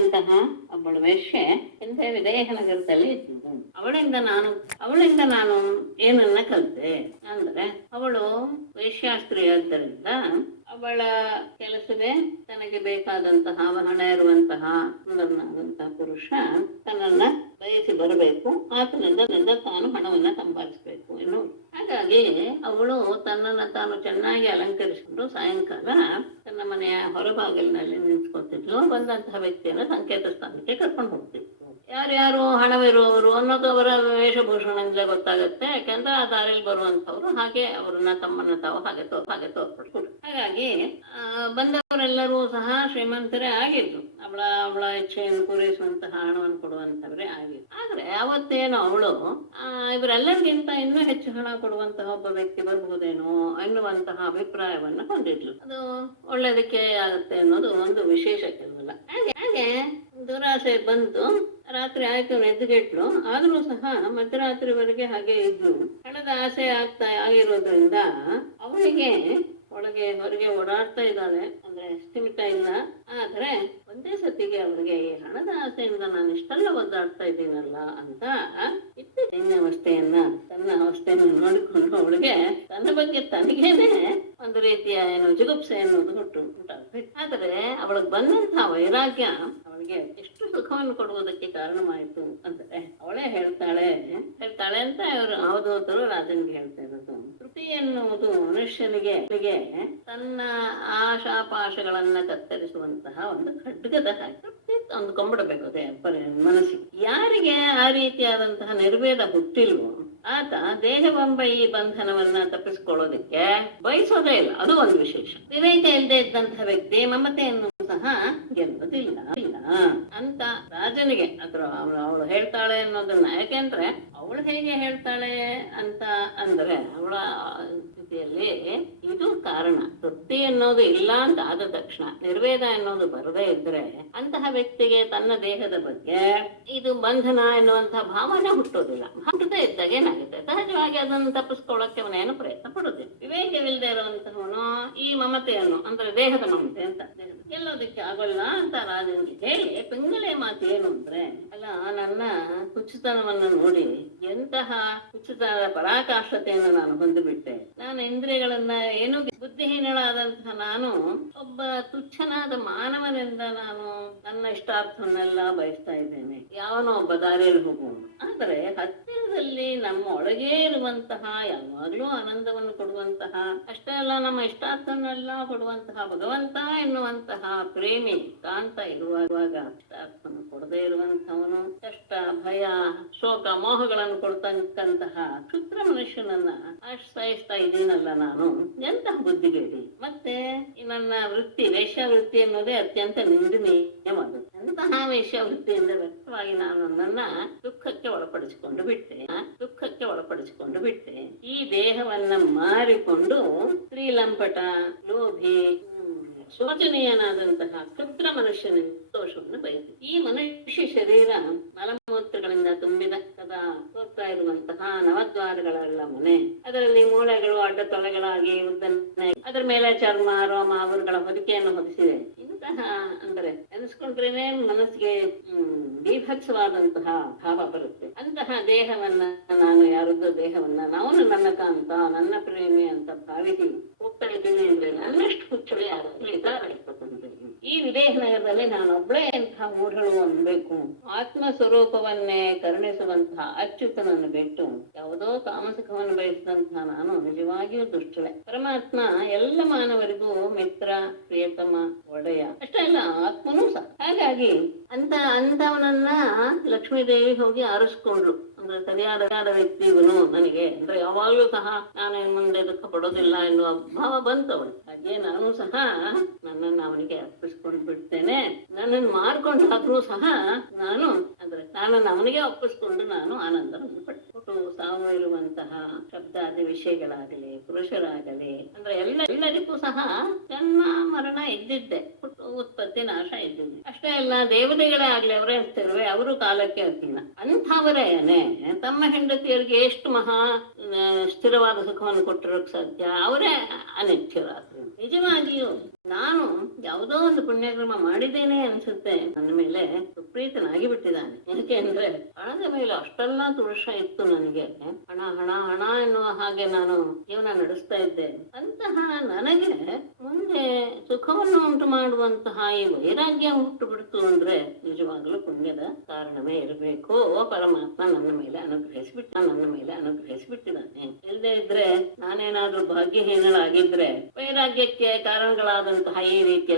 ಎನ್ನುವಂತಹ ಒಬ್ಬಳು ವೇಶ್ಯೆ ಇಂಥ ವಿದೇಹನಗರದಲ್ಲಿ ಇದ್ಲು. ಅವಳಿಂದ ನಾನು ಏನನ್ನ ಕಲಿತೆ ಅಂದ್ರೆ, ಅವಳು ವೇಶ್ಯಾಸ್ತ್ರೀ ಆದ್ದರಿಂದ ಅವಳ ಕೆಲಸವೇ ತನಗೆ ಬೇಕಾದಂತಹ ಹಣ ಇರುವಂತಹ ಸುಂದರನಾದಂತಹ ಪುರುಷ ತನ್ನನ್ನ ಬಯಸಿ ಬರಬೇಕು, ಆತನಿಂದ ತಾನು ಹಣವನ್ನ ಸಂಪಾದಿಸಬೇಕು ಎನ್ನುವುದು. ಹಾಗಾಗಿ ಅವಳು ತನ್ನನ್ನು ತಾನು ಚೆನ್ನಾಗಿ ಅಲಂಕರಿಸಿಕೊಂಡು ಸಾಯಂಕಾಲ ತನ್ನ ಮನೆಯ ಹೊರಬಾಗಿಲಿನಲ್ಲಿ ನಿಂತ್ಕೊತಿದ್ಲು. ಬಂದಂತಹ ವ್ಯಕ್ತಿಯನ್ನು ಸಂಕೇತ ಸ್ಥಾನಕ್ಕೆ ಕರ್ಕೊಂಡು ಹೋಗ್ತಿದ್ಲು. ಯಾರ್ಯಾರು ಹಣವಿರುವವರು ಅನ್ನೋದು ಅವರ ವೇಷಭೂಷಣದಿಂದಲೇ ಗೊತ್ತಾಗುತ್ತೆ. ಯಾಕೆಂದ್ರೆ ಆ ದಾರಿಯಲ್ಲಿ ಬರುವಂತವ್ರು ಹಾಗೆ ಅವರನ್ನ ತಮ್ಮನ್ನ ತಾವು ಹಾಗೆ ತೋರ್ಪಡ್ಕೊಡು. ಹಾಗಾಗಿ ಬಂದವರೆಲ್ಲರೂ ಸಹ ಶ್ರೀಮಂತರೇ ಆಗಿದ್ರು. ಅವಳ ಇಚ್ಛೆಯನ್ನು ಪೂರೈಸುವಂತಹ ಹಣವನ್ನು ಕೊಡುವಂತವರೇ ಆಗಿದ್ರು. ಆದ್ರೆ ಅವತ್ತೇನೋ ಅವಳು ಇವರೆಲ್ಲರಿಗಿಂತ ಇನ್ನೂ ಹೆಚ್ಚು ಹಣ ಕೊಡುವಂತಹ ಒಬ್ಬ ವ್ಯಕ್ತಿ ಬರ್ಬಹುದೇನೋ ಎನ್ನುವಂತಹ ಅಭಿಪ್ರಾಯವನ್ನು ಹೊಂದಿದ್ಲು. ಅದು ಒಳ್ಳೇದಕ್ಕೆ ಆಗುತ್ತೆ ಅನ್ನೋದು ಒಂದು ವಿಶೇಷ ಕೆಲವಲ್ಲ. ಹಾಗೆ ದುರಾಸೆ ಬಂತು. ರಾತ್ರಿ ಆಯ್ತು, ಎದ್ದುಗೆಟ್ಲು. ಆದ್ರೂ ಸಹ ಮಧ್ಯರಾತ್ರಿವರೆಗೆ ಹಾಗೆ ಇದ್ಲು. ಹಣದ ಆಸೆ ಆಗಿರೋದ್ರಿಂದ ಅವಳಿಗೆ ಒಳಗೆ ಹೊರಗೆ ಓಡಾಡ್ತಾ ಇದ್ದಾಳೆ, ಅಂದ್ರೆ ಸ್ಥಿಮಿತ ಇಲ್ಲ. ಆದ್ರೆ ಒಂದೇ ಸತಿಗೆ ಅವಳಿಗೆ ಈ ಹಣದ ಆಸೆಯಿಂದ ನಾನು ಇಷ್ಟೆಲ್ಲ ಒದ್ದಾಡ್ತಾ ಇದ್ದೀನಲ್ಲ ಅಂತ ತನ್ನ ಅವಸ್ಥೆಯನ್ನು ನೋಡಿಕೊಂಡು ಅವಳಿಗೆ ತನ್ನ ಬಗ್ಗೆ ತನಗೇನೆ ಒಂದು ರೀತಿಯ ಜಿಗುಪ್ಸೆ ಅನ್ನೋದು ಉಂಟಾಗುತ್ತೆ. ಆದ್ರೆ ಅವಳಿಗೆ ಬಂದಂತಹ ವೈರಾಗ್ಯ ಅವಳಿಗೆ ಎಷ್ಟು ಸುಖವನ್ನು ಕೊಡುವುದಕ್ಕೆ ಕಾರಣವಾಯಿತು ಅಂದ್ರೆ ಅವಳೇ ಹೇಳ್ತಾಳೆ ಅಂತ ಇವರು ಅವಧೂತರು ರಾಜನಿಗೆ ಹೇಳ್ತಾ ಇರೋದು. ತೃಪ್ತಿ ಎನ್ನುವುದು ಮನುಷ್ಯನಿಗೆ ತನ್ನ ಆಶಾಪಾಶಗಳನ್ನ ಕತ್ತರಿಸುವಂತಹ ಒಂದು ಖಡ್ಗದ ತೃಪ್ತಿ ಅಂದ್ಕೊಂಡ್ಬಿಡ್ಬೇಕು ಅದೇ ಮನಸ್ಸಿಗೆ. ಯಾರಿಗೆ ಆ ರೀತಿಯಾದಂತಹ ನಿರ್ವೇದ ಹುಟ್ಟಿಲ್ವೋ ಆತ ದೇಹವೆಂಬ ಈ ಬಂಧನವನ್ನ ತಪ್ಪಿಸ್ಕೊಳ್ಳೋದಕ್ಕೆ ಬಯಸೋದೇ ಇಲ್ಲ. ಅದು ಒಂದು ವಿಶೇಷ. ವಿವೇಕ ಇಲ್ಲದೆ ಇದ್ದಂತಹ ವ್ಯಕ್ತಿ ಮಮತೆಯನ್ನು ಸಹ ಗೆಲ್ಲುವುದಿಲ್ಲ ಅಂತ ರಾಜನಿಗೆ ಅಥವಾ ಅವಳು ಹೇಳ್ತಾಳೆ ಅನ್ನೋದನ್ನ. ಯಾಕೆಂದ್ರೆ ಅವಳು ಹೇಗೆ ಹೇಳ್ತಾಳೆ ಅಂತ ಅಂದ್ರೆ ಅವಳ ಸ್ಥಿತಿಯಲ್ಲಿ ಇದು ಕಾರಣ. ತೃಪ್ತಿ ಅನ್ನೋದು ಇಲ್ಲ ಅಂತ ಆದ ತಕ್ಷಣ ನಿರ್ವೇದ ಅನ್ನೋದು ಬರದೇ ಇದ್ರೆ ಅಂತಹ ವ್ಯಕ್ತಿಗೆ ತನ್ನ ದೇಹದ ಬಗ್ಗೆ ಇದು ಬಂಧನ ಎನ್ನುವಂತಹ ಭಾವನೆ ಹುಟ್ಟೋದಿಲ್ಲ. ಹುಟ್ಟದೇ ಇದ್ದಾಗ ಏನಾಗುತ್ತೆ, ಸಹಜವಾಗಿ ಅದನ್ನು ತಪ್ಪಿಸ್ಕೊಳ್ಳಕ್ಕೆ ಅವನೇನು ಪ್ರಯತ್ನ ಪಡೋದಿಲ್ಲ. ವಿವೇಕವಿಲ್ಲದೆ ಇರುವಂತಹವನು ಈ ಮಮತೆಯನ್ನು ಅಂದ್ರೆ ದೇಹದ ಮಮತೆ ಅಂತ ಗೆಲ್ಲೋದಕ್ಕೆ ಆಗೋಲ್ಲ ಅಂತ ರಾಜನಿಗೆ ಹೇಳಿ ಪಿಂಗಳೆ ಮಾತು ಏನು ಅಂದ್ರೆ, ಅಲ್ಲ ನನ್ನ ಕುಚ್ಚುತನವನ್ನು ನೋಡಿ ಎಂತಹ ಕುಚ್ಚುತನದ ಪರಾಕಾಷ್ಠತೆಯನ್ನು ನಾನು ಹೊಂದಿಬಿಟ್ಟೆ. ನಾನು ಇಂದ್ರಿಯಗಳನ್ನ ಏನು ಬುದ್ಧಿಹೀನಳಾದಂತಹ ನಾನು ಒಬ್ಬ ತುಚ್ಛನಾದ ಮಾನವನಿಂದ ನಾನು ನನ್ನ ಇಷ್ಟಾರ್ಥವನ್ನೆಲ್ಲ ಬಯಸ್ತಾ ಇದ್ದೇನೆ. ಯಾವನೋ ಒಬ್ಬ ದಾರಿಯಲ್ಲಿ ಹೋಗುವನು. ಆದರೆ ಹತ್ತಿರದಲ್ಲಿ ನಮ್ಮ ಒಳಗೇ ಇರುವಂತಹ ಯಾವಾಗ್ಲೂ ಆನಂದವನ್ನು ಕೊಡುವಂತಹ, ಅಷ್ಟೇ ಅಲ್ಲ ನಮ್ಮ ಇಷ್ಟಾರ್ಥವನ್ನೆಲ್ಲ ಕೊಡುವಂತಹ ಭಗವಂತ ಎನ್ನುವಂತಹ ಪ್ರೇಮಿ ಕಾಂತ ಇರುವಾಗ ಇಷ್ಟಾರ್ಥವನ್ನು ಕೊಡದೇ ಇರುವಂತಹವನು ಕಷ್ಟ ಭಯ ಶೋಕ ಮೋಹಗಳನ್ನು ಕೊಡ್ತಕ್ಕಂತಹ ಕ್ಷುದ್ರ ಮನುಷ್ಯನನ್ನ ಆಶ್ರಯಿಸ್ತಾ ಇದ್ದೀನಲ್ಲ ನಾನು, ಎಂತಹ ಬುದ್ಧಿಗೇಡಿ. ಮತ್ತೆ ನನ್ನ ವೃತ್ತಿ ವೇಶ್ಯಾವೃತ್ತಿ ಅನ್ನೋದೇ ಅತ್ಯಂತ ನಿಂದನೀಯವಾದದ್ದು. ಅಂತಹ ವೇಶ್ಯಾವೃತ್ತಿಯಿಂದ ವ್ಯಕ್ತವಾಗಿ ನಾನು ನನ್ನ ದುಃಖಕ್ಕೆ ಒಳಪಡಿಸಿಕೊಂಡು ಬಿಟ್ಟೆ. ಈ ದೇಹವನ್ನ ಮಾರಿಕೊಂಡು ಸ್ತ್ರೀಲಂಪಟ ಲೋಭಿ ಶೋಚನೀಯನಾದಂತಹ ಕ್ಷುದ್ರ ಮನುಷ್ಯನ ದೋಷವನ್ನು ಬಯಸಿ ಈ ಮನುಷ್ಯ ಶರೀರ ಮಲಮೂತ್ರಗಳಿಂದ ತುಂಬಿದ ಸದಾ ತೋರ್ತಾ ಇರುವಂತಹ ನವದ್ವಾರಗಳೆಲ್ಲ ಮನೆ. ಅದರಲ್ಲಿ ಮೂಳೆಗಳು ಅಡ್ಡ ತೊಳೆಗಳಾಗಿ ಉದ್ದನೆ, ಅದರ ಮೇಲೆ ಚರ್ಮ ರೋಮ ಅವರುಗಳ ಹೊದಿಕೆಯನ್ನು ಹೊದಿಸಿದೆ. ಇಂತಹ ಅಂದರೆ ನೆನೆಸ್ಕೊಂಡ್ರೇನೆ ಮನಸ್ಸಿಗೆ ಬೀಭತ್ಸವಾದಂತಹ ಭಾವ ಬರುತ್ತೆ. ಅಂತಹ ದೇಹವನ್ನ ನಾನು ಯಾರದ್ದು ದೇಹವನ್ನ ನಾವು ನನ್ನ ಕಾಂತ ನನ್ನ ಪ್ರೇಮಿ ಅಂತ ಭಾವಿಸಿ ಹೋಗ್ತಾ ಇದ್ದೀನಿ ಅಂದ್ರೆ ನನ್ನಷ್ಟು ಹುಚ್ಚಳು ಯಾರು ಇದ್ದಾರೆ. ಈ ವಿದೇಹ ನಗರದಲ್ಲಿ ನಾನೊಬ್ಳೇ ಎಂತಹ ಮೂಢಳು ಅನ್ಬೇಕು. ಆತ್ಮ ಸ್ವರೂಪವನ್ನೇ ಕರುಣಿಸುವಂತಹ ಅಚ್ಯುತನನ್ನು ಬಿಟ್ಟು ಯಾವುದೋ ತಾಮಸಿಕವನ್ನು ಬಯಸಿದಂತಹ ನಾನು ನಿಜವಾಗಿಯೂ ದುಷ್ಟಳೆ. ಪರಮಾತ್ಮ ಎಲ್ಲ ಮಾನವರಿಗೂ ಮಿತ್ರ ಪ್ರಿಯತಮ ಒಡೆಯ, ಅಷ್ಟೇ ಅಲ್ಲ ಆತ್ಮನೂ ಸಹ. ಹಾಗಾಗಿ ಅಂತವನನ್ನ ಲಕ್ಷ್ಮೀದೇವಿ ಹೋಗಿ ಆರಿಸ್ಕೊಂಡ್ರು. ಅಂದ್ರೆ ಸರಿಯಾದ ವ್ಯಕ್ತಿ ಇವನು ನನಗೆ, ಅಂದ್ರೆ ಯಾವಾಗ್ಲೂ ಸಹ ನಾನು ಮುಂದೆ ದುಃಖ ಪಡೋದಿಲ್ಲ ಎನ್ನುವ ಭಾವ ಬಂತು ಅವಳು. ಹಾಗೆ ನಾನು ಸಹ ನನ್ನನ್ನು ಅವನಿಗೆ ಅರ್ಪಿಸ್ಕೊಂಡು ಬಿಡ್ತೇನೆ. ನನ್ನನ್ನು ಮಾರ್ಕೊಂಡಾದ್ರೂ ಸಹ ನನ್ನನ್ನು ಅವನಿಗೆ ಅರ್ಪಿಸ್ಕೊಂಡು ನಾನು ಆನಂದವನ್ನು ಪಡ್ತೇನೆ. ಸಾವು ಇರುವಂತಹ ಶಬ್ದಾದಿ ವಿಷಯಗಳಾಗಲಿ ಪುರುಷರಾಗಲಿ ಅಂದ್ರೆ ಎಲ್ಲರಿಗೂ ಸಹ ಜನ್ಮ ಮರಣ ಇದ್ದಿದ್ದೆ, ಉತ್ಪತ್ತಿ ನಾಶ ಇದ್ದಿದ್ದೆ. ಅಷ್ಟೇ ಅಲ್ಲ ದೇವತೆಗಳೇ ಆಗ್ಲಿ ಅವರೇ ಇರ್ತಿರುವೆ, ಅವರು ಕಾಲಕ್ಕೆ ಇರ್ತಿಲ್ಲ. ಅಂಥವರೇನೆ ತಮ್ಮ ಹೆಂಡತಿಯರಿಗೆ ಎಷ್ಟು ಸ್ಥಿರವಾದ ಸುಖವನ್ನು ಕೊಟ್ಟಿರೋಕ್ ಸಾಧ್ಯ? ಅವರೇ ಅನಿತ್ಯರಾದ್ರು. ನಿಜವಾಗಿಯೂ ನಾನು ಯಾವುದೋ ಒಂದು ಪುಣ್ಯಕ್ರಮ ಮಾಡಿದ್ದೇನೆ ಅನ್ಸುತ್ತೆ, ನನ್ನ ಮೇಲೆ ಸುಪ್ರೀತನಾಗಿ ಬಿಟ್ಟಿದ್ದಾನೆ. ಯಾಕೆ ಅಂದ್ರೆ ಹಣದ ಮೇಲೆ ಅಷ್ಟೆಲ್ಲ ತುಳಸ ಇತ್ತು ನನಗೆ. ಹಣ ಹಣ ಹಣ ಎನ್ನುವ ಹಾಗೆ ನಾನು ಜೀವನ ನಡೆಸ್ತಾ ಇದ್ದೆ. ಅಂತಹ ನನಗೆ ಮುಂದೆ ಸುಖವನ್ನು ಉಂಟು ಮಾಡುವಂತಹ ಈ ವೈರಾಗ್ಯ ಹುಟ್ಟು ಬಿಡ್ತು ಅಂದ್ರೆ ನಿಜವಾಗ್ಲೂ ಪುಣ್ಯದ ಕಾರಣವೇ ಇರಬೇಕು. ಪರಮಾತ್ಮ ನನ್ನ ಮೇಲೆ ಅನುಗ್ರಹಿಸಿಬಿಟ್ಟಿದ್ದಾನೆ. ಇಲ್ಲದೆ ಇದ್ರೆ ನಾನೇನಾದ್ರೂ ಭಾಗ್ಯಹೀನಳಾಗಿದ್ರೆ ವೈರಾಗ್ಯಕ್ಕೆ ಕಾರಣಗಳಾದಂತಹ ಈ ರೀತಿಯ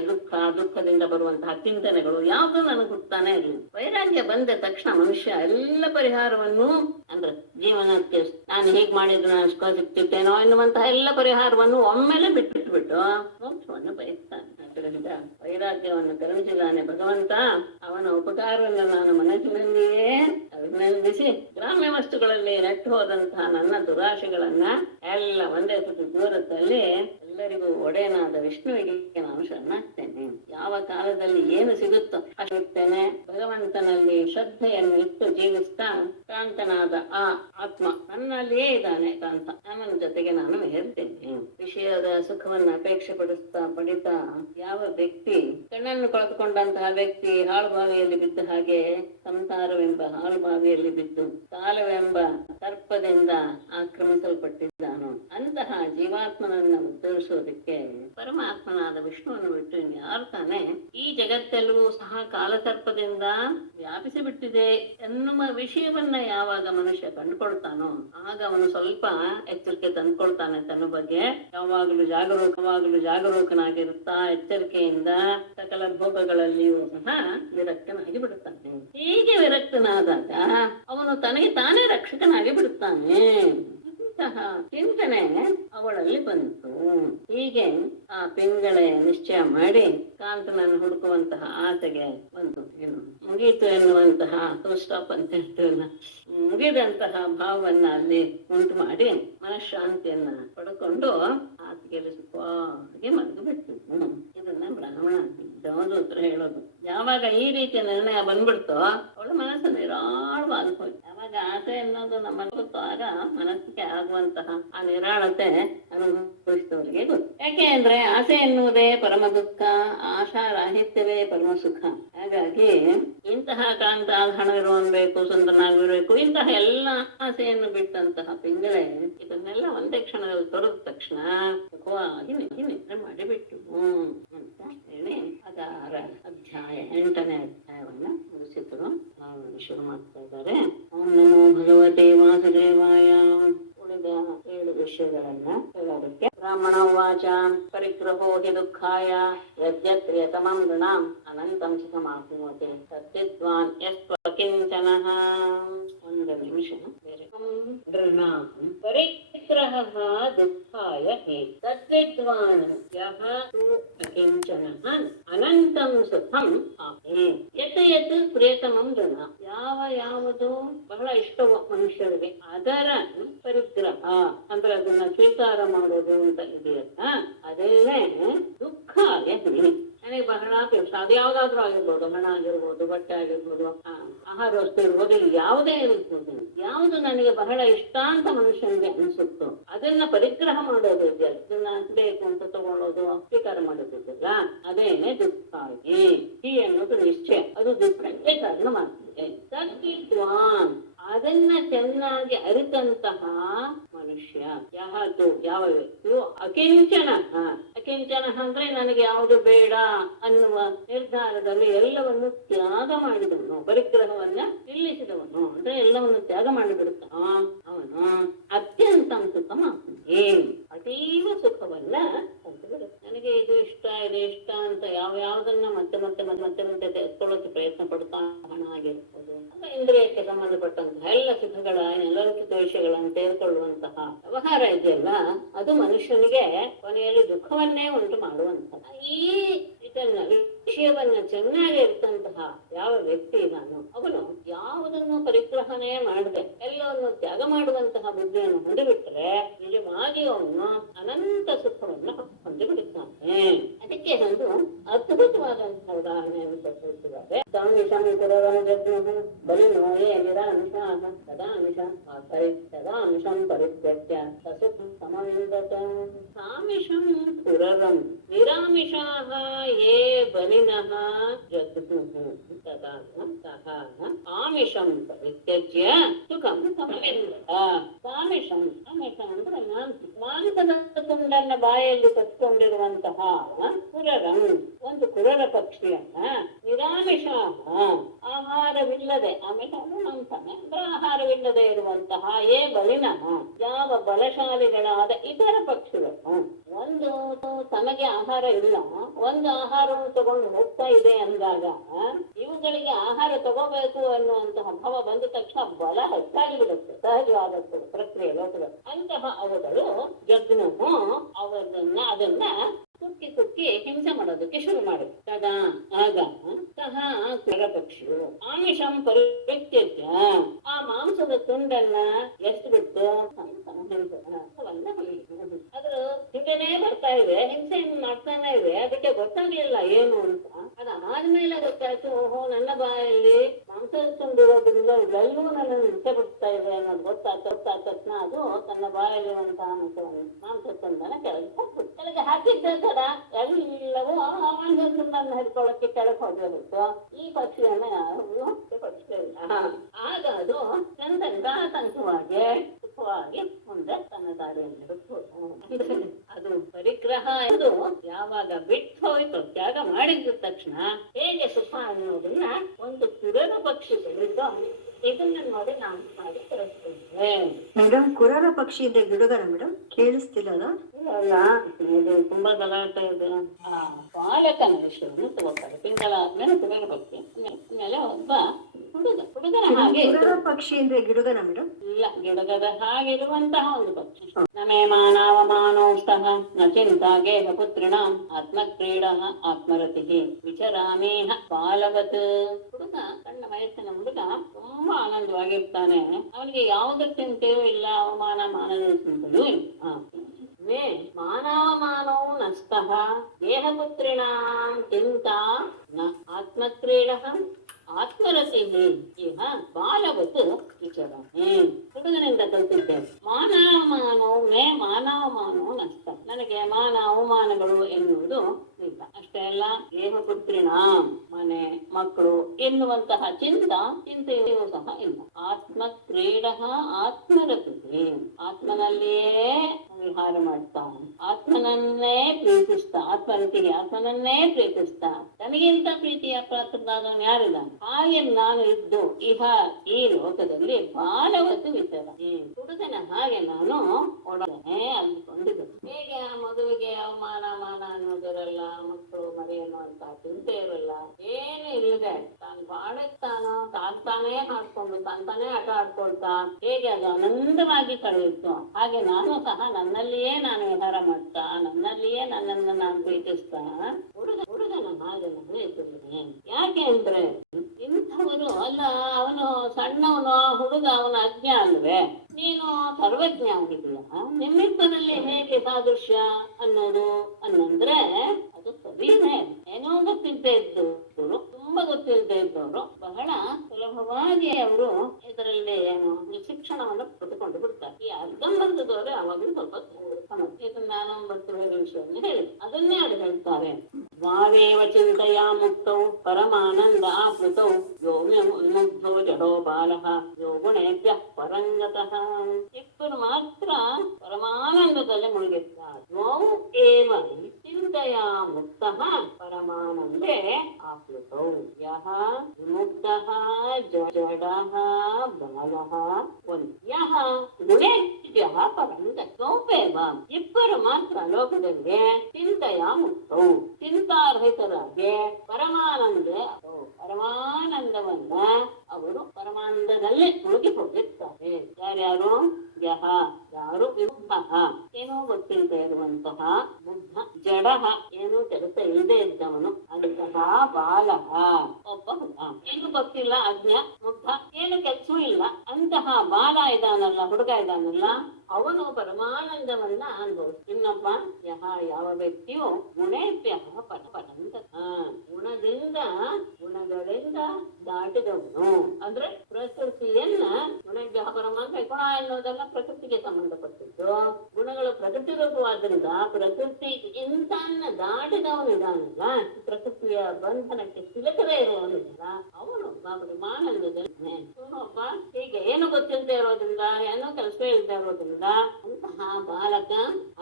ದುಃಖದಿಂದ ಬರುವಂತಹ ಚಿಂತನೆಗಳು ಯಾವುದು ನನಗೆ ಹುಟ್ಟಾನೆ ಇರಲಿಲ್ಲ. ವೈರಾಗ್ಯ ಬಂದ ತಕ್ಷಣ ಮನುಷ್ಯ ಎಲ್ಲ ಪರಿಹಾರವನ್ನು, ಅಂದ್ರೆ ಜೀವನಕ್ಕೆ ನಾನು ಹೀಗೆ ಮಾಡಿದ್ರೆ ನಾನು ಸುಖ ಸಿಗ್ತಿರ್ತೇನೋ ಎನ್ನುವಂತಹ ಎಲ್ಲ ಪರಿಹಾರವನ್ನು ಒಮ್ಮೆಲೆ ಬಿಟ್ಟು ಮೋಕ್ಷವನ್ನು ಬಯಸ್ತಾನೆ. ಆದ್ದರಿಂದ ವೈರಾಗ್ಯವನ್ನು ಕರುಣಿಸಿದಾನೆ ಭಗವಂತ. ಅವನ ಉಪಕಾರವನ್ನು ನಾನು ಮನಸ್ಸಿನಲ್ಲಿಯೇ ಅಭಿನಂದಿಸಿ ಗ್ರಾಮ್ಯ ವಸ್ತುಗಳಲ್ಲಿ ನೆಟ್ಟು ಹೋದಂತಹ ನನ್ನ ದುರಾಶೆಗಳನ್ನ ಎಲ್ಲ ಒಂದೇ ಸುತ್ತು ದೂರದಲ್ಲಿ ಎಲ್ಲರಿಗೂ ಒಡೆಯನಾದ ವಿಷ್ಣುವಿಗೆ ನಾನು ಶರಣಾಗ್ತೇನೆ. ಯಾವ ಕಾಲದಲ್ಲಿ ಏನು ಸಿಗುತ್ತೋ ಅಷ್ಟಿರ್ತೇನೆ. ಭಗವಂತನಲ್ಲಿ ಶ್ರದ್ಧೆಯನ್ನು ಇಟ್ಟು ಜೀವಿಸ್ತಾ ಕಾಂತನಾದ ಆ ಆತ್ಮ ನನ್ನಲ್ಲಿಯೇ ಇದ್ದಾನೆ. ಕಾಂತ ನನ್ನ ಜೊತೆಗೆ ನಾನು ಹೇಳ್ತೇನೆ. ವಿಷಯದ ಸುಖವನ್ನು ಅಪೇಕ್ಷೆ ಪಡಿತಾ ಯಾವ ವ್ಯಕ್ತಿ ಕಣ್ಣನ್ನು ಕಳೆದುಕೊಂಡಂತಹ ವ್ಯಕ್ತಿ ಹಾಳುಬಾವಿಯಲ್ಲಿ ಬಿದ್ದ ಹಾಗೆ ಸಂಸಾರವೆಂಬ ಹಾಳುಬಾವಿಯಲ್ಲಿ ಬಿದ್ದು ಕಾಲವೆಂಬ ಸರ್ಪದಿಂದ ಆಕ್ರಮಿಸಲ್ಪಟ್ಟಿದ್ದಾನೋ ಅಂತಹ ಜೀವಾತ್ಮನನ್ನು ಉದ್ಧರಿಸೋದಕ್ಕೆ ಪರಮಾತ್ಮನಾದ ವಿಷ್ಣುವನ್ನು ಬಿಟ್ಟು ಯಾರು ತಾನೆ ಈ ಜಗತ್ತೆಲ್ಲವೂ ಸಹ ಕಾಲಸರ್ಪದಿಂದ ವ್ಯಾಪಿಸಿ ಬಿಟ್ಟಿದೆ ಎನ್ನುವ ವಿಷಯವನ್ನ ಯಾವಾಗ ಮನುಷ್ಯ ಕಂಡುಕೊಳ್ತಾನೋ ಆಗ ಅವನು ಸ್ವಲ್ಪ ಎಚ್ಚರಿಕೆ ತಂದ್ಕೊಳ್ತಾನೆ. ತನ್ನ ಬಗ್ಗೆ ಯಾವಾಗಲೂ ಜಾಗರೂಕನಾಗಿರುತ್ತಾ ಎಚ್ಚರಿಕೆಯಿಂದ ಸಕಲ ಭೋಗಗಳಲ್ಲಿಯೂ ಸಹ ವಿರಕ್ತನಾಗಿ ಬಿಡುತ್ತಾನೆ. ಹೀಗೆ ವಿರಕ್ತನಾದಾಗ ಅವನು ತನಗೆ ತಾನೇ ರಕ್ಷಕನಾಗಿ ಬಿಡುತ್ತಾನೆ. ಚಿಂತನೆ ಅವಳಲ್ಲಿ ಬಂತು. ಹೀಗೆ ಆ ಪಿಂಗಳೆ ನಿಶ್ಚಯ ಮಾಡಿ ಕಾಂತನನ್ನು ಹುಡುಕುವಂತಹ ಆಸೆಗೆ ಬಂತು. ಏನು ಮುಗೀತು ಎನ್ನುವಂತಹ ಸ್ಟಾಪ್ ಅಂತ ಹೇಳ್ತೀವಲ್ಲ, ಮುಗಿದಂತಹ ಭಾವವನ್ನ ಅಲ್ಲಿ ಉಂಟು ಮಾಡಿ ಮನಃಶಾಂತಿಯನ್ನ ಪಡ್ಕೊಂಡು ಆಕೆಯಲ್ಲಿ ಸುಖವಾಗಿ ಮರೆದು ಬಿಟ್ಟು ಇದನ್ನ ಬ್ರಾಹ್ಮಣ ದೇವದೂತ್ರ ಹೇಳೋದು. ಯಾವಾಗ ಈ ರೀತಿಯ ನಿರ್ಣಯ ಬಂದ್ಬಿಡ್ತೋ ಅವಳ ಮನಸ್ಸು ನಿರಾಳವಾಗಿ ಹೋಯ್ತು. ಯಾವಾಗ ಆಸೆ ಅನ್ನೋದು ನಮ್ಮಲ್ಲಿ ಗೊತ್ತು ಆಗ ಮನಸ್ಸಿಗೆ ಆಗುವಂತಹ ಆ ನಿರಾಳತೆ ಅನುಭವಿಸಿದವರಿಗೆ ಗೊತ್ತು. ಯಾಕೆ ಅಂದ್ರೆ ಆಸೆ ಎನ್ನುವುದೇ ಪರಮ ದುಃಖ, ಆಶಾ ರಾಹಿತ್ಯವೇ ಪರಮ ಸುಖ. ಹಾಗಾಗಿ ಇಂತಹ ಕಾಂತ ಹಣವಿರುವನ್ ಬೇಕು, ಸುಂದರನಾಗಿರ್ಬೇಕು, ಇಂತಹ ಎಲ್ಲ ಆಸೆಯನ್ನು ಬಿಟ್ಟಂತಹ ಪಿಂಗಳೆ ಇದನ್ನೆಲ್ಲ ಒಂದೇ ಕ್ಷಣದಲ್ಲಿ ತೊರೆದ ತಕ್ಷಣ ಸುಖವಾಗಿ ನಿದ್ರೆ ಮಾಡಿಬಿಟ್ಟು ಅಂತ ಹೇಳಿ ಅದಾರ ಅಧ್ಯಾಯ 8ನೇ ಅಧ್ಯಾಯವನ್ನ ಮುಗಿಸಿದ್ರು. ಶುರು ಮಾಡ್ತಾ ಇದ್ದಾರೆ. ಓಂ ನಮೋ ಭಗವತೆ ವಾಸುದೇವಾಯ. ಉಳಿದ 7 ವಿಷಯಗಳನ್ನ ಹೇಳೋದಕ್ಕೆ ಬ್ರಾಹ್ಮಣ ವಾಚ ಪರಿಗ್ರಹೋ ಹಿ ದುಃಖಾಯ ಯದ್ಯತ್ರಿಯತಮಂ ಋಣಾಂ ಅನಂತಂ ಸುಖಮಾಪ್ನೋತಿ ತದ್ವಿದ್ವಾನ್ ಯಸ್ತ್ವಕಿಂಚನಃ. ಒಂದು ನಿಮಿಷ ಬೇರೆ. ಋಣಾಂ ಪರಿಗ್ರಹಃ ದುಃಖಾಯ ಹಿ ತದ್ವಿದ್ವಾನ್ ಯಃ ತು ಅಕಿಂಚನಃ ಅನಂತಂ ಸುಖಂ ಆಪ್ನೋತಿ. ಯತ್ ಪ್ರಿಯತಮಂ ಋಣ, ಯಾವುದು ಬಹಳ ಇಷ್ಟವೋ ಮನುಷ್ಯರಿಗೆ ಅದರ ಪರಿಗ್ರಹ ಅಂದ್ರೆ ಅದನ್ನ ಸ್ವೀಕಾರ ಮಾಡೋದು ಅಂತ ಇದೆಯಲ್ಲ, ಅದೇನೇ ದುಃಖಾಯ ಹಿ. ನನಗೆ ಬಹಳ ಕೆಲಸ ಅದು ಯಾವ್ದಾದ್ರು ಆಗಿರ್ಬೋದು, ಹಣ ಆಗಿರ್ಬೋದು, ಬಟ್ಟೆ ಆಗಿರ್ಬೋದು, ಆಹಾರ ವಸ್ತು ಇರ್ಬೋದು, ಯಾವುದೇ ಇರ್ಬೋದು, ಯಾವುದು ನನಗೆ ಬಹಳ ಇಷ್ಟ ಅಂತ ಮನುಷ್ಯನಿಗೆ ಅನ್ಸುತ್ತೋ ಅದನ್ನ ಪರಿಗ್ರಹ ಮಾಡೋದು ಇದೆಯಲ್ಲ, ಅದನ್ನ ಬೇಕು ಅಂತ ತಗೊಳ್ಳೋದು ಸ್ವೀಕಾರ ಮಾಡೋದಿಲ್ಲ, ಅದೇನೆ ದುಃಖಾಗಿ. ಹಿ ಅನ್ನೋದು ನಿಶ್ಚಯ, ಅದು ದುಃಖಕ್ಕೆ ಕಾರಣ ಮಾಡ್ತಿದೆ. ತದ್ವಿದ್ವಾನ್, ಅದನ್ನ ಚೆನ್ನಾಗಿ ಅರಿತಂತಹ ಮನುಷ್ಯ, ಯಾವ ವ್ಯಕ್ತಿಯು ಅಕಿಂಚನ. ಅಕಿಂಚನ ಅಂದ್ರೆ ನನಗೆ ಯಾವುದು ಬೇಡ ಅನ್ನುವ ನಿರ್ಧಾರದಲ್ಲಿ ಎಲ್ಲವನ್ನು ತ್ಯಾಗ ಮಾಡಿದವನು, ಪರಿಗ್ರಹವನ್ನ ನಿಲ್ಲಿಸಿದವನು ಅಂದ್ರೆ ಎಲ್ಲವನ್ನು ತ್ಯಾಗ ಮಾಡಿಬಿಡುತ್ತಾನ ಅವನು ಅತ್ಯಂತ ಸುಖ ಮಾಡ್ತಾನೆ. ಅತೀವ ಸುಖವನ್ನ ನನಗೆ ಇದು ಇಷ್ಟ ಅಂತ ಯಾವ್ದನ್ನ ಮತ್ತೆ ತೆಗೆದುಕೊಳ್ಳೋಕೆ ಪ್ರಯತ್ನ ಪಡ್ತಾ ಹಣ ಆಗಿರ್ಬೋದು, ಇಂದ್ರಿಯಕ್ಕೆ ಸಂಬಂಧಪಟ್ಟಂತಹ ಎಲ್ಲ ಸುಖಗಳ ಲೌಕಿಕ ವಿಷಯಗಳನ್ನು ತೆಗೆದುಕೊಳ್ಳುವಂತಹ ವ್ಯವಹಾರ ಇದೆಯಲ್ಲ, ಅದು ಮನುಷ್ಯನಿಗೆ ಕೊನೆಯಲ್ಲಿ ದುಃಖವನ್ನೇ ಉಂಟು ಮಾಡುವಂತಹ. ಈ ಇದನ್ನ ವಿಷಯವನ್ನ ಚೆನ್ನಾಗಿ ಇರ್ತಂತಹ ಯಾವ ವ್ಯಕ್ತಿ ಇದ್ದಾನೋ ಅವನು ಯಾವುದನ್ನು ಪರಿಗ್ರಹಣೆ ಮಾಡದೆ ಎಲ್ಲವನ್ನು ತ್ಯಾಗ ಮಾಡುವಂತಹ ಬುದ್ಧಿಯನ್ನು ಹೊಂದಿಬಿಟ್ರೆ ನಿಜವಾಗಿ ಅವನು ಅನಂತ ಸುಖವನ್ನು ಹೊಂದಿಬಿಡುತ್ತಾನೆ. ಅದಕ್ಕೆ ಒಂದು ಅದ್ಭುತವಾದಂತಹ ಉದಾಹರಣೆಯನ್ನು ಕೊಟ್ಟಿದ್ದಾರೆ. ಬಲಿನೋಯೇ ನಿರಾಂಶಾಹ ತದಾಂಶಂ ಪರಿತ್ಯಜ್ಯ ಸಸುಖಂ ಸಮವಿಂದತ ಸಾಮಿಷಂ ಪುರರಂ ನಿರಾಮಿಷಾಃ ಯೇ ಬಲಿನಃ ಜಗ್ಮುಃ ತದಾ ಸಹ ಆಮಿಷಂ ಪರಿತ್ಯಜ್ಯ ಸುಖಂ ಸಮವಿಂದತ. ಸಾಮಿಷಂ ಅಂದ್ರೆ ಮಾಂಸದ ತುಂಡನ್ನ ಬಾಯಲ್ಲಿ ಕಟ್ಕೊಂಡಿರುವಂತಹ ಕುರರಂ ಒಂದು ಕುರರ ಪಕ್ಷಿಯನ್ನ ನಿರಾಮಿಷಾಹ ಆಹಾರವಿಲ್ಲದೆ ಆಮೇಲೆ ಅಂತಾನೆ ಅಂದ್ರೆ ಆಹಾರವಿಲ್ಲದೆ ಇರುವಂತಹ ಏ ಬಲಿನಃ ಯಾವ ಬಲಶಾಲಿಗಳಾದ ಇತರ ಪಕ್ಷಿಗಳು ಒಂದು ತನಗೆ ಆಹಾರ ಇಲ್ಲ, ಒಂದು ಆಹಾರವನ್ನು ತಗೊಂಡು ಹೋಗ್ತಾ ಇದೆ ಅಂದಾಗ ಇವುಗಳಿಗೆ ಆಹಾರ ತಗೋಬೇಕು ಅನ್ನುವಂತಹ ಭಾವ ಬಂದ ತಕ್ಷಣ ಬಲ ಹೆಚ್ಚಾಗಿ ಬಿಡುತ್ತೆ. ಸಹಜವಾದ ಪ್ರಕ್ರಿಯೆ ಲೋಕದಲ್ಲಿ ಅಂತಹ ಅವುಗಳು ಜಗ್ನುಹು ಅದನ್ನ ಕುಕ್ಕಿ ಕುಕ್ಕಿ ಹಿಂಸೆ ಮಾಡೋದಕ್ಕೆ ಶುರು ಮಾಡಿದ್ರು. ತದಾ ಆಗ ಸಹ ಕುರ ಪಕ್ಷಿಯು ಆಮಿಷಂ ಪರಿತ್ಯಜ್ಯ ಆ ಮಾಂಸದ ತುಂಡನ್ನ ಎಷ್ಟು ಬಿಟ್ಟು ಅದ್ರ ಹಿಂದೆನೇ ಬರ್ತಾ ಇದೆ, ಹಿಂಸೆಯನ್ನು ಮಾಡ್ತಾನೆ ಇದೆ. ಅದಕ್ಕೆ ಗೊತ್ತಾಗ್ಲಿಲ್ಲ ಏನು ಅಂತ. ಅದಾದ್ಮೇಲೆ ಗೊತ್ತಾಯ್ತು, ಓಹೋ ನನ್ನ ಬಾಯಲ್ಲಿ ಮಾಂಸದ ತುಂಡಿರೋದ್ರಿಂದ ಇವೆಲ್ಲವೂ ನನ್ನನ್ನು ಹಿಂಸೆ ಬಿಡ್ತಾ ಇದೆ ಅನ್ನೋದು ಗೊತ್ತಾಗ್ತಾ ತಕ್ಷಣ ಅದು ತನ್ನ ಬಾಯಲ್ಲಿರುವಂತಹ ಮಾಂಸದ ತುಂಡನ್ನ ಕೆಳಗೆ ಹಾಕಿದ್ದ ತಡ ಎಲ್ಲವೂ ಆ ಮಾಂಸದ ತುಂಡನ್ನು ಹಿಡ್ಕೊಳ್ಳಕ್ಕೆ ಕೆಳಗೆ ಹೋಗಬೇಕು. ಈ ಪಕ್ಷಿಯನ್ನ ಯಾರು ಪಕ್ಷಿ ಇಲ್ಲ. ಆಗ ಅದು ತಂತ್ರವಾಗಿ ಸುಖವಾಗಿ ಮುಂದೆ ತನ್ನ ದಾರಿಯನ್ನು ಹಿಡಿದು ಅದು ಪರಿಗ್ರಹ ಅದು ಯಾವಾಗ ಬಿಟ್ಟು ಹೋಯ್ತು, ತ್ಯಾಗ ಮಾಡಿದ ತಕ್ಷಣ ಹೇಗೆ ಸುಖ ಅನ್ನೋದನ್ನ ಒಂದು ಕುರರ ಪಕ್ಷಿ ಬೆಳೆದು ಇದನ್ನ ನೋಡಿ ನಾನು ಮಾಡಿ ತರಿಸ್ತೇನೆ. ಮೇಡಮ್, ಕುರರ ಪಕ್ಷಿ ಇದೆ ಗಿಡಗರ ಮೇಡಮ್, ಕೇಳಿಸ್ತಿಲ್ಲ? ಇಲ್ಲ, ಇದು ತುಂಬಾ ಗಲಾಟೆ ಇದೆ. ಬಾಲಕನ ವಿಷಯವನ್ನು ತಗೋತಾರೆ. ತಿಂಗಳ ಆದ್ಮೇಲೆ ಕುರರ ಪಕ್ಷಿ, ಆಮೇಲೆ ಒಬ್ಬ ಹುಡುಗನ ಹಾಗೆ ಕುರರ ಪಕ್ಷಿ ಅಂದ್ರೆ ಗಿಡಗರ ಮೇಡಮ್? ಇಲ್ಲ, ಗಿಡಗದ ಹಾಗಿರುವಂತಹ ಒಂದು ಪಕ್ಷಿ. ನಮೇ ಮಾನವಮಾನೌಸ್ತಃ ನ ಚಿಂತಾ ಗೇಹ ಪುತ್ರಿಣಾಂ ಆತ್ಮಕ್ರೀಡ ಆತ್ಮರತಿ ವಿಚರಾಮೇಹ ಬಾಲವತ್. ಹುಡುಗ, ಸಣ್ಣ ವಯಸ್ಸಿನ ಹುಡುಗ ತುಂಬಾ ಆನಂದವಾಗಿರ್ತಾನೆ. ಅವನಿಗೆ ಯಾವುದ್ರ ಚಿಂತೆಯೂ ಇಲ್ಲ, ಅವಮಾನ ಮಾನದ ಚಿಂತೆಯೂ ಇಲ್ಲ. ಮೇ ಮಾನವಮಾನೋ ನಸ್ತಃ ದೇಹಪುತ್ರಿಣಾಂ ಚಿಂತಾ ನ ಆತ್ಮಕ್ರೀಡ ಆತ್ಮರತಿ ಇಹ ಬಾಲವತ್ ವಿಚರಾಮಿ. ಹುಡುಗನಿಂದ ಕಲ್ತಿದ್ದೇನೆ. ಮಾನವಮಾನೋ ನಷ್ಟ, ನನಗೆ ಮಾನ ಅವಮಾನಗಳು ಎನ್ನುವುದು ಇಲ್ಲ. ಅಷ್ಟೇ ಅಲ್ಲ, ದೇಹಪುತ್ರಿಣ ಮನೆ ಮಕ್ಕಳು ಎನ್ನುವಂತಹ ಚಿಂತೆಯೂ ಸಹ ಇಲ್ಲ. ಆತ್ಮಕ್ರೀಡ ಆತ್ಮರತಿ, ಆತ್ಮನಲ್ಲಿಯೇ ವಿಹಾರ ಮಾಡ್ತಾ, ಆತ್ಮನನ್ನೇ ಪ್ರೀತಿಸ್ತಾ, ಆತ್ಮನನ್ನೇ ಪ್ರೀತಿಸ್ತಾ, ತನಗಿಂತ ಪ್ರೀತಿಯ ಪಾತ್ರನಾದವನು ಯಾರಿಲ್ಲ. ಹಾಗೆ ನಾನು ಇದ್ದು ಈ ಲೋಕದಲ್ಲಿ ಬಾಲವತ್ತು ವಿಚಾರ ಹುಡುಗನ ಹಾಗೆ ನಾನು ಒಡನೆ ಅಂದುಕೊಂಡಿದ್ದೆ. ಹೇಗೆ ಆ ಮಗುವಿಗೆ ಅವಮಾನ ಅನ್ನೋದಿರಲ್ಲ, ಮಕ್ಕಳು ಮರಿ ಅನ್ನುವಂತಹ ಚಿಂತೆ ಇರಲ್ಲ, ಏನು ಇಲ್ಲದೆ ತಾನು ಬಾಡುತ್ತಾನೋ ತಾನೇ ಹಾಡ್ಕೊಂಡು ತಾನೇ ಆಟ ಆಡ್ಕೊಳ್ತಾ ಹೇಗೆ ಅದು ಆನಂದವಾಗಿ ಕಳೆಯಿತು, ಹಾಗೆ ನಾನು ಸಹ ನನ್ನಲ್ಲಿಯೇ ನಾನು ವಿಹಾರ ಮಾಡ್ತಾ, ನನ್ನಲ್ಲಿಯೇ ನನ್ನನ್ನು ನಾನು ಪ್ರೀತಿಸ್ತಾ ಹುಡುಗನ ಹಾಗೆ ನಾನು ಇದ್ದೇನೆ. ಯಾಕೆ ಅಂದ್ರೆ ಇಂಥವರು ಅಲ್ಲ, ಅವನು ಸಣ್ಣವನು, ಹುಡುಗ ಅವನ ಅಜ್ಞ ಅಲ್ವೇ, ನೀನು ಸರ್ವಜ್ಞ ಆಗಿದೆಯಾ, ನಿಮ್ಮಿಬ್ಬರಲ್ಲಿ ಹೇಗೆ ಸಾದೃಶ್ಯ ಅನ್ನಂದ್ರೆ ಅದು ಸರಿನೇ. ಏನೋ ಗೊತ್ತಿದ್ದೇ ಇದ್ದವರು, ತುಂಬಾ ಗೊತ್ತಿಲ್ಲದೆ ಇದ್ದವರು ಬಹಳ ಸುಲಭವಾಗಿ ಅವರು ಇದರಲ್ಲಿ ಶಿಕ್ಷಣವನ್ನು ಪಡೆದುಕೊಂಡು ಬಿಡ್ತಾರೆ. ಈ ಅರ್ಧಂಬರ್ಧದವರು ಅವಾಗಲೂ ಸ್ವಲ್ಪ ಸಮಸ್ಯೆ. ಇದನ್ನ ನಾನೊಂಬತ್ತು ಬೇರೆ ವಿಷಯವನ್ನು ಹೇಳಿ ಅದನ್ನೇ ಅದು ಹೇಳ್ತಾರೆ. ವಾವೇವ ಚಿಂತೆಯಾ ಮುಕ್ತೌ ಪರಮಾನಂದ ಆಪ್ಲುತೌ ಯೋಗ್ಧೋ ಜಡೋ ಬಾಲಃ ಯೋ ಗುಣೇಭ್ಯಃ ಪರಂಗತಃ. ಇಬ್ಬರು ಮಾತ್ರ ಪರಮಾನಂದದಲ್ಲಿ ಮುಳುಗಿರ್ತಾರೆ. ದ್ವೌ ಏವ ಚಿಂತೆಯಾ ಮುಕ್ತಃ ಪರಮಾನಂದೇ ಆಪ್ಲುತೌ ಯಃ ವಿಮುಕ್ತಃ ಜಡಃ ಬಾಲಃ ಯಃ ಗುಣೇಭ್ಯಃ ಪರಂಗತೌ. ಇಬ್ಬರು ಮಾತ್ರ ಲೋಕದಲ್ಲಿ ಚಿಂತೆಯ ಮುಕ್ತೌ, ಚಿಂತಾರಹಿತರಾಗಿ ಪರಮಾನಂದವನ್ನ ಅವರು ಪರಮಾನಂದದಲ್ಲಿ ಮುಳುಗಿ ಹೋಗಿರ್ತಾರೆ. ಯಾರ್ಯಾರು? ಯಾರು ವಿಮುಕ್ತ ಏನೋ ಗೊತ್ತಿಲ್ಲದೆ ಇರುವಂತಹ ಮುಗ್ಧ ಜಡಹ, ಏನೋ ಕೆಲಸ ಇಲ್ಲದೆ ಇದ್ದವನು, ಅಂತಹ ಬಾಲಹ ಒಬ್ಬ ಹುಡುಗ. ಏನು ಗೊತ್ತಿಲ್ಲ, ಅಜ್ಞ, ಮುಗ್ಧ, ಏನು ಕೆಲಸವೂ ಇಲ್ಲ, ಅಂತಹ ಬಾಲ ಇದಾನಲ್ಲ, ಹುಡುಗ ಇದಾನಲ್ಲ, ಅವನು ಪರಮಾನಂದವನ್ನ ಅನುಭವಿಸ್. ಇನ್ನೊಬ್ಬ ಯಹ, ಯಾವ ವ್ಯಕ್ತಿಯು ಗುಣೇಭ್ಯ ಪರಂತ, ಗುಣಗಳಿಂದ ದಾಟಿದವನು. ಅಂದ್ರೆ ಪ್ರಕೃತಿಯನ್ನ, ಗುಣೇಭ್ಯ ಪರಮ ಅಂದ್ರೆ ಗುಣ ಎನ್ನುವುದೆಲ್ಲ ಪ್ರಕೃತಿಗೆ ಸಂಬಂಧಪಟ್ಟಿದ್ದು. ಗುಣಗಳು ಪ್ರಕೃತಿ ರೂಪವಾದ್ರಿಂದ ಪ್ರಕೃತಿಗಿಂತ ದಾಟಿದವನು ಇದಾನಲ್ಲ, ಪ್ರಕೃತಿಯ ಬಂಧನಕ್ಕೆ ಸಿಲುಕದೇ ಇರುವವನಿಲ್ಲ, ಅವನು ಪರಮಾನಂದದಲ್ಲಿ. ಒಬ್ಬ ಹೀಗೆ ಏನು ಗೊತ್ತಿಲ್ಲದೆ ಇರೋದ್ರಿಂದ, ಏನೋ ಕೆಲಸವೇ ಇಲ್ಲದೆ ಇರೋದ್ರಿಂದ ಅಂತಹ ಬಾಲಕ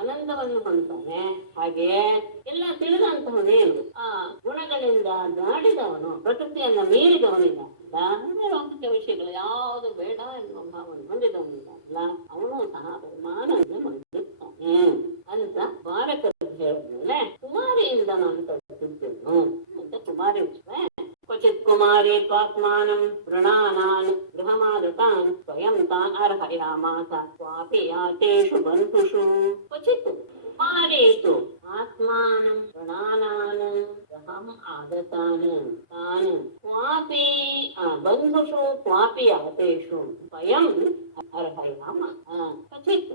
ಆನಂದವನ್ನು ಹೊಂದ್ತಾನೆ. ಹಾಗೆಯೇ ಎಲ್ಲ ತಿಳಿದಂತಹನೇನು ಆ ಗುಣಗಳಿಂದ ದಾಟಿದವನು, ಪ್ರಕೃತಿಯನ್ನ ಮೀರಿದವನಿಲ್ಲ, ಲೌಕಿಕ ವಿಷಯಗಳು ಯಾವುದು ಬೇಡ ಎನ್ನುವ ಭಾವನೆ ಹೊಂದಿದವನಿಲ್ಲ, ಅವನು ಸಹ ಪರಮಾನಂದ ಹೊಂದಿರ್ತಾನೆ ಅಂತ ಬಾಲಕರು ಹೇಳಿದ್ಮೇಲೆ ಕುಮಾರಿಯಿಂದ ನಾನು ಕಲಿತಿದ್ದೇನು ಅಂತ ಕುಮಾರಿ ವಿಷಯ. ಕ್ವಚಿತ್ ಕುಮಾರಿ ತ್ವಾತ್ಮಾನಂ ವೃಣಾನಾನ್ ಗೃಹಮಾಗತಾನ್ ಸ್ವಯಂ ತಾನ್ ಅರ್ಹಯಾಮಾಸ ಕ್ವಾಪಿ ಯಾತೇಷು ಬಂಧುಷು. ಕ್ವಚಿತ್ ಕುಮಾರೇತು ಆತ್ಮಾನಂ ವೃಣಾನಾನ್ ಗೃಹಂ ಆಗತಾನ್ ತಾನ್ ಕ್ವಾಪಿ ಬಂಧುಷು ಕ್ವಾಪಿ ಯಾತೇಷು ಸ್ವಯಂ ಅರ್ಹಯಾಮ. ಕ್ವಚಿತ್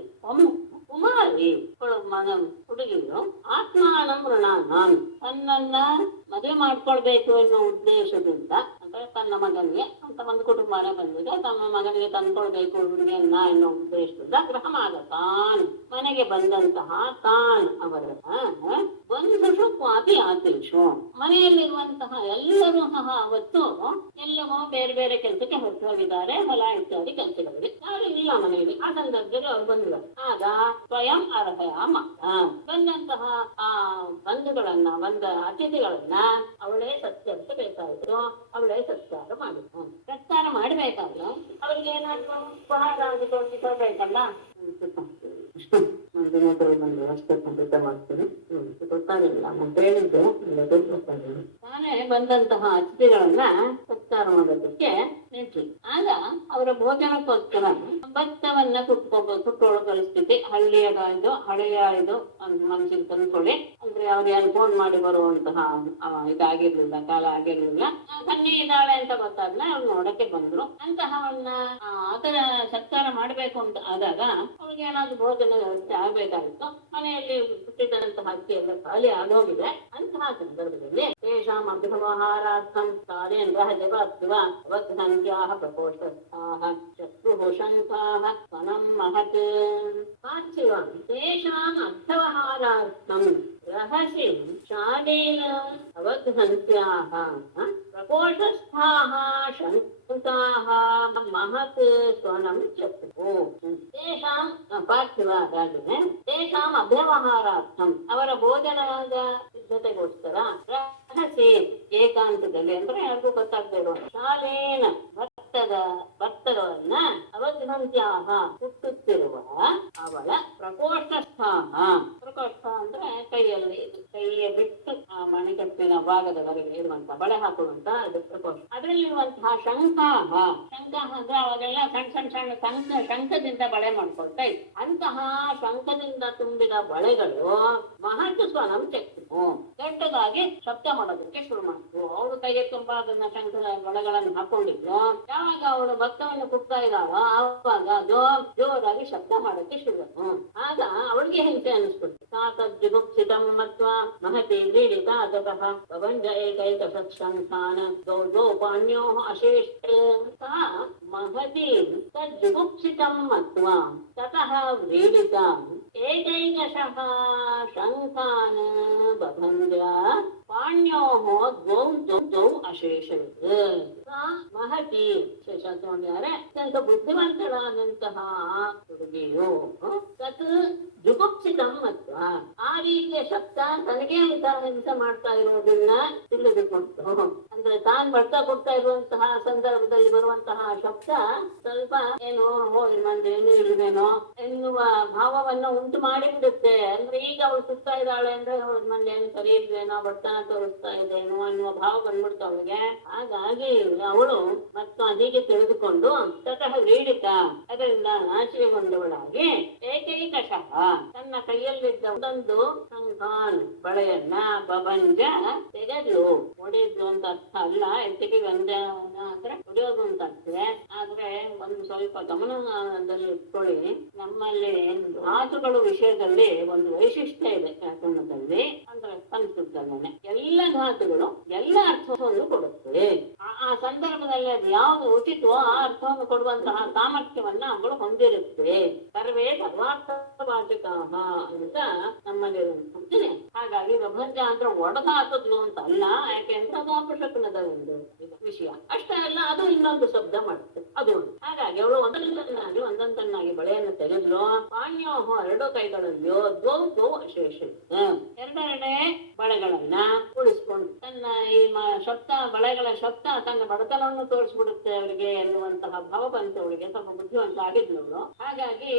ಕುಮಾರಿ ಹುಡುಗಿರು ಆತ್ಮಾನಂ ವೃಣಾನಾನ್, ತನ್ನನ್ನ ಮದುವೆ ಮಾಡ್ಕೊಳ್ಬೇಕು ಅನ್ನೋ ಉದ್ದೇಶದಿಂದ, ಅಂದ್ರೆ ತನ್ನ ಮಗನಿಗೆ ಅಂತ ಒಂದು ಕುಟುಂಬನೇ ಬಂದಿದೆ, ತನ್ನ ಮಗನಿಗೆ ತಂದ್ಕೊಳ್ಬೇಕು ಹುಡುಗಿಯನ್ನ ಎನ್ನೋ ಉದ್ದೇಶದಿಂದ ಗೃಹಮಾಗತಾನ್, ಮನೆಗೆ ಬಂದಂತಹ ತಾನ್ ಅವರ ಬಂಧುಷು ಕ್ವಾಪಿ ಆತೇಷು, ಮನೆಯಲ್ಲಿರುವಂತಹ ಎಲ್ಲರೂ ಸಹ ಅವತ್ತು ಎಲ್ಲವೋ ಬೇರೆ ಬೇರೆ ಕೆಲಸಕ್ಕೆ ಹೊರಟು ಹೋಗಿದ್ದಾರೆ, ಹೊಲ ಇತ್ಯಾದಿ ಕೆಲಸಗಳಿಗೆ, ಯಾರು ಇಲ್ಲ ಮನೆಯಲ್ಲಿ. ಆ ಸಂದರ್ಭದಲ್ಲಿ ಅವ್ರು ಬಂದ್ರು. ಆಗ ಸ್ವಯಂ ಅರ್ಹಯಾಮ, ಬಂದಂತಹ ಆ ಬಂಧುಗಳನ್ನ, ಬಂದ ಅತಿಥಿಗಳನ್ನ ಅವಳೇ ಸತ್ಕರಿಸಬೇಕಾದ್ರು, ಅವಳೇ ಸತ್ಕಾರ ಮಾಡಿದ್ರು. ಸತ್ಕಾರ ಮಾಡಬೇಕಾದ್ರು ಅವ್ರಿಗೆ ಏನಾದ್ರು ಉಪಹಾರ ಕೊಡ್ಬೇಕಲ್ಲ, ಒಂದು ಅಷ್ಟೇ ಖಂಡಿತ ಮಾಡ್ತೀನಿ, ಗೊತ್ತಾಗಿಲ್ಲ ನಾನು ಹೇಳಿದ್ದೆ. ತಾನೇ ಬಂದಂತಹ ಅತಿಥಿಗಳನ್ನ ಸತ್ಕಾರ ಮಾಡೋದಕ್ಕೆ ನಿಂತು, ಆಗ ಅವರ ಭೋಜನಕ್ಕೋಸ್ಕರ ಭತ್ತವನ್ನ ಕುಟ್ಕೊಳ್ಳೋ ಪರಿಸ್ಥಿತಿ, ಹಳೆಯ ಇದು ಮನಸ್ಸಿಗೆ ತಂದ್ಕೊಳ್ಳಿ, ಅಂದ್ರೆ ಅವ್ರು ಯಾರು ಫೋನ್ ಮಾಡಿ ಬರುವಂತಹ ಇದಾಗಿರ್ಲಿಲ್ಲ, ಕಾಲ ಆಗಿರ್ಲಿಲ್ಲ. ಕನ್ಯೆ ಇದ್ದಾಳೆ ಅಂತ ಗೊತ್ತಾದ್ಲ, ಅವ್ರು ನೋಡಕ್ಕೆ ಬಂದ್ರು. ಅಂತಹವನ್ನ ಆತರ ಸತ್ಕಾರ ಮಾಡ್ಬೇಕು ಅಂತ ಆದಾಗ ಅವ್ರಿಗೆ ಏನಾದ್ರು ಭೋಜನ ವ್ಯವಸ್ಥೆ ಆಗ್ಬೇಕಾಗಿತ್ತು. ಮನೆಯಲ್ಲಿ ಹುಟ್ಟಿದಂತಹ ಅಕ್ಕಿ ಎಲ್ಲ ಖಾಲಿ ಆಗೋಗಿದೆ. ಅಂತಹ ಸಂದರ್ಭದಲ್ಲಿ ತೇಷಾಂ ಅಭಿವ್ಯವಹಾರಾರ್ಥಂ ಕಾರ್ಯೇಂದ್ರ ಜಗತ್ವ ಅವಧ್ರಂತ್ಯಾಹ ಪ್ರಕೋಷ್ಠಸ್ಥಾಃ ಚಕ್ರುಃ ಶಂಖಾಃ ಸ್ವನಂ ಮಹತ್ ಪಾರ್ಥಿವಂ ತೇಷಾಂ ಅರ್ಥವಹಾರಾರ್ಥಂ ರಹಸಿ ಶಾಲೇನ ಅವಧ್ರಂತ್ಯಾಹ ಪ್ರಕೋಷ್ಠಸ್ಥಾಃ ಶಂಖಾಃ ಮಹತ್ ಸ್ವನಂ ಚಕ್ರುಃ. ತೇಷಾಂ ಪಾರ್ಥಿವಾದಾಗಿದೆ, ತೇಷಾಂ ಅಭ್ಯವಹಾರಾರ್ಥಂ ಅವರ ಭೋಜನದ ಸಿದ್ಧತೆಗೋಸ್ಕರ ರಹಸಿ ಏಕಾಂತದಲ್ಲಿ, ಅಂದ್ರೆ ಯಾರಿಗೂ ಗೊತ್ತಾಗದೇ ಇರುವ ಶಾಲೇನ ಭತ್ತಗಳನ್ನ ಅವಧ್ರಂತ್ಯಾಹ ಹುಟ್ಟುತ್ತಿರುವ ಅವಳ ಪ್ರಕೋಷ್ಠಸ್ಥಾಹ, ಪ್ರಕೋಷ್ಠ ಅಂದ್ರೆ ಕೈಯ ಬಿಟ್ಟು ಆ ಮಣಿಕಟ್ಟಿನ ಭಾಗದವರೆಗೆ ಇರುವಂತ ಬಳೆ ಹಾಕುವಂತ ಅದು ಪ್ರಕೋಷ್ಠ. ಅದರಲ್ಲಿರುವಂತಹ ಶಂಖಾಹ ಅಂದ್ರೆ ಅವಾಗೆಲ್ಲ ಸಣ್ಣ ಶಂಖದಿಂದ ಬಳೆ ಮಾಡ್ಕೊಳ್ತಾ ಇತ್ತು. ಅಂತಹ ಶಂಖದಿಂದ ತುಂಬಿದ ಬಳೆಗಳು ಮಹತ್ ಸ್ವನಂ ಚಕ್ರು, ಕೆಟ್ಟದಾಗಿ ಶಬ್ದ ಮಾಡೋದಕ್ಕೆ ಶುರು ಮಾಡಿದ್ರು. ಅವಳು ಕೈಗೆ ತುಂಬಾ ಅದನ್ನ ಶಂಖದ ಬಳೆಗಳನ್ನು ಹಾಕೊಂಡಿದ್ರು. ಯಾವಾಗ ಅವಳು ಭತ್ತವನ್ನು ಕುಟ್ತಾ ಇದ್ದಾಳೋ ಆವಾಗ ಜೋರಾಗಿ ಶಬ್ದ ಮಾಡೋಕ್ಕೆ ಶುರು. ಆಗ ಅವಳಿಗೆ ಹಿಂಸೆ ಅನಿಸ್ಬಿಡ್ತು. ಸಾತಜ್ಜುಗುಪ್ಸಿತಂ ಮತ್ವಾ ಮಹತಿ ಕ್ರೀಡಿತ ತತಃ ಪ್ರಭಂಜ ಏಕೈಕ ಸತ್ಸಂತಾನ ಗೌ ಪಾಣ್ಯೋ ಅಶೇಷ್ಟ ಮಹತಿ ತಜ್ಜುಗುಪ್ಸಿತಂ ಮತ್ವಾ ತತಃ ವ್ರೀಡಿತ ಏಕೈಕಶಃ ಶಂಖಾನ್ ಬಭಂಜ ಪಾಣ್ಯೋಃ ದ್ವೌ ಅಶೇಷವಿತ್. ಮಹತಿ ಶೇಷಾಸ್ವಾಮಿಯವರೇ ಅತ್ಯಂತ ಬುದ್ಧಿವಂತಳಾದಂತಹ ಹುಡುಗಿಯು ತತ್ ಜುಗುಪ್ಸಿತಂ ಮತ್ವ ಆ ರೀತಿಯ ಶಬ್ದ ತನಗೆ ಹಿಂಸೆ ಮಾಡ್ತಾ ಇರೋದನ್ನ ತಿಳಿದುಕೊಂಡು, ಅಂದ್ರೆ ತಾನು ಬರ್ತಾ ಕೊಡ್ತಾ ಇರುವಂತಹ ಸಂದರ್ಭದಲ್ಲಿ ಬರುವಂತಹ ಶಬ್ದ ಸ್ವಲ್ಪ ಏನೋ ಹೋಗಿ ಮಂದಿ ಏನು ಇಲ್ವೇನೋ ಎನ್ನುವ ಭಾವವನ್ನು ಉಂಟು ಮಾಡಿಬಿಡುತ್ತೆ. ಅಂದ್ರೆ ಈಗ ಅವಳು ಸುತ್ತಾ ಇದ್ದಾಳೆ ಅಂದ್ರೆ ಹೋದ್ ಮಂದಿ ಏನು ಸರಿ ಇಲ್ವೇನೋ, ಬರ್ತನ ತೋರಿಸ್ತಾ ಇದ್ದೇನೋ ಅನ್ನುವ ಭಾವ ಬಂದ್ಬಿಡ್ತು ಅವಳಿಗೆ. ಹಾಗಾಗಿ ಅವಳು ಮತ್ತು ಹೀಗೆ ತಿಳಿದುಕೊಂಡು ತತಃ ವ್ರೀಡಿತ, ಅದರಿಂದ ನಾಚಿಕೆಗೊಂಡವಳಾಗಿ ಏಕೈಕಶಃ ತನ್ನ ಕೈಯಲ್ಲಿದ್ದ ಒಂದೊಂದು ಸಂಘಾನ್ ಬಳೆಯನ್ನ ಬಭಂಜ ತೆಗೆದು ಹೊಡೆದ್ಲು ಅಂತ ಅರ್ಥ ಅಲ್ಲ, ಎತ್ತಿಗೆ ಗಂಜ ಅಂದ್ರೆ ಹೊಡೆಯೋದು ಅಂತ ಅರ್ಥೆ. ಆದ್ರೆ ಒಂದು ಸ್ವಲ್ಪ ಗಮನದಲ್ಲಿ ಇಟ್ಕೊಳ್ಳಿ, ನಮ್ಮಲ್ಲಿ ಧಾತುಗಳು ವಿಷಯದಲ್ಲಿ ಒಂದು ವೈಶಿಷ್ಟ್ಯ ಇದೆ ವ್ಯಾಕರಣದಲ್ಲಿ, ಅಂದ್ರೆ ಸಂಸ್ಕೃತದಲ್ಲೇ ಎಲ್ಲ ಧಾತುಗಳು ಎಲ್ಲ ಅರ್ಥವನ್ನು ಕೊಡುತ್ತವೆ. ಆ ಸಂದರ್ಭದಲ್ಲಿ ಅದು ಯಾವುದು ಉಚಿತವೋ ಆ ಅರ್ಥವನ್ನು ಕೊಡುವಂತಹ ಸಾಮರ್ಥ್ಯವನ್ನ ಅವಳು ಹೊಂದಿರುತ್ತೆ. ಸರ್ವೇ ಸರ್ವಾರ್ಥವಾಚಕ ಅಂತ ನಮ್ಮಲ್ಲಿ ಹೇಳ್ತೀನಿ. ಹಾಗಾಗಿ ಪ್ರಪಂಚ ಅಂದ್ರೆ ಒಡದಾತದ್ಲು ಅಂತ ಅಲ್ಲ, ಯಾಕೆಂದ್ರೆ ಅದು ಅಪಶಕನದ ಒಂದು ವಿಷಯ ಅಷ್ಟೇ ಅಲ್ಲ, ಅದು ಇನ್ನೊಂದು ಶಬ್ದ ಮಾಡುತ್ತೆ ಅದು. ಹಾಗಾಗಿ ಅವಳು ಒಂದೊಂದನ್ನಾಗಿ ಬಳೆಯನ್ನು ತೆಗೆದ್ಲು. ಪಾಣ್ಯೋಹ ಎರಡು ಕೈಗಳಲ್ಲಿಯೋ ದ್ವೌ ಅಶೇಷ ಎರಡೆರಡೇ ಬಳೆಗಳನ್ನ ಉಳಿಸ್ಕೊಂಡು ತನ್ನ ಈ ಶಬ್ದ ಬಳೆಗಳ ಶಬ್ದ ತನ್ನ ಬಡತನವನ್ನು ತೋರಿಸ್ಬಿಡುತ್ತೆ ಅವರಿಗೆ ಎನ್ನುವಂತಹ ಭಾವ ಬಂತು ಅವಳಿಗೆ. ಸ್ವಲ್ಪ ಬುದ್ಧಿವಂತ ಆಗಿದ್ಲು ಅವಳು. ಹಾಗಾಗಿ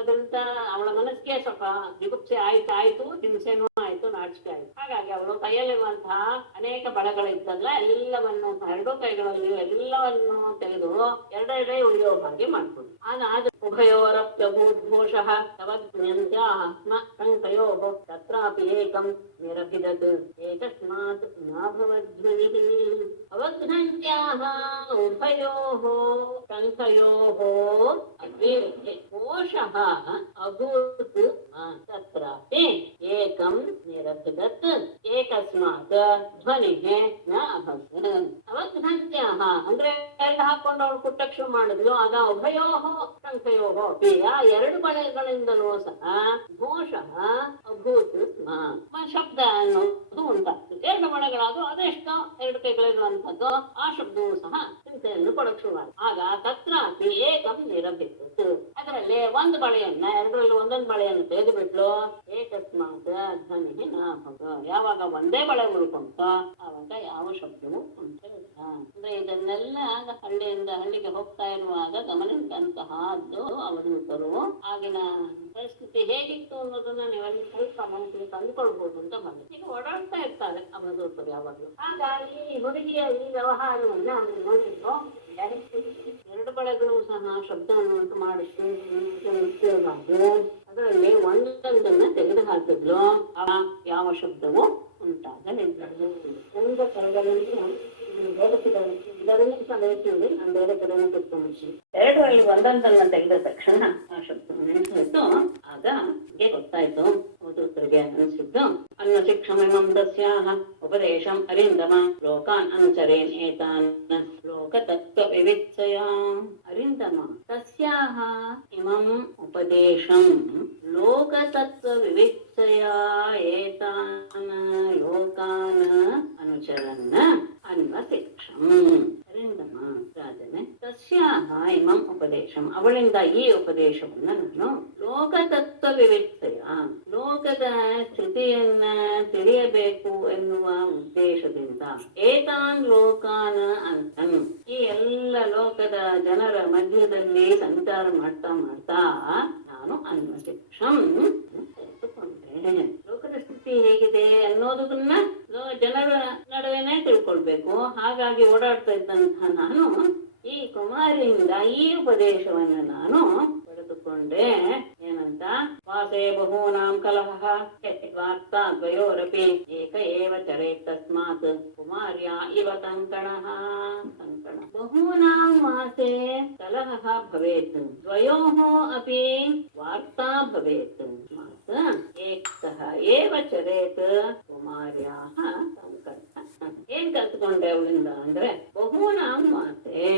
ಅದರಿಂದ ಅವಳ ಮನಸ್ಸಿಗೆ ಸ್ವಲ್ಪ ಜಿಗುಪ್ಸೆ ಆಯ್ತು, ಹಿಂಸೆನೂ ಆಯ್ತು, ನಾಚಿಕೆ ಆಯ್ತು. ಹಾಗಾಗಿ ಅವಳು ಕೈಯಲ್ಲಿರುವಂತಹ ಅನೇಕ ಬಳೆಗಳಿದ್ದಲ್ಲ ಎಲ್ಲವನ್ನು ಎರಡು ಕೈಗಳಲ್ಲಿ ಎಲ್ಲವನ್ನು ತೆಗೆದು ಎರಡೆರಡೇ ಉಳಿಯೋ ಹಾಗೆ ಮಾಡ್ಕೊಂಡು ಅದಾದ ಉಭಯೋರಪ್ಯಭೂದ್ಘೋಷಃ ತವಜ್ಞಂತ್ಯಾತ್ಮ ಸಂಕಯೋಃ ತತ್ರಾಪಿ ಏಕಂ ನಿರಭಿದತ್ ಏತಸ್ಮಾತ್ ನಾಭವಧ್ವನಿಃ ಅವಘ್ನಂತ್ಯಾಃ ಉಭಯೋಃ ಸಂಕಯೋಃ ಘೋಷಃ ಅಭೂತ್ ತತ್ರಾಪಿ ಏಕಂ ನಿರಭಿದತ್ ಏಕಸ್ಮಾತ್ ಧ್ವನಿಃ ನ ಅಭವತ್. ಅವಘ್ನಂತ್ಯಾಃ ಅಂದ್ರೆ ಎಲ್ಲ ಹಾಕೊಂಡು ಅವಳು ಕುಟ್ಟಕ್ಕೆ ಶುರು ಮಾಡಿದ್ಲು. ಆಗ ಉಭಯೋಃ ಸಂಕಯೋಃ ಆ ಎರಡು ಬಳೆಗಳಿಂದಲೂ ಸಹ ಘೋಷಃ ಅಭೂತ್ ಶಬ್ದ ಅನ್ನೋದು ಉಂಟಾಗ್ತದೆ. ಎರಡು ಬಳೆಗಳಾದ್ರೂ ಅದೆಷ್ಟೋ ಎರಡು ಕೈಗಳಿರುವಂತದ್ದು ಆ ಶಬ್ದವೂ ಸಹ ಚಿಂತೆಯನ್ನು ಪಡಕ್ಕೆ ಶುರುವಾಯಿತು. ಆಗ ತತ್ರಾಪಿ ಏಕಂ ನಿರಭಿತ್ತು, ಅದರಲ್ಲಿ ಒಂದು ಬಳೆಯನ್ನ ಎರಡರಲ್ಲಿ ಒಂದೊಂದು ಬಳೆಯನ್ನು ತೆಗೆದು ಬಿಟ್ಲು. ಏಕಸ್ಮಾತ್ ಧ್ವನಿ ನಾಭವ, ಯಾವಾಗ ಒಂದೇ ಬಳೆ ಉಳ್ಕೊಂತೋ ಆವಾಗ ಯಾವ ಶಬ್ದವೂ ಉಂಟಿಲ್ಲ. ಅಂದ್ರೆ ಇದನ್ನೆಲ್ಲ ಹಳ್ಳಿಯಿಂದ ಹಳ್ಳಿಗೆ ಹೋಗ್ತಾ ಇರುವಾಗ ಗಮನಿಸಿದಂತಹದ್ದು ಅವಧೂತರು. ಆಗಿನ ಪರಿಸ್ಥಿತಿ ಹೇಗಿತ್ತು ಅನ್ನೋದನ್ನ ನೀವೆಲ್ಲ ಸ್ವಲ್ಪ ಮನಸ್ಸಿಗೆ ತಂದುಕೊಳ್ಬಹುದು ಅಂತ ಬಂದು ಈಗ ಓಡಾಡ್ತಾ ಇರ್ತಾರೆ ಅವಧೂತರು ಯಾವಾಗಲೂ. ಹಾಗಾಗಿ ಹುಡುಗಿಯ ಈ ವ್ಯವಹಾರವನ್ನ ಅವರು ನೋಡಿದ್ರು. ಎರಡು ಬಳೆಗಳು ಸಹ ಶಬ್ದವನ್ನು ಉಂಟು ಮಾಡುತ್ತೆ. ಅದರಲ್ಲಿ ಒಂದೊಂದನ್ನ ತೆಗೆದು ಹಾಕಿದ್ಲು. ಯಾವ ಶಬ್ದವೂ ಉಂಟಾಗಲಿಲ್ಲ. ಬೇರೆ ಕಡೆ ಕುತ್ಕೊಂಡ್ಬಿಟ್ಟು ಎರಡರಲ್ಲಿ ಒಂದೊಂದನ್ನ ತೆಗೆದ ತಕ್ಷಣ ಆ ಶಬ್ದ ಆಗ ಗೊತ್ತಾಯ್ತು ಅವಧೂತರಿಗೆ ಅನಿಸಿದ್ದು. ಅನ್ನ ಶಿಕ್ಷಮಿಮಂ ತಸ್ಯಾಹ ಉಪದೇಶಂ ಅರಿಂದಮ ಲೋಕಾನ್ ಅನುಚರೇನ್ ಏತಾನ್ ಲೋಕತತ್ವ ವಿವಿತ್ಸಯ. ಅರಿಂದಮ ತಸ್ಯಾಹ ಇಮಂ ಉಪದೇಶಂ ಲೋಕತತ್ವ ವಿವಿತ್ಸಯ ಏತಾನ್ ಲೋಕಾನ್ ಅನುಚರನ್ ಅನ್ವಶಿಕ್ಷಂ. ಅರಿಂದಮ ರಾಜನೇ ತಸ್ಯಾಹ ಇಮಂ ಉಪದೇಶಂ, ಅವಳಿಂದ ಈ ಉಪದೇಶವನ್ನ ನಾನು ಲೋಕತತ್ವ ವಿವಿತ್ಸಯ, ಲೋಕದ ಸ್ಥಿತಿಯನ್ನ ತಿಳಿಯಬೇಕು ಎನ್ನುವ ಉದ್ದೇಶದಿಂದ ಏತಾನ್ ಲೋಕಾನ್ ಅಂತನ್, ಈ ಎಲ್ಲ ಲೋಕದ ಜನರ ಮಧ್ಯದಲ್ಲಿ ಸಂಚಾರ ಮಾಡ್ತಾ ಮಾಡ್ತಾ ನಾನು ಅನ್ವಶಿಕ್ಷಂ ತೆಗೆದುಕೊಂಡೆ. ಲೋಕದ ಸ್ಥಿತಿ ಹೇಗಿದೆ ಅನ್ನೋದನ್ನ ಜನರ ನಡುವೆನೆ ತಿಳ್ಕೊಳ್ಬೇಕು. ಹಾಗಾಗಿ ಓಡಾಡ್ತಾ ಇದ್ದಂತಹ ನಾನು ಈ ಕುಮಾರಿಯಿಂದ ಈ ಉಪದೇಶವನ್ನ ನಾನು ಪಡೆದುಕೊಂಡೆ. ಏನಂತ? ವಾಸೇ ಬಹೂನಾಂ ಕಲಹ ವಾರ್ತಾ ದ್ವಯೋರಪಿ ಏಕ ಏವ ಚರೇತ್ ತಸ್ಮಾತ್ ಕುಮಾರ್ಯಾ ಇವ ಕಂಕಣಃ. ಕಂಕಣ ಬಹೂನಾಂ ವಾಸೇ ಕಲಹ ಭವೇತ್ ದ್ವಯೋಃ ಅಪಿ ವಾರ್ತಾ ಭವೇತ್ ಏಕಃ ಏವ ಚರೇತ್ ಕುಮಾರ್ಯಾಃ ಕಂಕಣಃ. ಏನ್ ಕಲ್ತ್ಕೊಂಡೆ ಅವಳಿಂದ ಅಂದ್ರೆ ಬಹೂನಾಂ ವಾಸೆ,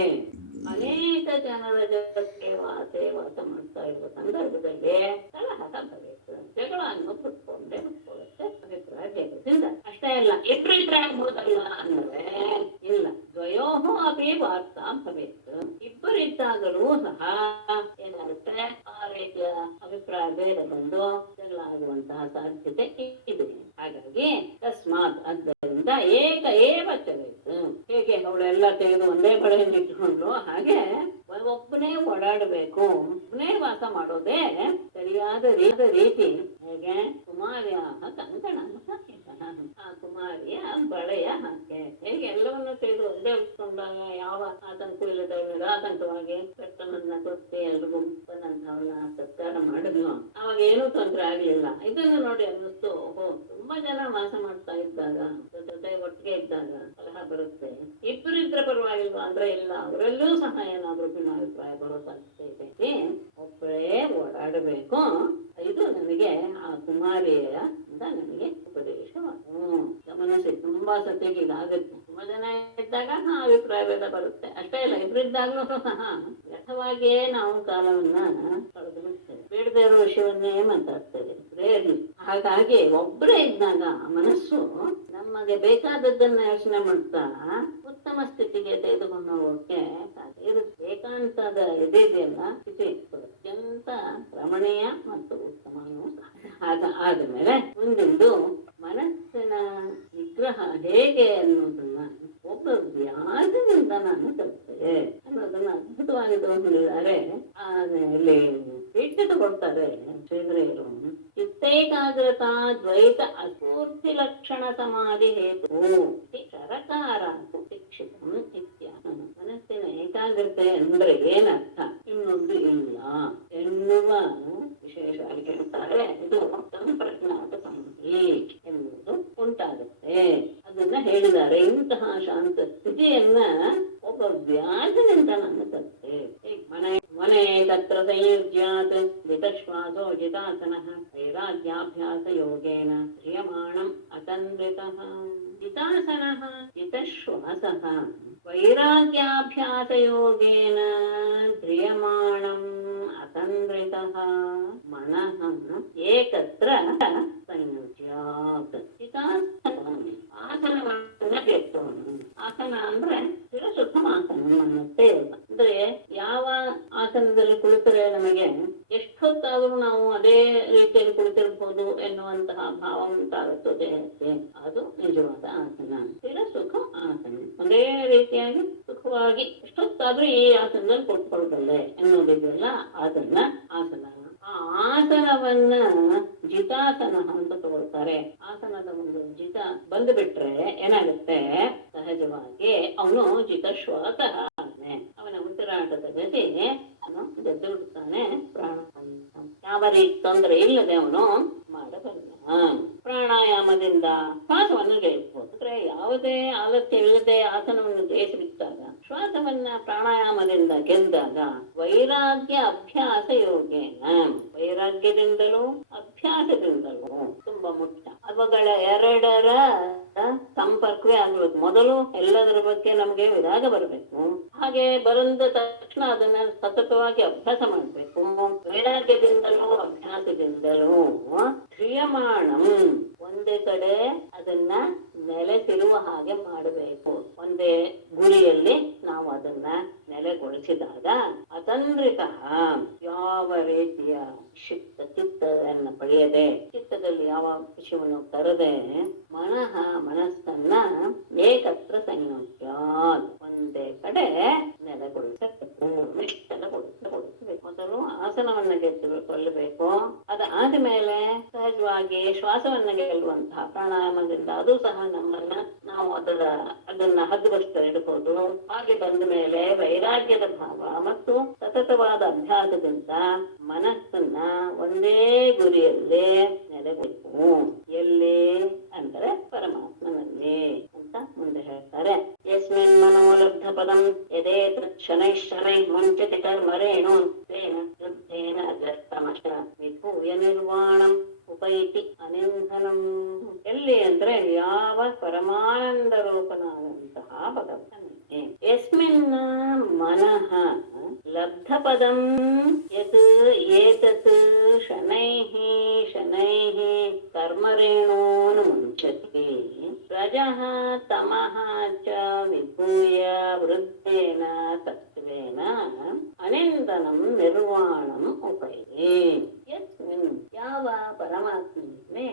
ಅನೇಕ ಜನರ ಜೊತೆ ವಾಸ ಮಾಡ್ತಾ ಇರುವ ಸಂದರ್ಭದಲ್ಲಿ ಕಲಹ ಭವೇತ್, ಜಗಳ ಅನ್ನೋ ಕುತ್ಕೊಂಡೆ ಮುಟ್ಕೊಳ್ಳುತ್ತೆ ಅಭಿಪ್ರಾಯ ಭೇದದಿಂದ. ಅಷ್ಟೇ ಅಲ್ಲ ಇಬ್ಬರಿದ್ರೆ ಆಗ್ಬೋದಲ್ಲ ಅಂದ್ರೆ ಇಲ್ಲ, ದ್ವಯೋಃ ಅಪಿ ವಾರ್ತಾ ಭವೇತ್. ಇಬ್ಬರಿದ್ದಾಗಲೂ ಸಹ ಏನಾಗುತ್ತೆ, ಆ ರೀತಿಯ ಅಭಿಪ್ರಾಯ ಭೇದ ಬಂದು ಜಗಳ ಆಗುವಂತಹ ಸಾಧ್ಯತೆ ಇದೆ. ಹಾಗಾಗಿ ತಸ್ಮಾತ್, ಆದ್ದರಿಂದ ಏಕ ಏವ ಚಲೇತ್. ಹೇಗೆ ಅವಳೆಲ್ಲ ತೆಗೆದು ಒಂದೇ ಕಡೆಯಿಂದ ಇಟ್ಕೊಂಡ್ರು, ಹಾಗೆ ಒಬ್ಬನೇ ಓಡಾಡಬೇಕು, ಒಬ್ಬನೇ ವಾಸ ಮಾಡೋದೇ ಸರಿಯಾದ ರೀತಿ. ಹೇಗೆ ಕುಮಾರಿಯ ಕಂಕಣ, ಆ ಕುಮಾರಿಯ ಬಳೆಯ ಹಾಗೆ. ಹೇಗೆ ಎಲ್ಲವನ್ನ ತೆಗೆದು ಒಂದೇ ಉಟ್ಕೊಂಡಾಗ ಯಾವ ಆತಂಕವೂ ಇಲ್ಲದ ನಿರಾತಂಕವಾಗಿ ಕರ್ತನನ್ನ ಕೊಟ್ಟು ಎಲ್ರಿಗೂ ಬಂದಂತವನ್ನ ಸತ್ಕಾರ ಮಾಡಿದ್ನು, ಅವಾಗ ಏನೂ ತೊಂದರೆ ಆಗ್ಲಿಲ್ಲ. ಇದನ್ನು ನೋಡಿ ಅನ್ನಿಸ್ತು, ಓಹೋ, ತುಂಬಾ ಜನ ವಾಸ ಮಾಡ್ತಾ ಇದ್ದಾಗ, ಜೊತೆ ಒಟ್ಟಿಗೆ ಇದ್ದಾಗ ಕಲಹ ಬರುತ್ತೆ. ಇಬ್ಬರಿದ್ರೆ ಪರವಾಗಿಲ್ವಾ ಅಂದ್ರೆ ಇಲ್ಲ, ಅವರಲ್ಲೂ ಸಹ ಏನಾದ್ರೂ ಭಿನ್ನಾಭಿಪ್ರಾಯ ಬರೋ ಸಾಧ್ಯತೆ ಇದೆ. ಒಬ್ಬರೇ ಓಡಾಡಬೇಕು. ಇದು ನನಗೆ ಆ ಕುಮಾರಿಯ ನನಗೆ ಉಪದೇಶ. ಗಮನಿಸಿ, ತುಂಬಾ ಸತಿಗೆ ಇದಾಗುತ್ತೆ. ತುಂಬಾ ಜನ ಇದ್ದಾಗ ಅಭಿಪ್ರಾಯ ಭೇದ ಬರುತ್ತೆ. ಅಷ್ಟೇ ಇಲ್ಲ, ಇಬ್ಬರಿದ್ದಾಗಲೂ ಸಹ ವ್ಯರ್ಥವಾಗಿಯೇ ನಾವು ಕಾಲವನ್ನ ಕಳೆದು ಬಿಡ್ತೇವೆ, ಬೇಡದೇ ಇರೋ ವಿಷಯವನ್ನೇ ಮಾತಾಡ್ತೇವೆ. ಹಾಗಾಗಿ ಒಬ್ಬರೇ ಇದ್ದಾಗ ಮನಸ್ಸು ನಮಗೆ ಬೇಕಾದದ್ದನ್ನ ಯೋಚನೆ ಮಾಡ್ತಾ ಉತ್ತಮ ಸ್ಥಿತಿಗೆ ತೆಗೆದುಕೊಂಡು ಹೋಗೋಕೆ ಸಾಧ್ಯ ಇರುತ್ತೆ. ಏಕಾಂತದ ಇದೆಯಲ್ಲ, ಸ್ಥಿತಿ ಅತ್ಯಂತ ರಮಣೀಯ ಮತ್ತು ಉತ್ತಮನೂ ಆದ್ಮೇಲೆ ಮುಂದಿಂದು ಮನಸ್ಸಿನ ನಿಗ್ರಹ ಹೇಗೆ ಅನ್ನೋದನ್ನ ಒಬ್ಬ ವ್ಯಾಸನಿಂದ ನಾನು ಕಲಿತೆ ಅನ್ನೋದನ್ನ ಅದ್ಭುತವಾಗಿ ತಗೊಂಡಿದ್ದಾರೆ. ಇಲ್ಲಿ ಪೀಠ ಕೊಡ್ತಾರೆ ಶ್ರೀಧರೆಯರು. ಚಿತ್ತೈಕಾಗ್ರತಾ ದ್ವೈತ ಅಸ್ಫೂರ್ತಿ ಲಕ್ಷಣ ಸಮಾಧಿ ಹೇತು ಶರಕಾರ ಶಿಕ್ಷಿತ ಇತ್ಯಾಹ. ಮನಸ್ಸಿನ ಏಕಾಗ್ರತೆ ಅಂದ್ರೆ ಏನರ್ಥ, ಇನ್ನೊಂದು ಇಲ್ಲ ಎನ್ನುವ ವಿಶೇಷವಾಗಿ ಹೇಳ್ತಾರೆ. ಇದು ಸಂಪ್ರಜ್ಞಾತ ಸಂಧಿ ಎನ್ನುವುದು ಉಂಟಾಗುತ್ತೆ, ಅದನ್ನ ಹೇಳಿದ್ದಾರೆ. ಇಂತಹ ಶಾಂತ ಸ್ಥಿತಿಯನ್ನ ಒಬ್ಬ ವ್ಯಾಸನಿಂದ ನಾನು ಕಲಿತೆ. ಮನೆ ತತ್ರ ಸಂಯುಜ್ಯಾತ್ ಜಿತಶ್ವಾಸೋ ಜಿತಾಸನಃ ವೈರಾಗ್ಯಾಭ್ಯಾಸ ಯೋಗೇನ ಕ್ರಿಯಮಾಣಂ ಅತಂದ್ರಿತಃ. ಜಿತಾಸನಃ ಜಿತಶ್ವಾಸಃ ವೈರಾಗ್ಯಾಭ್ಯಾಸ ಯೋಗೇನ ಕ್ರಿಯಮಾಣಂ ಅತಂದ್ರಿತಃ ಮನಃ ಏಕತ್ರ ಸಂಯುಜ್ಯಾತ್. ಆಸನವನ್ನ ಬೇಕು. ಆಸನ ಅಂದ್ರೆ ಸುಖಮಾಸನತ್ತೆ ಅಂದ್ರೆ ಯಾವ ಆಸನದಲ್ಲಿ ಕುಳಿತರೆ ನಮಗೆ ಎಷ್ಟೊತ್ತಾದರೂ ನಾವು ಅದೇ ರೀತಿಯಲ್ಲಿ ಕುಳಿತಿರ್ಬೋದು ಎನ್ನುವಂತಹ ಭಾವ ಉಂಟಾಗುತ್ತದೆ, ಅದು ನಿಜವಾದ ಆಸನ. ಸುಖ ಆಸನ ಒಂದೇ ರೀತಿಯಾಗಿ ಸುಖವಾಗಿ ಎಷ್ಟೊತ್ತಾದ್ರೂ ಈ ಆಸನದಲ್ಲಿ ಕೂತ್ಕೊಳ್ಬಲ್ಲೆ ಎನ್ನುವುದಿದೆಯಲ್ಲ, ಅದನ್ನ ಆಸನ. ಆ ಆಸನವನ್ನ ಜಿತಾಸನ ಅಂತ ತಗೊಳ್ತಾರೆ. ಆಸನದ ಒಂದು ಜಿತ ಬಂದು ಬಿಟ್ರೆ ಏನಾಗುತ್ತೆ, ಸಹಜವಾಗಿ ಅವನು ಜಿತಶ್ವಾಸ ಆಗ್ತಾನೆ. ಅವನ ಉಸಿರಾಟದ ಗತಿ ಅವನು ಗೆದ್ದು ಬಿಡ್ತಾನೆ. ಯಾವ ರೀತಿ ತೊಂದರೆ ಇಲ್ಲದೆ ಅವನು ಮಾಡಬಲ್ಲ. ಪ್ರಾಣಾಯಾಮದಿಂದ ಶ್ವಾಸವನ್ನು ಜಯಿಸಬಹುದು. ಅಂದ್ರೆ ಯಾವುದೇ ಆಲಸ್ಯ ಇಲ್ಲದೆ ಆಸನವನ್ನು ಜಯಿಸಿಬಿಟ್ಟಾಗ, ಶ್ವಾಸವನ್ನ ಪ್ರಾಣಾಯಾಮದಿಂದ ಗೆದ್ದಾಗ ವೈರಾಗ್ಯ ಅಭ್ಯಾಸ ಯೋಗೇನ, ವೈರಾಗ್ಯದಿಂದಲೂ ಅಭ್ಯಾಸದಿಂದಲೂ ತುಂಬಾ ಮುಖ್ಯ. ಅವುಗಳ ಎರಡರ ಸಂಪರ್ಕವೇ ಆಗ್ಬೇಕು. ಮೊದಲು ಎಲ್ಲದರ ಬಗ್ಗೆ ನಮಗೆ ವಿರಾಗ ಬರಬೇಕು. ಹಾಗೆ ಬಂದ ತಕ್ಷಣ ಅದನ್ನ ಸತತವಾಗಿ ಅಭ್ಯಾಸ ಮಾಡಬೇಕು. ವೈರಾಗ್ಯದಿಂದಲೂ ಅಭ್ಯಾಸದಿಂದಲೂ ಕ್ರಿಯಮಾಣಂ, ಒಂದೇ ಕಡೆ ಅದನ್ನ ನೆಲೆಸಿರುವ ಹಾಗೆ ಮಾಡಬೇಕು. ಒಂದೇ ಗುರಿಯಲ್ಲಿ ನಾವು ಅದನ್ನ ನೆಲೆಗೊಳಿಸಿದಾಗ ಅತಂದ್ರಿತ, ಯಾವ ರೀತಿಯ ಚಿತ್ತವನ್ನು ಪಡೆಯದೆ, ಚಿತ್ತದಲ್ಲಿ ಯಾವ ವಿಷಯವನ್ನು ತರದೆ, ಮನಸ್ಸನ್ನ ಏಕತ್ರ ಸಂಯೋಜ್ಯ, ಒಂದೇ ಕಡೆ ನೆಲೆಗೊಳಿಸಬೇಕು, ನಿಶ್ಚಲಗೊಳಿಸಬೇಕು. ಮೊದಲು ಆಸನವನ್ನ ಗೆದ್ದುಕೊಳ್ಳಬೇಕು. ಅದಾದ ಮೇಲೆ ಸಹಜವಾಗಿ ಶ್ವಾಸವನ್ನ ಗೆಲ್ಲುವಂತಹ ಪ್ರಾಣಾಯಾಮದಿಂದ ಅದು ಸಹ ನಮ್ಮನ್ನ ನಾವು ಅದನ್ನ ಹದ್ದುಬಸ್ತ ಇಡಬಹುದು. ಹಾಗೆ ಬಂದ ಮೇಲೆ ವೈರಾಗ್ಯದ ಭಾವ ಮತ್ತು ಸತತವಾದ ಅಭ್ಯಾಸದಿಂದ ಮನಸ್ಸನ್ನ ಒಂದೇ ಗುರಿಯಲ್ಲೇ ನೆಲೆಬೇಕು. ಎಲ್ಲಿ ಅಂದ್ರೆ ಪರಮಾತ್ಮನಲ್ಲಿ ಅಂತ ಮುಂದೆ ಹೇಳ್ತಾರೆ. ಯಸ್ಮಿನ್ ಮನೋಲಬ್ಧ ಪದಂ ಯದೇ ಶನೈ ಮುಂಚತಿ ಕರ್ಮರೇಣು ತೇನ ಯುದ್ಧೇನ ಅಜಸ್ತಮಶ ವಿಭೂಯ ನಿರ್ವಾಣಂ ಉಪೈತಿ ಅನಿಂಧನಂ. ಎಲ್ಲಿ ಅಂದ್ರೆ ಯಾವ ಪರಮಾನಂದ ರೂಪನಾದಂತಹ ಭಗವಂತನಿಗೆ. ಯಸ್ಮಿನ್ ಮನಃ ಲಬ್ಧಪದಂ ಯತ್ ಏತತ್ ಶನೈಃ ಶನೈಃ ಕರ್ಮರೇಣೂನ್ ಮುಂಚತಿ ರಜಃ ತಮಃ ಚ ವಿಭೂಯ ವೃದ್ಧೇನ ಸತ್ವೇನ ಅನಿಂದನಂ ನಿರ್ವಾಣಂ ಉಪೈತಿ. ಯಸ್ಮಿನ್ ಯಾವ ಪರಮಾತ್ಮನೇ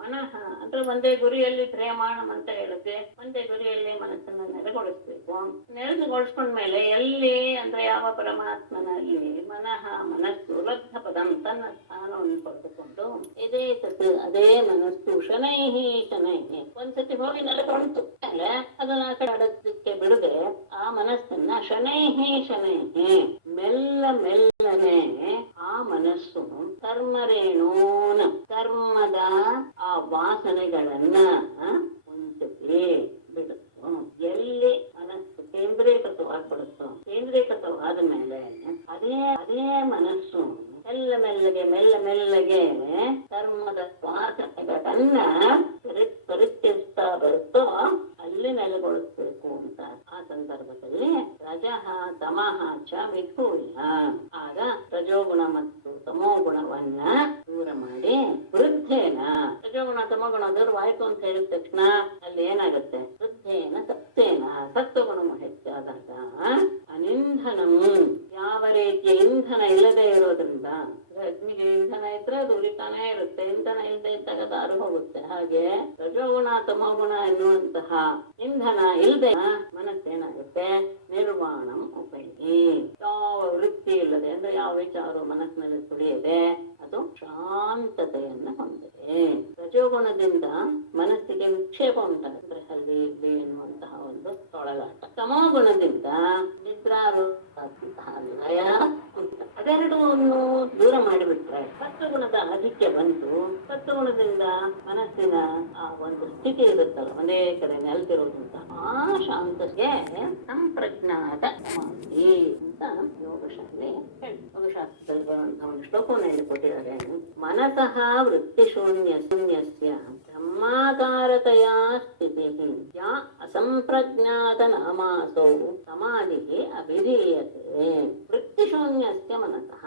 ಮನಃ ಅಂದ್ರೆ ಒಂದೇ ಗುರಿಯಲ್ಲಿ ಧ್ರೇಮಾಣಂ ಅಂತ ಹೇಳುತ್ತೆ. ಒಂದೇ ಗುರಿಯಲ್ಲಿ ಮನಸ್ಸನ್ನು ನೆಲೆಗೊಳಿಸ್ಬೇಕು. ನೆಲೆಗೊಳಿಸ್ಕೊಂಡ್ಮೇಲೆ ಎಲ್ಲಿ ಅಂದ್ರೆ ಯಾವ ಪರಮಾತ್ಮನಲ್ಲಿ ಮನಸ್ಸು ಲಬ್ಧ ಪದಂ ತನ್ನ ಸ್ಥಾನವನ್ನು ಪಡೆದುಕೊಂಡು ಇದೇ ತತ್ ಅದೇ ಮನಸ್ಸು ಶನೈಹಿ ಶನೈಹಿ ಒಂದ್ಸತಿ ಹೋಗಿ ನೆಲೆಗೊಳ್ತು ಮೇಲೆ ಅದನ್ನ ಆ ಕಡೆ ಅಡಕ್ಕೆ ಬಿಡದೆ ಆ ಮನಸ್ಸನ್ನ ಶನೈಹಿ ಶನೈಹಿ ಮೆಲ್ಲ ಮೆಲ್ಲನೆ ಆ ಮನಸ್ಸು ಕರ್ಮರೇಣೂನ ಕರ್ಮದ ಆ ವಾಸನೆಗಳನ್ನ ಮುಂಚೆ ಬಿಡುತ್ತೋ. ಎಲ್ಲಿ ಮನಸ್ಸು ಕೇಂದ್ರೀಕೃತವಾಗ್ಬಿಡುತ್ತೋ, ಕೇಂದ್ರೀಕೃತವಾದ ಮೇಲೆ ಅದೇ ಮನಸ್ಸು ಮೆಲ್ಲಗೆ ಕರ್ಮದ ವಾಸನೆಗಳನ್ನ ಪರಿತ್ಯಜಿಸ್ತಾ ಬರುತ್ತೋ ಅಲ್ಲಿ ನೆಲೆಗೊಳಿಸ್ಬೇಕು ಅಂತ. ಆ ಸಂದರ್ಭದಲ್ಲಿ ರಜಃ ತಮಃ ಚ ವಿಭೂಯ ಆಗ ರಜೋಗುಣ ಮತ್ತು ತಮೋಗುಣವನ್ನ ದೂರ ಮಾಡಿ ವೃದ್ಧೇನ ರಜೋಗುಣ ತಮೋಗುಣ ದೂರವಾಯ್ತು ಅಂತ ಹೇಳಿದ ತಕ್ಷಣ ಅಲ್ಲಿ ಏನಾಗುತ್ತೆ? ವೃದ್ಧೇನ ಸತ್ಯೇನ ಸತ್ವಗುಣ ಹೆಚ್ಚಾದಾಗ ಅನಿಂಧನಂ ಯಾವ ರೀತಿಯ ಇಂಧನ ಇಲ್ಲದೆ ಇರೋದ್ರಿಂದ ಅಗ್ನಿಗೆ ಇಂಧನ ಇದ್ರೆ ಅದು ಉರಿತಾನೇ ಇರುತ್ತೆ. ಇಂಧನ ಇಲ್ಲದೆ ಇದ್ದಾಗ ದಾರು ಹೋಗುತ್ತೆ. ಹಾಗೆ ರಜೋಗುಣ ತಮೋಗುಣ ಎನ್ನುವಂತಹ ಇಂಧನ ಇಲ್ಲದೆ ಮನಸ್ಸೇನಾಗುತ್ತೆ? ನಿರ್ವಾಣಂ ಉಪೈತಿ. ಯಾವ ವೃತ್ತಿ ಇಲ್ಲದೆ ಅಂದ್ರೆ ಯಾವ ವಿಚಾರ ಮನಸ್ಸಿನಲ್ಲಿ ತುಳಿಯದೆ ಅದು ಶಾಂತತೆಯನ್ನ ಹೊಂದಿದೆ. ರಜೋಗುಣದಿಂದ ಮನಸ್ಸಿಗೆ ವಿಕ್ಷೇಪ ಉಂಟಾಗುತ್ತೆ, ಅಲ್ಲಿ ಇಲ್ಲಿ ಎನ್ನುವಂತಹ ಒಂದು ತೊಳಗಾಟ. ತಮೋಗುಣದಿಂದ ನಿದ್ರಾಲಯ ಅದೆರಡನ್ನು ದೂರ ಮಾಡಿಬಿಟ್ರೆ ಸತ್ವಗುಣದ ಆಧಿಕ್ಯ ಬಂತು. ಸತ್ವಗುಣದಿಂದ ಮನಸ್ಸಿನ ಆ ಒಂದು ಸ್ಥಿತಿ ಇರುತ್ತಲ್ಲ ಒಂದೇ ಕಡೆ ನೆಲೆತಿರೋದ್ರಿಂದ ಆ ಶಾಂತಕ್ಕೆ ಸಂಪ್ರಜ್ಞಾತ ಸಮಾಧಿ ಅಂತ ಯೋಗಶಾಸ್ತ್ರದಲ್ಲಿ ಯೋಗಶಾಸ್ತ್ರದಲ್ಲಿ ಬರುವಂತಹ ಒಂದು ಶ್ಲೋಕವನ್ನು ಹೇಳಿಕೊಟ್ಟಿದ್ದಾರೆ. ಮನಸಃ ವೃತ್ತಿಶೂನ್ಯಸ್ಯ ಬ್ರಹ್ಮಾಕಾರತೆಯ ಸ್ಥಿತಿ ಯಾ ಅಸಂಪ್ರಜ್ಞಾತ ನಾಮಾಸೌ ಸಮಾಧಿ ಅಭಿಧೀಯತೆ. ವೃತ್ತಿಶೂನ್ಯಸ್ಯ ಮನಸಃ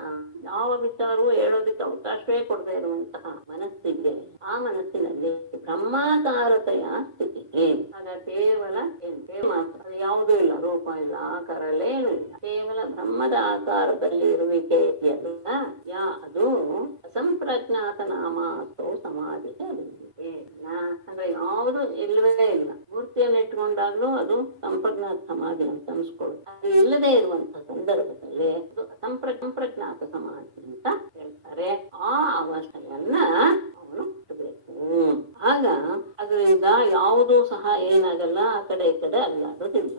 ಯಾವ ವಿಚಾರವೂ ಹೇಳೋದಕ್ಕೆ ಅವಕಾಶವೇ ಕೊಡದೇ ಇರುವಂತಹ ಮನಸ್ಸಿಗೆ ಆ ಮನಸ್ಸಿನಲ್ಲಿ ಬ್ರಹ್ಮಾಕಾರತೆಯ ಸ್ಥಿತಿ. ಆಗ ಕೇವಲ ಮಾತ್ರ ಯಾವುದೂ ಇಲ್ಲ, ರೂಪ ಇಲ್ಲ, ಆಕಾರ ಇಲ್ಲ, ಏನೂ ಇಲ್ಲ, ಕೇವಲ ಬ್ರಹ್ಮದ ಆಕಾರದಲ್ಲಿ ಇರುವಿಕೆ ಇದೆಯಲ್ಲ ಯಾ ಅದು ಅಸಂಪ್ರಜ್ಞಾತ ನಾಮಾಸೌ ಸಮಾಧಿ ಅಭಿಧೀಯತೆ. ಅಂದ್ರೆ ಯಾವುದು ಇಲ್ಲವೇ ಇಲ್ಲ. ಮೂರ್ತಿಯನ್ನು ಇಟ್ಕೊಂಡಾಗ್ಲೂ ಅದು ಸಂಪ್ರಜ್ಞಾತ ಸಮಾಧಿ ಅಂತ ಅನ್ಸ್ಕೊಳ್ಳುತ್ತೆ. ಅದು ಇಲ್ಲದೆ ಇರುವಂತಹ ಸಂದರ್ಭದಲ್ಲಿ ಅದು ಸಂಪ್ರಜ್ಞಾತ ಸಮಾಧಿ ಅಂತ ಹೇಳ್ತಾರೆ. ಆ ಅವಸ್ಥೆಯನ್ನ ಅವನು ಬಿಡಬೇಕು. ಆಗ ಅದರಿಂದ ಯಾವುದೂ ಸಹ ಏನಾಗಲ್ಲ, ಆ ಕಡೆ ಈ ಕಡೆ ಅಲ್ಲಾಡೋದಿಲ್ಲ.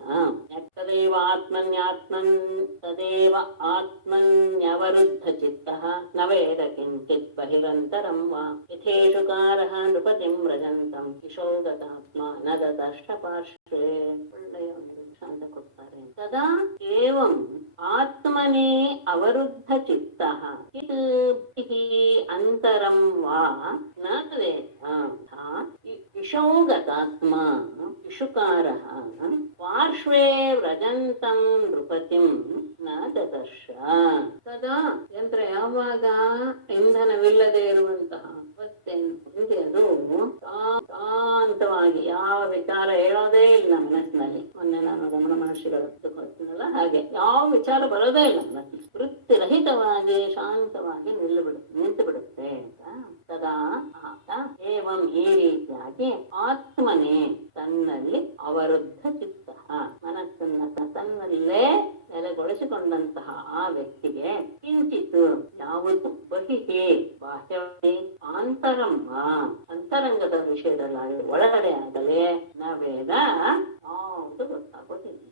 ತದೇವ ಆತ್ಮನ್ಯಾತ್ಮನ್ ತದೇವ ಆತ್ಮನ್ಯವರುದ್ಧ ಚಿತ್ತಃ ನ ವೇದ ಕಿಂಚಿತ್ ಬಹಿರಂತರಂ ವಾ ಯಥೇಶುಕಾರಃ ನೃಪತಿಂ ವ್ರಜಂತಂ ಕಿಶೋಗತಾತ್ಮ ನ ದದಷ್ಟಪಾರ್ಶ್ವೇ. ಒಳ್ಳೆಯ ಒಂದು ದೃಷ್ಟಾಂತ ಕೊಡ್ತಾರೆ. ತದಾ ಏವಂ ಆತ್ಮನೇ ಅವರುದ್ಧ ಚಿತ್ತಃ ಅಂತರಂ ವಾ ನ ವೇದ ಕಿಶೋಗತಾತ್ಮ ಕಿಶುಕಾರಃ ಪಾರ್ಶ್ವೇ ವ್ರಜಂತಂ ನೃಪತಿಂ ನ ದದರ್ಶ. ತದಾ ಯಂತ್ರ ಯಾವಾಗ ಇಂಧನವಿಲ್ಲದೆ ಇರುವಂತಹ ಅದು ಶಾಂತವಾಗಿ ಯಾವ ವಿಚಾರ ಹೇಳೋದೇ ಇಲ್ಲ ಮನಸ್ಸಿನಲ್ಲಿ. ಮೊನ್ನೆ ನಾನು ರಮಣ ಮಹರ್ಷಿಗಳ ಕೊಡ್ತೀನಲ್ಲ ಹಾಗೆ ಯಾವ ವಿಚಾರ ಬರೋದೇ ಇಲ್ಲ ಮನಸ್ಸಿನಲ್ಲಿ. ವೃತ್ತಿರಹಿತವಾಗಿ ಶಾಂತವಾಗಿ ನಿಂತು ಬಿಡುತ್ತೆ ಅಂತ. ತದಾ ಏವಂ ಈ ರೀತಿಯಾಗಿ ಆತ್ಮನೇ ತನ್ನಲ್ಲಿ ಅವರುದ್ಧ ಚಿತ್ತ ಮನಸ್ಸನ್ನ ತನ್ನಲ್ಲೇ ನೆಲೆಗೊಳಿಸಿಕೊಂಡಂತಹ ಆ ವ್ಯಕ್ತಿಗೆ ಕಿಂಚಿತ್ ಯಾವುದು ಬಹಿಹಿ ಬಾಹ್ಯವೇ ಆಂತರಮ್ಮ ಅಂತರಂಗದ ವಿಷಯದಲ್ಲಾಗಲಿ ಒಳಗಡೆ ಆಗಲೇ ನಾವೇದ ಯಾವುದು ಗೊತ್ತಾಗೋದಿಲ್ಲ.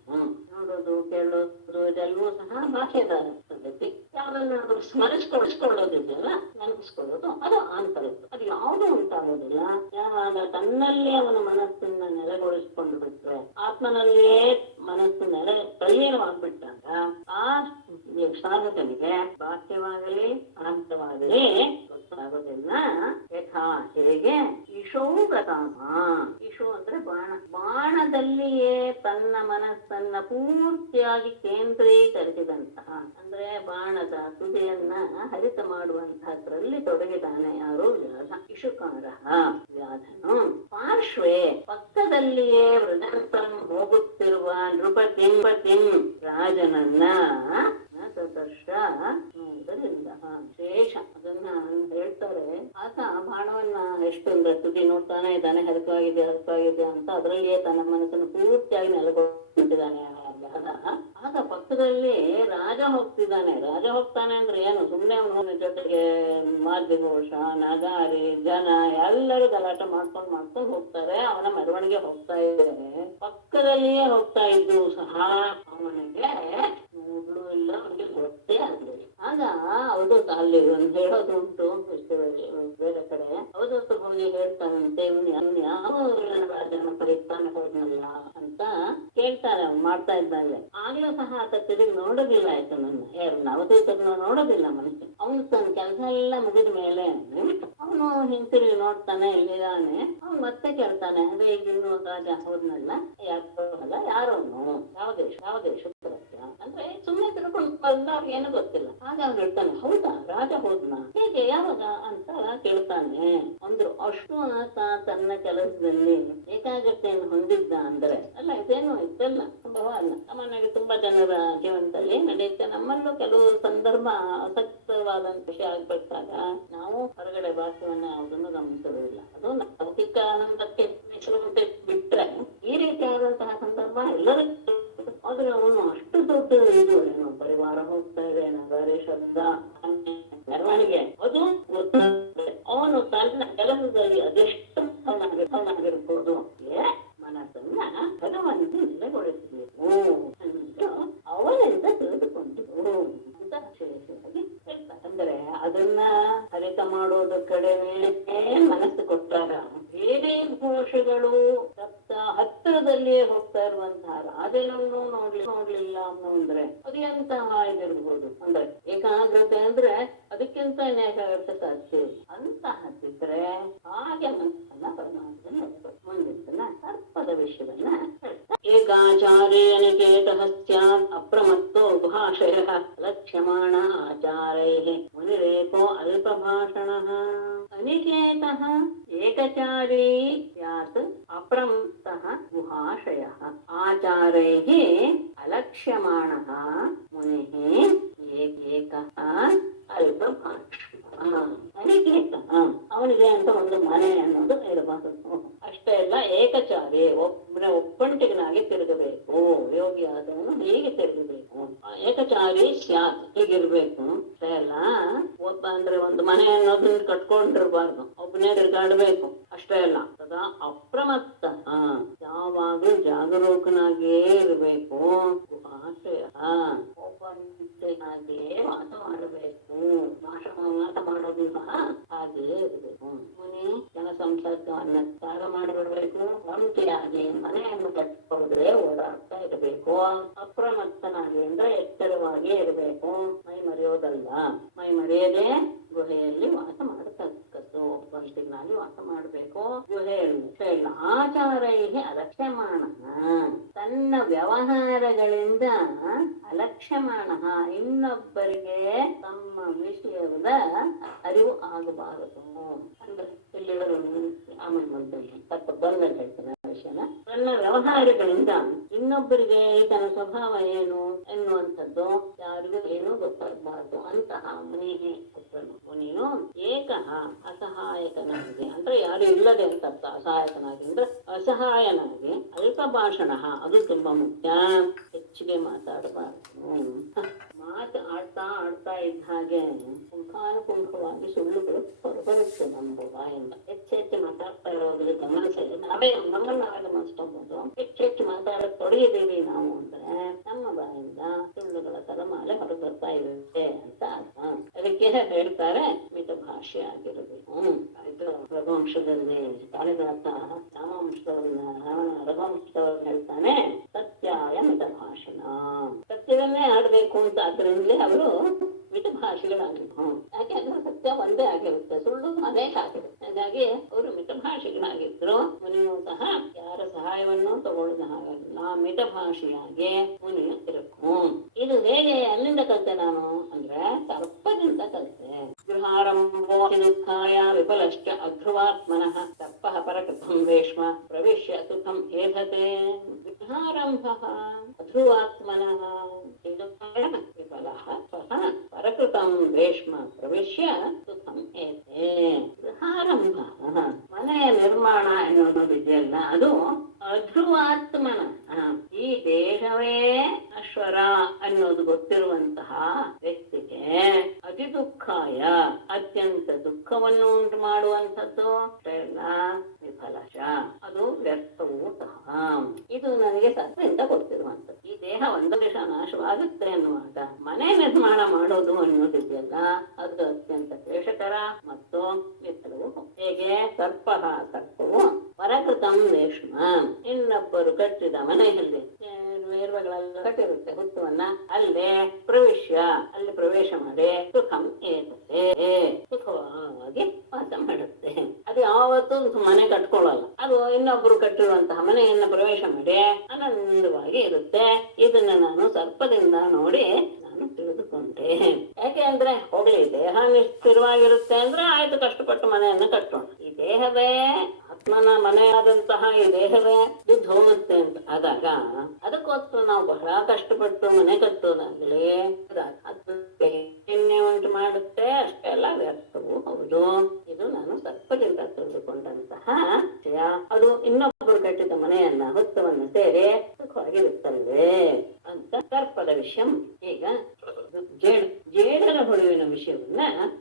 ನೋಡೋದು ಕೇಳೋದು ಇದೆಲ್ಲವೂ ಸಹ ಬಾಹ್ಯದ ಪದ್ಧತಿ. ಯಾವ್ದನ್ನಾದ್ರೂ ಸ್ಮರಿಸ್ಕೊಳ್ಳೋದಿದೆಯಲ್ಲ, ನೆನಪಿಸ್ಕೊಳ್ಳೋದು ಅದು ಆಂತರಿಕ. ಅದು ಯಾವುದೂ ಉಂಟಾಗೋದಿಲ್ಲ. ಯಾವಾಗ ತನ್ನಲ್ಲಿ ಅವನ ಮನಸ್ಸನ್ನ ನೆಲೆಗೊಳಿಸಿಕೊಂಡು ಬಿಟ್ರೆ, ಆತ್ಮನಲ್ಲಿಯೇ ಮನಸ್ಸು ತಳೀನವಾಗ್ಬಿಟ್ಟಾಗ ಆ ಸಾಧಕನಿಗೆ ಬಾಹ್ಯವಾಗಲಿ ಅನಂತವಾಗಲಿ ಗೊತ್ತಾಗೋದಿಲ್ಲ. ಯಥಾ ಹೇಗೆ ಇಶೋ ಗತಾಮ, ಇಶೋ ಅಂದ್ರೆ ಬಾಣದಲ್ಲಿಯೇ ತನ್ನ ಮನಸ್ಸು ಮನಸ್ಸನ್ನ ಪೂರ್ತಿಯಾಗಿ ಕೇಂದ್ರೀಕರಿಸಿದಂತಹ, ಅಂದ್ರೆ ಬಾಣದ ತುದಿಯನ್ನ ಹರಿತ ಮಾಡುವಂತಹದ್ರಲ್ಲಿ ತೊಡಗಿದಾನೆ ಯಾರು? ವ್ಯಾಧ. ಇಷುಕಾರ ವ್ಯಾಧನು ಪಾರ್ಶ್ವೇ ಪಕ್ಕದಲ್ಲಿಯೇ ವೃದಂತಂ ಹೋಗುತ್ತಿರುವ ನೃಪತಿಂ ರಾಜನನ್ನ ನೋಡಲಿಲ್ಲ. ಶೇಷ ಅದನ್ನ ಹೇಳ್ತಾರೆ. ಆತ ಬಾಣವನ್ನ ಎಷ್ಟು ಅಂದ್ರೆ ತುದಿ ನೋಡ್ತಾನೆ ಇದ್ದಾನೆ, ಹರಿತವಾಗಿದೆ ಅಂತ ಅದರಲ್ಲಿಯೇ ತನ್ನ ಮನಸ್ಸನ್ನು ಪೂರ್ತಿಯಾಗಿ ನೆಲೆಗೊಂಡಿದ್ದಾನೆ. ಆಗ ಪಕ್ಕದಲ್ಲಿ ರಾಜ ಹೋಗ್ತಾನೆ ಅಂದ್ರೆ ಏನು, ಸುಮ್ಮನೆ ಅವನ ಜೊತೆಗೆ ವಾದ್ಯಘೋಷ, ನಗಾರಿ, ಜನ ಎಲ್ಲರೂ ಗಲಾಟೆ ಮಾಡ್ಕೊಂಡು ಹೋಗ್ತಾರೆ. ಅವನ ಮೆರವಣಿಗೆ ಹೋಗ್ತಾ ಇದ್ದಾರೆ. ಪಕ್ಕದಲ್ಲಿಯೇ ಹೋಗ್ತಾ ಇದ್ದು ಸಹ ಅವನಿಗೆ ನೋಡ್ಲು ಇಲ್ಲ, ಅವನಿಗೆ ಗೊತ್ತೇ ಆಗಲಿಲ್ಲ. ಆಗ ಅವಧೂತ ಅಲ್ಲಿ ಒಂದು ಹೇಳೋದು ಉಂಟು ಬೇರೆ ಕಡೆ. ಅವಧೂತ ಹೋಗಿ ಹೇಳ್ತಾನಂತೆ, ಇವನು ಯಾವ ರಾಜನ ಪರಿಸ್ಥಾನ ಹೋದ್ನಲ್ಲ ಅಂತ ಕೇಳ್ತಾರೆ. ಅವ್ನು ಮಾಡ್ತಾ ಇದ್ದಾಗಲೇ. ಆಗ್ಲೂ ಸಹ ಆತ ತಿರುಗಿ ನೋಡೋದಿಲ್ಲ. ಆಯ್ತು ನನ್ನ ಅವಧೂತರನ್ನ ನೋಡೋದಿಲ್ಲ ಮನುಷ್ಯ. ಅವನು ತನ್ನ ಕೆಲಸ ಎಲ್ಲ ಮುಗಿದ ಮೇಲೆ ಅವನು ಹಿಂತಿರುಗಿ ನೋಡ್ತಾನೆ, ಇಲ್ಲಿದ್ದಾನೆ. ಅವ್ನು ಮತ್ತೆ ಕೇಳ್ತಾನೆ, ಅದೇ ಈಗ ಇನ್ನು ರಾಜ ಹೋದ್ನಲ್ಲ, ಯಾಕಲ್ಲ, ಯಾರವನು, ಯಾವ ದೇಶದ ಅಂದ್ರೆ ಸುಮ್ಮನೆ ತಿಳ್ಕೊಂಡು ಬಂದ, ಅವ್ರಿಗೇನು ಗೊತ್ತಿಲ್ಲ. ಆಗ ಅವ್ನು ಹೇಳ್ತಾನೆ, ಹೌದಾ ರಾಜ ಹೋದ್ನ, ಹೇಗೆ, ಯಾವಾಗ ಅಂತ ಕೇಳ್ತಾನೆ. ಅಂದ್ರು ಅಷ್ಟು ಆತ ತನ್ನ ಕೆಲಸದಲ್ಲಿ ಏಕಾಗ್ರತೆಯನ್ನು ಹೊಂದಿದ್ದ. ಅಂದ್ರೆ ಅಲ್ಲ, ಇದೇನು ಇದೆಲ್ಲ ಸಂಭವ ಅಲ್ಲ, ಸಾಮಾನ್ಯವಾಗಿ ತುಂಬಾ ಜನರ ಜೀವನದಲ್ಲಿ ನಡೆಯುತ್ತೆ. ನಮ್ಮಲ್ಲೂ ಕೆಲವು ಸಂದರ್ಭ ಆಸಕ್ತವಾದಂತ ವಿಷಯ ಆಗ್ಬೇಕಾಗ ನಾವು ಹೊರಗಡೆ ಭಾಷೆಯನ್ನ ಯಾವುದನ್ನು ಗಮನಿಸೋದಿಲ್ಲ. ಅದು ಲೌಕಿಕ ಆನಂದಕ್ಕೆ ಬಿಟ್ರೆ ಈ ರೀತಿಯಾದಂತಹ ಸಂದರ್ಭ ಎಲ್ಲರಿಗೂ. ಆದ್ರೆ ಅವನು ಅಷ್ಟು ದೊಡ್ಡ ಇದು ಏನು ಪರಿವಾರ ಹೋಗ್ತಾ ಇದೆ, ನಗರ ಶಬ್ದ, ಮೆರವಣಿಗೆ, ಅದು ಅವನು ತನ್ನ ಕೆಲಸದಲ್ಲಿ ಅದೆಷ್ಟು ಅವನಾಗಿರ್ಬೋದು ಮನಸ್ಸನ್ನ ಭಗವಂತ ನೆಲೆಗೊಳಿಸಬೇಕು ಅಂತ ಅವನಿಂದ ತಿಳಿದುಕೊಂಡು ಅಂತ ವಿಶೇಷವಾಗಿ ಹೇಳ್ತಾರೆ. ಅಂದ್ರೆ ಅದನ್ನ ಹರಿತ ಮಾಡೋದು ಕಡೆನೇ ಮನಸ್ಸು ಕೊಟ್ಟಾಗ ಬೇರೆ ಘೋಷಗಳು ಹತ್ತಿರದಲ್ಲಿಯೇ ಹೋಗ್ತಾ ಇರುವಂತಹ ರಾಜನನ್ನು ನೋಡ್ಲಿಲ್ಲ ಅಂದ್ರೆ ಅದು ಎಂತಹ ಇದಿರ್ಬೋದು. ಅಂದ್ರೆ ಏಕಾಗ್ರತೆ ಅಂದ್ರೆ ಅದಕ್ಕಿಂತ ಏಕಾಗ್ರತೆ ಸಾಧ್ಯ ಅಂತ ಹತ್ತಿದ್ರೆ ಹಾಗೆ ಮನಸ್ಸನ್ನ ಪರಮಾತ್ಮನ ಮುಂದಿನ ಸರ್ಪದ ವಿಷಯವನ್ನ ಏಕಾಚಾರೇ ಅನಿಕೇತಃ ಸ್ಯಾತ್ ಅಪ್ರಮತ್ತೋ ಭಾಷಯಃ ಲಕ್ಷ್ಯಮಾಣ ಆಚಾರೈಃ ಮುನಿರೇಕೋ ಅಲ್ಪಭಾಷಣಃ. ಅನಿಕೇತಃ ಏಕಚಾರಿ ಸ್ಯಾತ್ ಅಪ್ರಮತ್ತಃ ಗುಹಾಶಯಃ ಆಚಾರೈಃ ಅಲಕ್ಷ್ಯಮಾಣಃ ಮುನಿಃ ಏಕಃ ಅಲ್ಪಭಾಷಣಃ. ಅನಿಕೇತ ಅವನಿಗೆ ಅಂತ ಒಂದು ಮನೆ ಅನ್ನೋದು ಇರಬಾರದು. ಅಷ್ಟೇ ಅಲ್ಲ, ಏಕಚಾರಿ ಒಬ್ಬಂಟಿಗನಾಗಿ ತಿರುಗಬೇಕು. ಯೋಗಿ ಆದವನು ಹೀಗೆ ತಿರುಗಬೇಕು. ಏಕಚಾರಿ ಸ್ಯಾತ್ ಹೀಗಿರ್ಬೇಕು. ಅಷ್ಟೇ ಅಲ್ಲ, ಒಬ್ಬ ಅಂದ್ರೆ ಒಂದು ಮನೆ ಅನ್ನೋದನ್ನ ಕಟ್ಕೊಂಡಿರ್ಬಾರ್ದು, ಒಬ್ಬನೇ ತಿರುಗಾಡ್ಬೇಕು. ಅಷ್ಟೇ ಅಲ್ಲ, ಸದಾ ಅಪ್ರಮತ್ತ, ಯಾವಾಗ್ಲೂ ಜಾಗರೂಕನಾಗಿಯೇ ಇರಬೇಕು. ಆಶಯ ಒಬ್ಬಂಟಿನಾಗಿಯೇ ವಾಸ ಮಾಡಬೇಕು. ಮಾತ ಮಾಡೋದಿಲ್ಲ, ಹಾಗೆಯೇ ಇರಬೇಕು. ಮುನಿ ಜನ ಸಂಸರ್ಗವನ್ನ ತ್ಯಾಗ ಮಾಡಿಬಿಡ್ಬೇಕು. ಒಂಟಿಯಾಗಿ ಮನೆಯನ್ನು ಕಟ್ಟಿಕೊಂಡ್ರೆ ಓಡಾಡ್ತಾ ಇರಬೇಕು. ಅಪ್ರಮತ್ತನಾಗಿ ಅಂದ್ರೆ ಎಚ್ಚರವಾಗಿ ಇರಬೇಕು. ಮೈ ಮರೆಯೋದಲ್ಲ, ಮೈ ಮರೆಯದೆ ಗುಹೆಯಲ್ಲಿ ವಾಸ ಮಾಡತಕ್ಕದ್ದು. ಒಬ್ಬಂಟಿನಾಗಿ ವಾಸ ಮಾಡಬೇಕು ಗುಹೆಯಲ್ಲಿ. ಆಚಾರೈಹಿ ಅಲಕ್ಷ್ಯಮಾಣ, ತನ್ನ ವ್ಯವಹಾರಗಳಿಂದ ಅಲಕ್ಷ್ಯಮಾಣ, ಇನ್ನೊಬ್ಬರಿಗೆ ತಮ್ಮ ವಿಷಯದ ಅರಿವು ಆಗಬಾರದು. ಅಂದ್ರೆ ಎಲ್ಲಿವರು ಆಮೇಲೆ ಬಂದ ಹೇಳ್ತಾನೆ ವಿಷಯನ. ತನ್ನ ವ್ಯವಹಾರಗಳಿಂದ ಇನ್ನೊಬ್ಬರಿಗೆ ಈತನ ಸ್ವಭಾವ ಏನು ಎನ್ನುವಂಥದ್ದು ಯಾರಿಗೂ ಏನೂ ಗೊತ್ತಾಗಬಾರದು ಅಂತಹ ಮುನಿಗೆ ಮುನಿಯು ಏಕಃ ಅಸಹಾಯಕನಾಗಿ, ಅಂದ್ರೆ ಯಾರು ಇಲ್ಲದೆ ಅಂತ ಅಸಹಾಯಕನಾಗಿ ಅಂದ್ರೆ ಅಸಹಾಯನಾಗಿ, ಅಲ್ಪ ಭಾಷಣ, ಅದು ತುಂಬಾ ಮುಖ್ಯ. ಹೆಚ್ಚಿಗೆ ಮಾತಾಡಬಾರದು. ಮಾತು ಆಡ್ತಾ ಇದ್ದ ಹಾಗೆ ಪುಂಖಾನುಪುಂಖವಾಗಿ ಸುಳ್ಳುಗಳು ಹೊರಬರುತ್ತೆ ನಮ್ಮ ಬಾಯಿಂದ. ಹೆಚ್ಚೆಚ್ಚು ಮಾತಾಡ್ತಾ ಇರೋದ್ರಲ್ಲಿ ಗಮನಿಸಲಿ, ನಮ್ಮನ್ನ ನಾವೇ ಗಮನಿಸ್ಕೊಬಹುದು. ಹೆಚ್ಚೆಚ್ಚು ಮಾತಾಡಕ್ ತೊಡಗಿದ್ದೀವಿ ನಾವು ಅಂದ್ರೆ ನಮ್ಮ ಬಾಯಿಂದ ಸುಳ್ಳುಗಳ ತಲೆಮಾಲೆ ಹೊರಗೆ ಬರ್ತಾ ಇರುತ್ತೆ ಅಂತ ಅರ್ಥ. ಅದಕ್ಕೆ ಹೇಳ್ತಾರೆ ಮಿತಭಾಷೆ ಆಗಿರಬೇಕು. ಇದು ರಘುವಂಶದಲ್ಲಿ ಕಾಳಿದಾಸ ರಘುವಂಶದವ್ರನ್ನ ಹೇಳ್ತಾನೆ, ಸತ್ಯಾಯ ಮಿತಭಾಷಣ. ಸತ್ಯವನ್ನೇ ಆಡ್ಬೇಕು ಅಂತ. ಅದರಿಂದಲೇ ಅವರು ಮಿತಭಾಷೆಗಳಾಗಿರ್ಬೇಕು. ಯಾಕೆ ಅಂದ್ರೆ ಸತ್ಯ ಒಂದೇ ಆಗಿರುತ್ತೆ, ಸುಳ್ಳು ಅನೇಕ ಆಗಿರುತ್ತೆ. ಹಾಗಾಗಿ ಅವರು ಮಿತಭಾಷಿಗಳಾಗಿದ್ರು ಮುನಿಯು ಸಹ ಯಾರ ಸಹಾಯವನ್ನು ತಗೊಳ್ಳದ ಹಾಗಲ್ಲ, ಮಿತಭಾಷಿಯಾಗಿ ಮುನಿಯು ಇರಬೇಕು. ಇದು ಹೇಗೆ ಅಲ್ಲಿಂದ ಕಲಿತೆ ನಾನು ಅಂದ್ರೆ ಸರ್ಪದಿಂದ ಕಲಿತೆ. ಗೃಹಾರಂಭೋ ದುಃಖಾಯ ವಿಫಲಶ್ಚ ಅಧ್ರುವಾತ್ಮನಃ ಸರ್ಪಃ ಪರಕೃತಂ ವೇಶ್ಮ ಪ್ರವಿಶ್ಯ ಸುಖಂ ಏಧತೆ. ಗೃಹಾರಂಭಃ ಅಧ್ರುವಾತ್ಮನಃ ವಿಫಲಃ ಸಹ ಪರಕೃತಂ ವೇಶ್ಮ ಪ್ರವಿಶ್ಯ ಸುಖಂ ಏಧತೆ. ಗೃಹಾರಂಭ ಮನೆಯ ನಿರ್ಮಾಣ ಎನ್ನುವುದು ಇದೆಯಲ್ಲ, ಅದು ಅಧ್ರುವಾತ್ಮನ ಈ ದೇಹವೇ ಅಶ್ವರ ಅನ್ನೋದು ಗೊತ್ತಿರುವಂತಹ ವ್ಯಕ್ತಿಗೆ ಅತಿ ದುಃಖಾಯ ಅತ್ಯಂತ ದುಃಖವನ್ನು ಉಂಟು ಮಾಡುವಂಥದ್ದು ವಿಫಲಶ, ಅದು ವ್ಯರ್ಥವೂ ಸಹ. ಇದು ನನಗೆ ಸತ್ಯದಿಂದ ಗೊತ್ತಿರುವಂಥದ್ದು. ಈ ದೇಹ ಒಂದು ದಿವಸ ನಾಶವಾಗುತ್ತೆ ಅನ್ನುವಾಗ ಮನೆ ನಿರ್ಮಾಣ ಮಾಡೋದು ಅನ್ನೋದಿದೆಯಲ್ಲ, ಅದು ಅತ್ಯಂತ ಕ್ಲೇಶಕರ ಮತ್ತು ವಿಫಲವು. ಹೇಗೆ ಸರ್ಪವು ಪರಕೃತಂ ವೇಶ್ಮ, ಇನ್ನೊಬ್ಬರು ಕಟ್ಟಿದ ಮನೆಯಲ್ಲಿ ವೇರ್ವಗಳೆಲ್ಲ ಕಟ್ಟಿರುತ್ತೆ ಹುತ್ತವನ್ನ, ಅಲ್ಲೇ ಅಲ್ಲಿ ಪ್ರವೇಶ ಮಾಡಿ ಸುಖಂ ಏತತೆ, ಸುಖವಾಗಿ ವಾಸ ಮಾಡುತ್ತೆ. ಅದು ಯಾವತ್ತೂ ಮನೆ ಕಟ್ಕೊಳ್ಳಲ್ಲ, ಅದು ಇನ್ನೊಬ್ಬರು ಕಟ್ಟಿರುವಂತಹ ಮನೆಯನ್ನ ಪ್ರವೇಶ ಮಾಡಿ ಆನಂದವಾಗಿ ಇರುತ್ತೆ. ಇದನ್ನ ನಾನು ಸರ್ಪದಿಂದ ನೋಡಿ ತಿಳಿದುಕೊಂಡೆ. ಯಾಕೆ ಅಂದ್ರೆ ಹೋಗ್ಲಿ, ದೇಹ ಸ್ಥಿರವಾಗಿರುತ್ತೆ ಅಂದ್ರೆ ಆಯ್ತು, ಕಷ್ಟಪಟ್ಟು ಮನೆಯನ್ನ ಕಟ್ಟೋಣ. ಈ ದೇಹವೇ ಆತ್ಮನ ಮನೆಯಾದಂತಹ ಈ ದೇಹವೇ ಬಿದ್ದು ಹೋಗುತ್ತೆ ಅಂತ ಆದಾಗ ಅದಕ್ಕೋಸ್ಕರ ನಾವು ಬಹಳ ಕಷ್ಟಪಟ್ಟು ಮನೆ ಕಟ್ಟೋದಾಗ್ಲಿ ಎಣ್ಣೆ ಉಂಟು ಮಾಡುತ್ತೆ, ಅಷ್ಟೇ ಅಲ್ಲ ವ್ಯರ್ಥವೂ ಹೌದು. ಇದು ನಾನು ಸರ್ಪದಿಂದ ತಿಳಿದುಕೊಂಡಂತಹ ವಿಷಯ. ಅದು ಇನ್ನೊಬ್ಬರು ಕಟ್ಟಿದ ಮನೆಯನ್ನ ಹುತ್ತವನ್ನು ಸೇರಿ ಸುಖವಾಗಿರುತ್ತಲ್ವೇ ಅಂತ ಸರ್ಪದ ವಿಷಯ. ಈಗ ಜೇಡರ ಹುಳುವಿನ ವಿಷಯವನ್ನ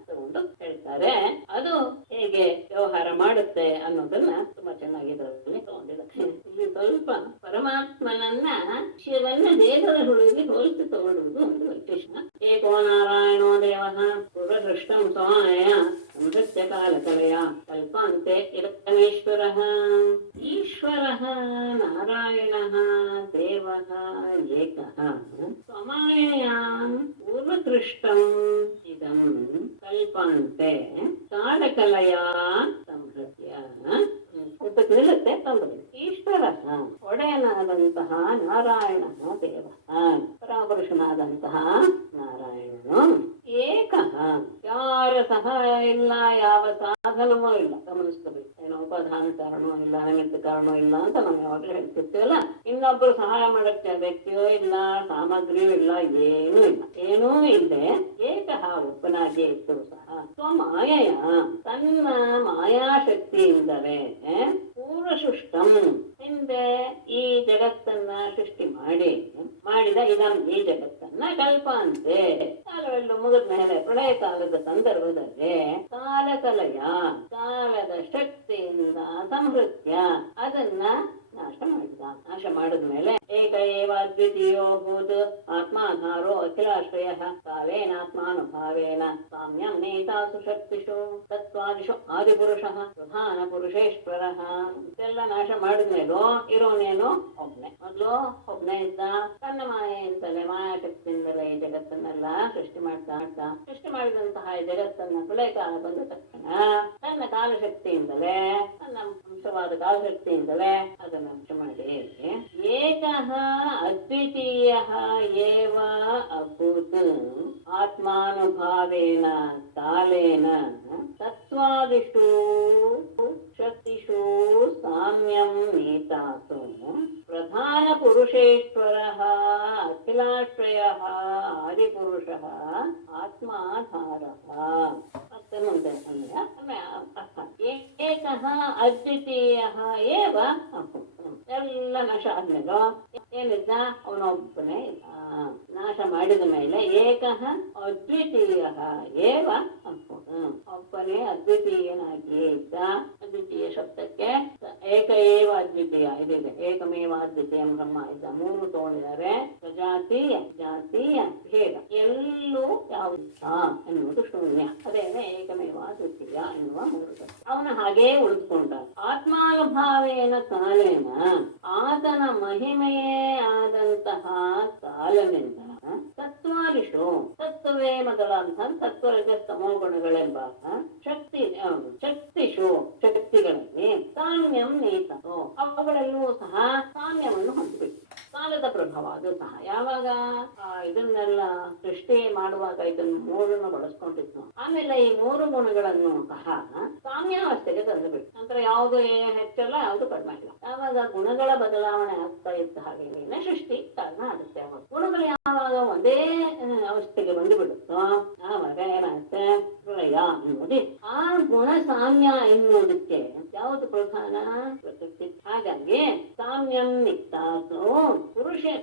ತಗೊಂಡು ಹೇಳ್ತಾರೆ. ಅದು ಹೇಗೆ ವ್ಯವಹಾರ ಮಾಡುತ್ತೆ ಅನ್ನೋದನ್ನ ತುಂಬಾ ಚೆನ್ನಾಗಿ ಇದರಲ್ಲಿ ತಗೊಂಡಿದ್ದಾರೆ. ಇಲ್ಲಿ ಸ್ವಲ್ಪ ಪರಮಾತ್ಮನನ್ನ ಶಿವನ್ನ ಜೇಡರ ಹುಳುವಿಗೆ ಹೋಲಿಸಿ ತಗೊಳ್ಳುವುದು ಒಂದು ವಿಶೇಷ. ಏಕೋ ನಾರಾಯಣೋ ದೇವಃ ಪೂರ್ವದೃಷ್ಟಂ ಸಮಾಯ ಸಂಹೃತ್ಯ ಕಾಲಕಲೆಯ ಕಲ್ಪಾಂತೆ ಇರಮೇಶ್ವರಃ. ಈಶ್ವರಃ ನಾರಾಯಣಃ ದೇವಃ ಏಕಃ ಸ್ವಮಾಯಯಾ ಪೂರ್ವದೃಷ್ಟಂ ಇದಂ ಕಲ್ಪಾಂತೆ ಕಾಲಕಲೆಯ ಸಂಹೃತ್ಯ. ನಿಲ್ಲುತ್ತೆ ತಂಬಲಿ. ಈಶ್ವರ ಒಡೆಯನಾದಂತಹ ನಾರಾಯಣ ದೇವ, ಪರಾಪುರುಷನಾದಂತಹ ನಾರಾಯಣನು ಏಕಃ, ಯಾರ ಸಹಾಯ ಇಲ್ಲ, ಯಾವ ಸಾಧನವೂ ಇಲ್ಲ. ಗಮನಿಸ್ಕೋಬೇಕು, ಏನೋ ಉಪಾದಾನ ಕಾರಣವೂ ಇಲ್ಲ, ನಿಮಿತ್ತ ಕಾರಣವೂ ಇಲ್ಲ ಅಂತ ನಾವು ಯಾವಾಗಲೂ ಹೇಳ್ತಿರ್ತೀವಲ್ಲ. ಇನ್ನೊಬ್ರು ಸಹಾಯ ಮಾಡಕ್ಕೆ ವ್ಯಕ್ತಿಯೂ ಇಲ್ಲ, ಸಾಮಗ್ರಿಯೂ ಇಲ್ಲ, ಏನೂ ಇಲ್ಲದೆ ಏಕಃ ಒಬ್ಬನಾಗಿ ಇತ್ತು ಸಹ ಸ್ವಮಾಯಯ ತನ್ನ ಮಾಯಾಶಕ್ತಿಯಿಂದಲೇ ಪೂರ್ವಸೃಷ್ಟಂ ಹಿಂದೆ ಈ ಜಗತ್ತನ್ನ ಸೃಷ್ಟಿ ಮಾಡಿದ ಇದಂ ಈ ಜಗತ್ತನ್ನ ಕಲ್ಪಾಂತೆ ಕಾಲವೆಲ್ಲ ಮುಗಿದ ಮೇಲೆ ಪ್ರಳಯ ಕಾಲದ ಸಂದರ್ಭದಲ್ಲಿ ಕಾಲಕಲೆಯ ಕಾಲದ ಶಕ್ತಿಯಿಂದ ಸಂಹೃತ್ಯ ಅದನ್ನ ನಾಶ ಮಾಡಿದ ಮೇಲೆ ಏಕ ಏವ ಅದ್ವಿತೀಯೋ ಭೂತ್ ಆತ್ಮಾಧಾರೋ ಅಖಿಲಾಶ್ರಯ ಕಾಲೇನಾತ್ಮಾನುಭಾವೇನ ಸಾಮ್ಯಂ ನೇತಾಸು ಶಕ್ತಿಷು ತತ್ವಾದಿಷು ಆದಿಪುರುಷಃ ಪ್ರಧಾನ ಪುರುಷೇಶ್ವರಃ. ಇದೆಲ್ಲ ನಾಶ ಮಾಡಿದ್ಮೇಲೂ ಇರೋನೇನು ಒಬ್ನೇ. ಮೊದಲು ಒಬ್ನೇ ಇದ್ದ, ತನ್ನ ಮಾಯೆಯಿಂದಲೇ ಮಾಯಾಶಕ್ತಿಯಿಂದಲೇ ಈ ಜಗತ್ತನ್ನೆಲ್ಲ ಸೃಷ್ಟಿ ಮಾಡಿದಂತಹ ಈ ಜಗತ್ತನ್ನ ಪ್ರಳಯ ಕಾಲ ಬಂದ ತಕ್ಷಣ ತನ್ನ ಕಾಲಶಕ್ತಿಯಿಂದಲೇ, ತನ್ನ ಅಂಶವಾದ ಕಾಲಶಕ್ತಿಯಿಂದಲೇ ಅದನ್ನು ಅಂಶ ಮಾಡಿ ಏಕಃ ಅದ್ವಿತೀಯಃ ಏವ ಅಭೂತ್ ಆತ್ಮಾನುಭಾವೇನ ಕಾಲೇನ ತತ್ವಾದಿಷು ಶಕ್ತಿಷು ಸಾಮ್ಯಂ ನೇತಾಸು ಪ್ರಧಾನ ಪುರುಷೇಶ್ವರಃ ಅಖಿಲಾಶ್ರಯಃ ಆದಿಪುರುಷಃ ಆತ್ಮಾಧಾರಃ. ಮತ್ತೆ ಮುಂದೆ ಏಕಃ ಅದ್ವಿತೀಯಃ ಏವ ಅಭೂತ್. ಎಲ್ಲ ನಾಶ ಆದ್ಮೇಲೆ ಏನಿದ್ದ ಅವನೊಬ್ಬನೇ ನಾಶ ಮಾಡಿದ ಮೇಲೆ ಏಕಃ ಅದ್ವಿತೀಯ ಏವ ಒಬ್ಬನೇ ಅದ್ವಿತೀಯನಾಗಿ ಇದ್ದ. ಅದ್ವಿತೀಯ ಶಬ್ದಕ್ಕೆ ಏಕ ಏವ ಅದ್ವಿತೀಯ ಇದಿದೆ, ಏಕಮೇವ ಅದ್ವಿತೀಯ ಬ್ರಹ್ಮ ಇದ್ದ. ಮೂರು ತಗೊಂಡಿದ್ದಾರೆ, ಸಜಾತೀಯ ಜಾತೀಯ ಭೇದ, ಎಲ್ಲೂ ಯಾವುದಿಲ್ಲ ಎನ್ನುವುದು ಶೂನ್ಯ. ಅದೇನೆ ಏಕಮೇವ ಅದ್ವಿತೀಯ ಎನ್ನುವ ಮೂರು. ಅವನ ಹಾಗೇ ಉಳಿದುಕೊಂಡ ಆತ್ಮಾನುಭಾವೇನ ಕಾಲೇನ ಆತನ ಮಹಿಮೆಯೇ ಆದಂತಹ ಕಾಲನಿಂದ ತತ್ವಾದಿಷು ತತ್ವವೇ ಮೊದಲಾದಂತಹ ತತ್ವರಜ ತಮೋ ಗುಣಗಳೆಂಬ ಶಕ್ತಿಷು ಶಕ್ತಿಗಳಲ್ಲಿ ಸಾಮ್ಯಂ ನೀತೋ, ಅವುಗಳಲ್ಲೂ ಸಹ ಸಾಮ್ಯವನ್ನು ಹೊಂದಬೇಕು. ಕಾಲದ ಪ್ರಭಾವ ಅದು ಸಹ ಯಾವಾಗ ಇದನ್ನೆಲ್ಲ ಸೃಷ್ಟಿ ಮಾಡುವಾಗ ಇದನ್ನು ಮೂರನ್ನು ಬಳಸ್ಕೊಂಡಿದ್ನು. ಆಮೇಲೆ ಈ ಮೂರು ಗುಣಗಳನ್ನು ಸಹ ಸಾಮ್ಯಾವಸ್ಥೆಗೆ ತಂದುಬಿಟ್ಟು, ನಂತರ ಯಾವುದು ಹೆಚ್ಚಲ್ಲ ಯಾವುದು ಕಡಿಮೆ ಇಲ್ಲ. ಯಾವಾಗ ಗುಣಗಳ ಬದಲಾವಣೆ ಆಗ್ತಾ ಇದ್ದ ಹಾಗೆ ಸೃಷ್ಟಿ ಕಾರಣ ಆಗುತ್ತೆ. ಅವಾಗ ಗುಣಗಳು ಯಾವಾಗ ಒಂದೇ ಅವಸ್ಥೆಗೆ ಬಂದು ಬಿಡುತ್ತೋ ಆವಾಗ ಏನಾಗುತ್ತೆ, ಪ್ರಳಯ ಅನ್ನೋದು. ಆ ಗುಣ ಸಾಮ್ಯ ಎನ್ನುವುದಕ್ಕೆ ಯಾವುದು ಪ್ರಧಾನ? ಪ್ರಕೃತಿ. ಹಾಗಾಗಿ ಸಾಮ್ಯಂ ನಿಕ್ತಾಸೋ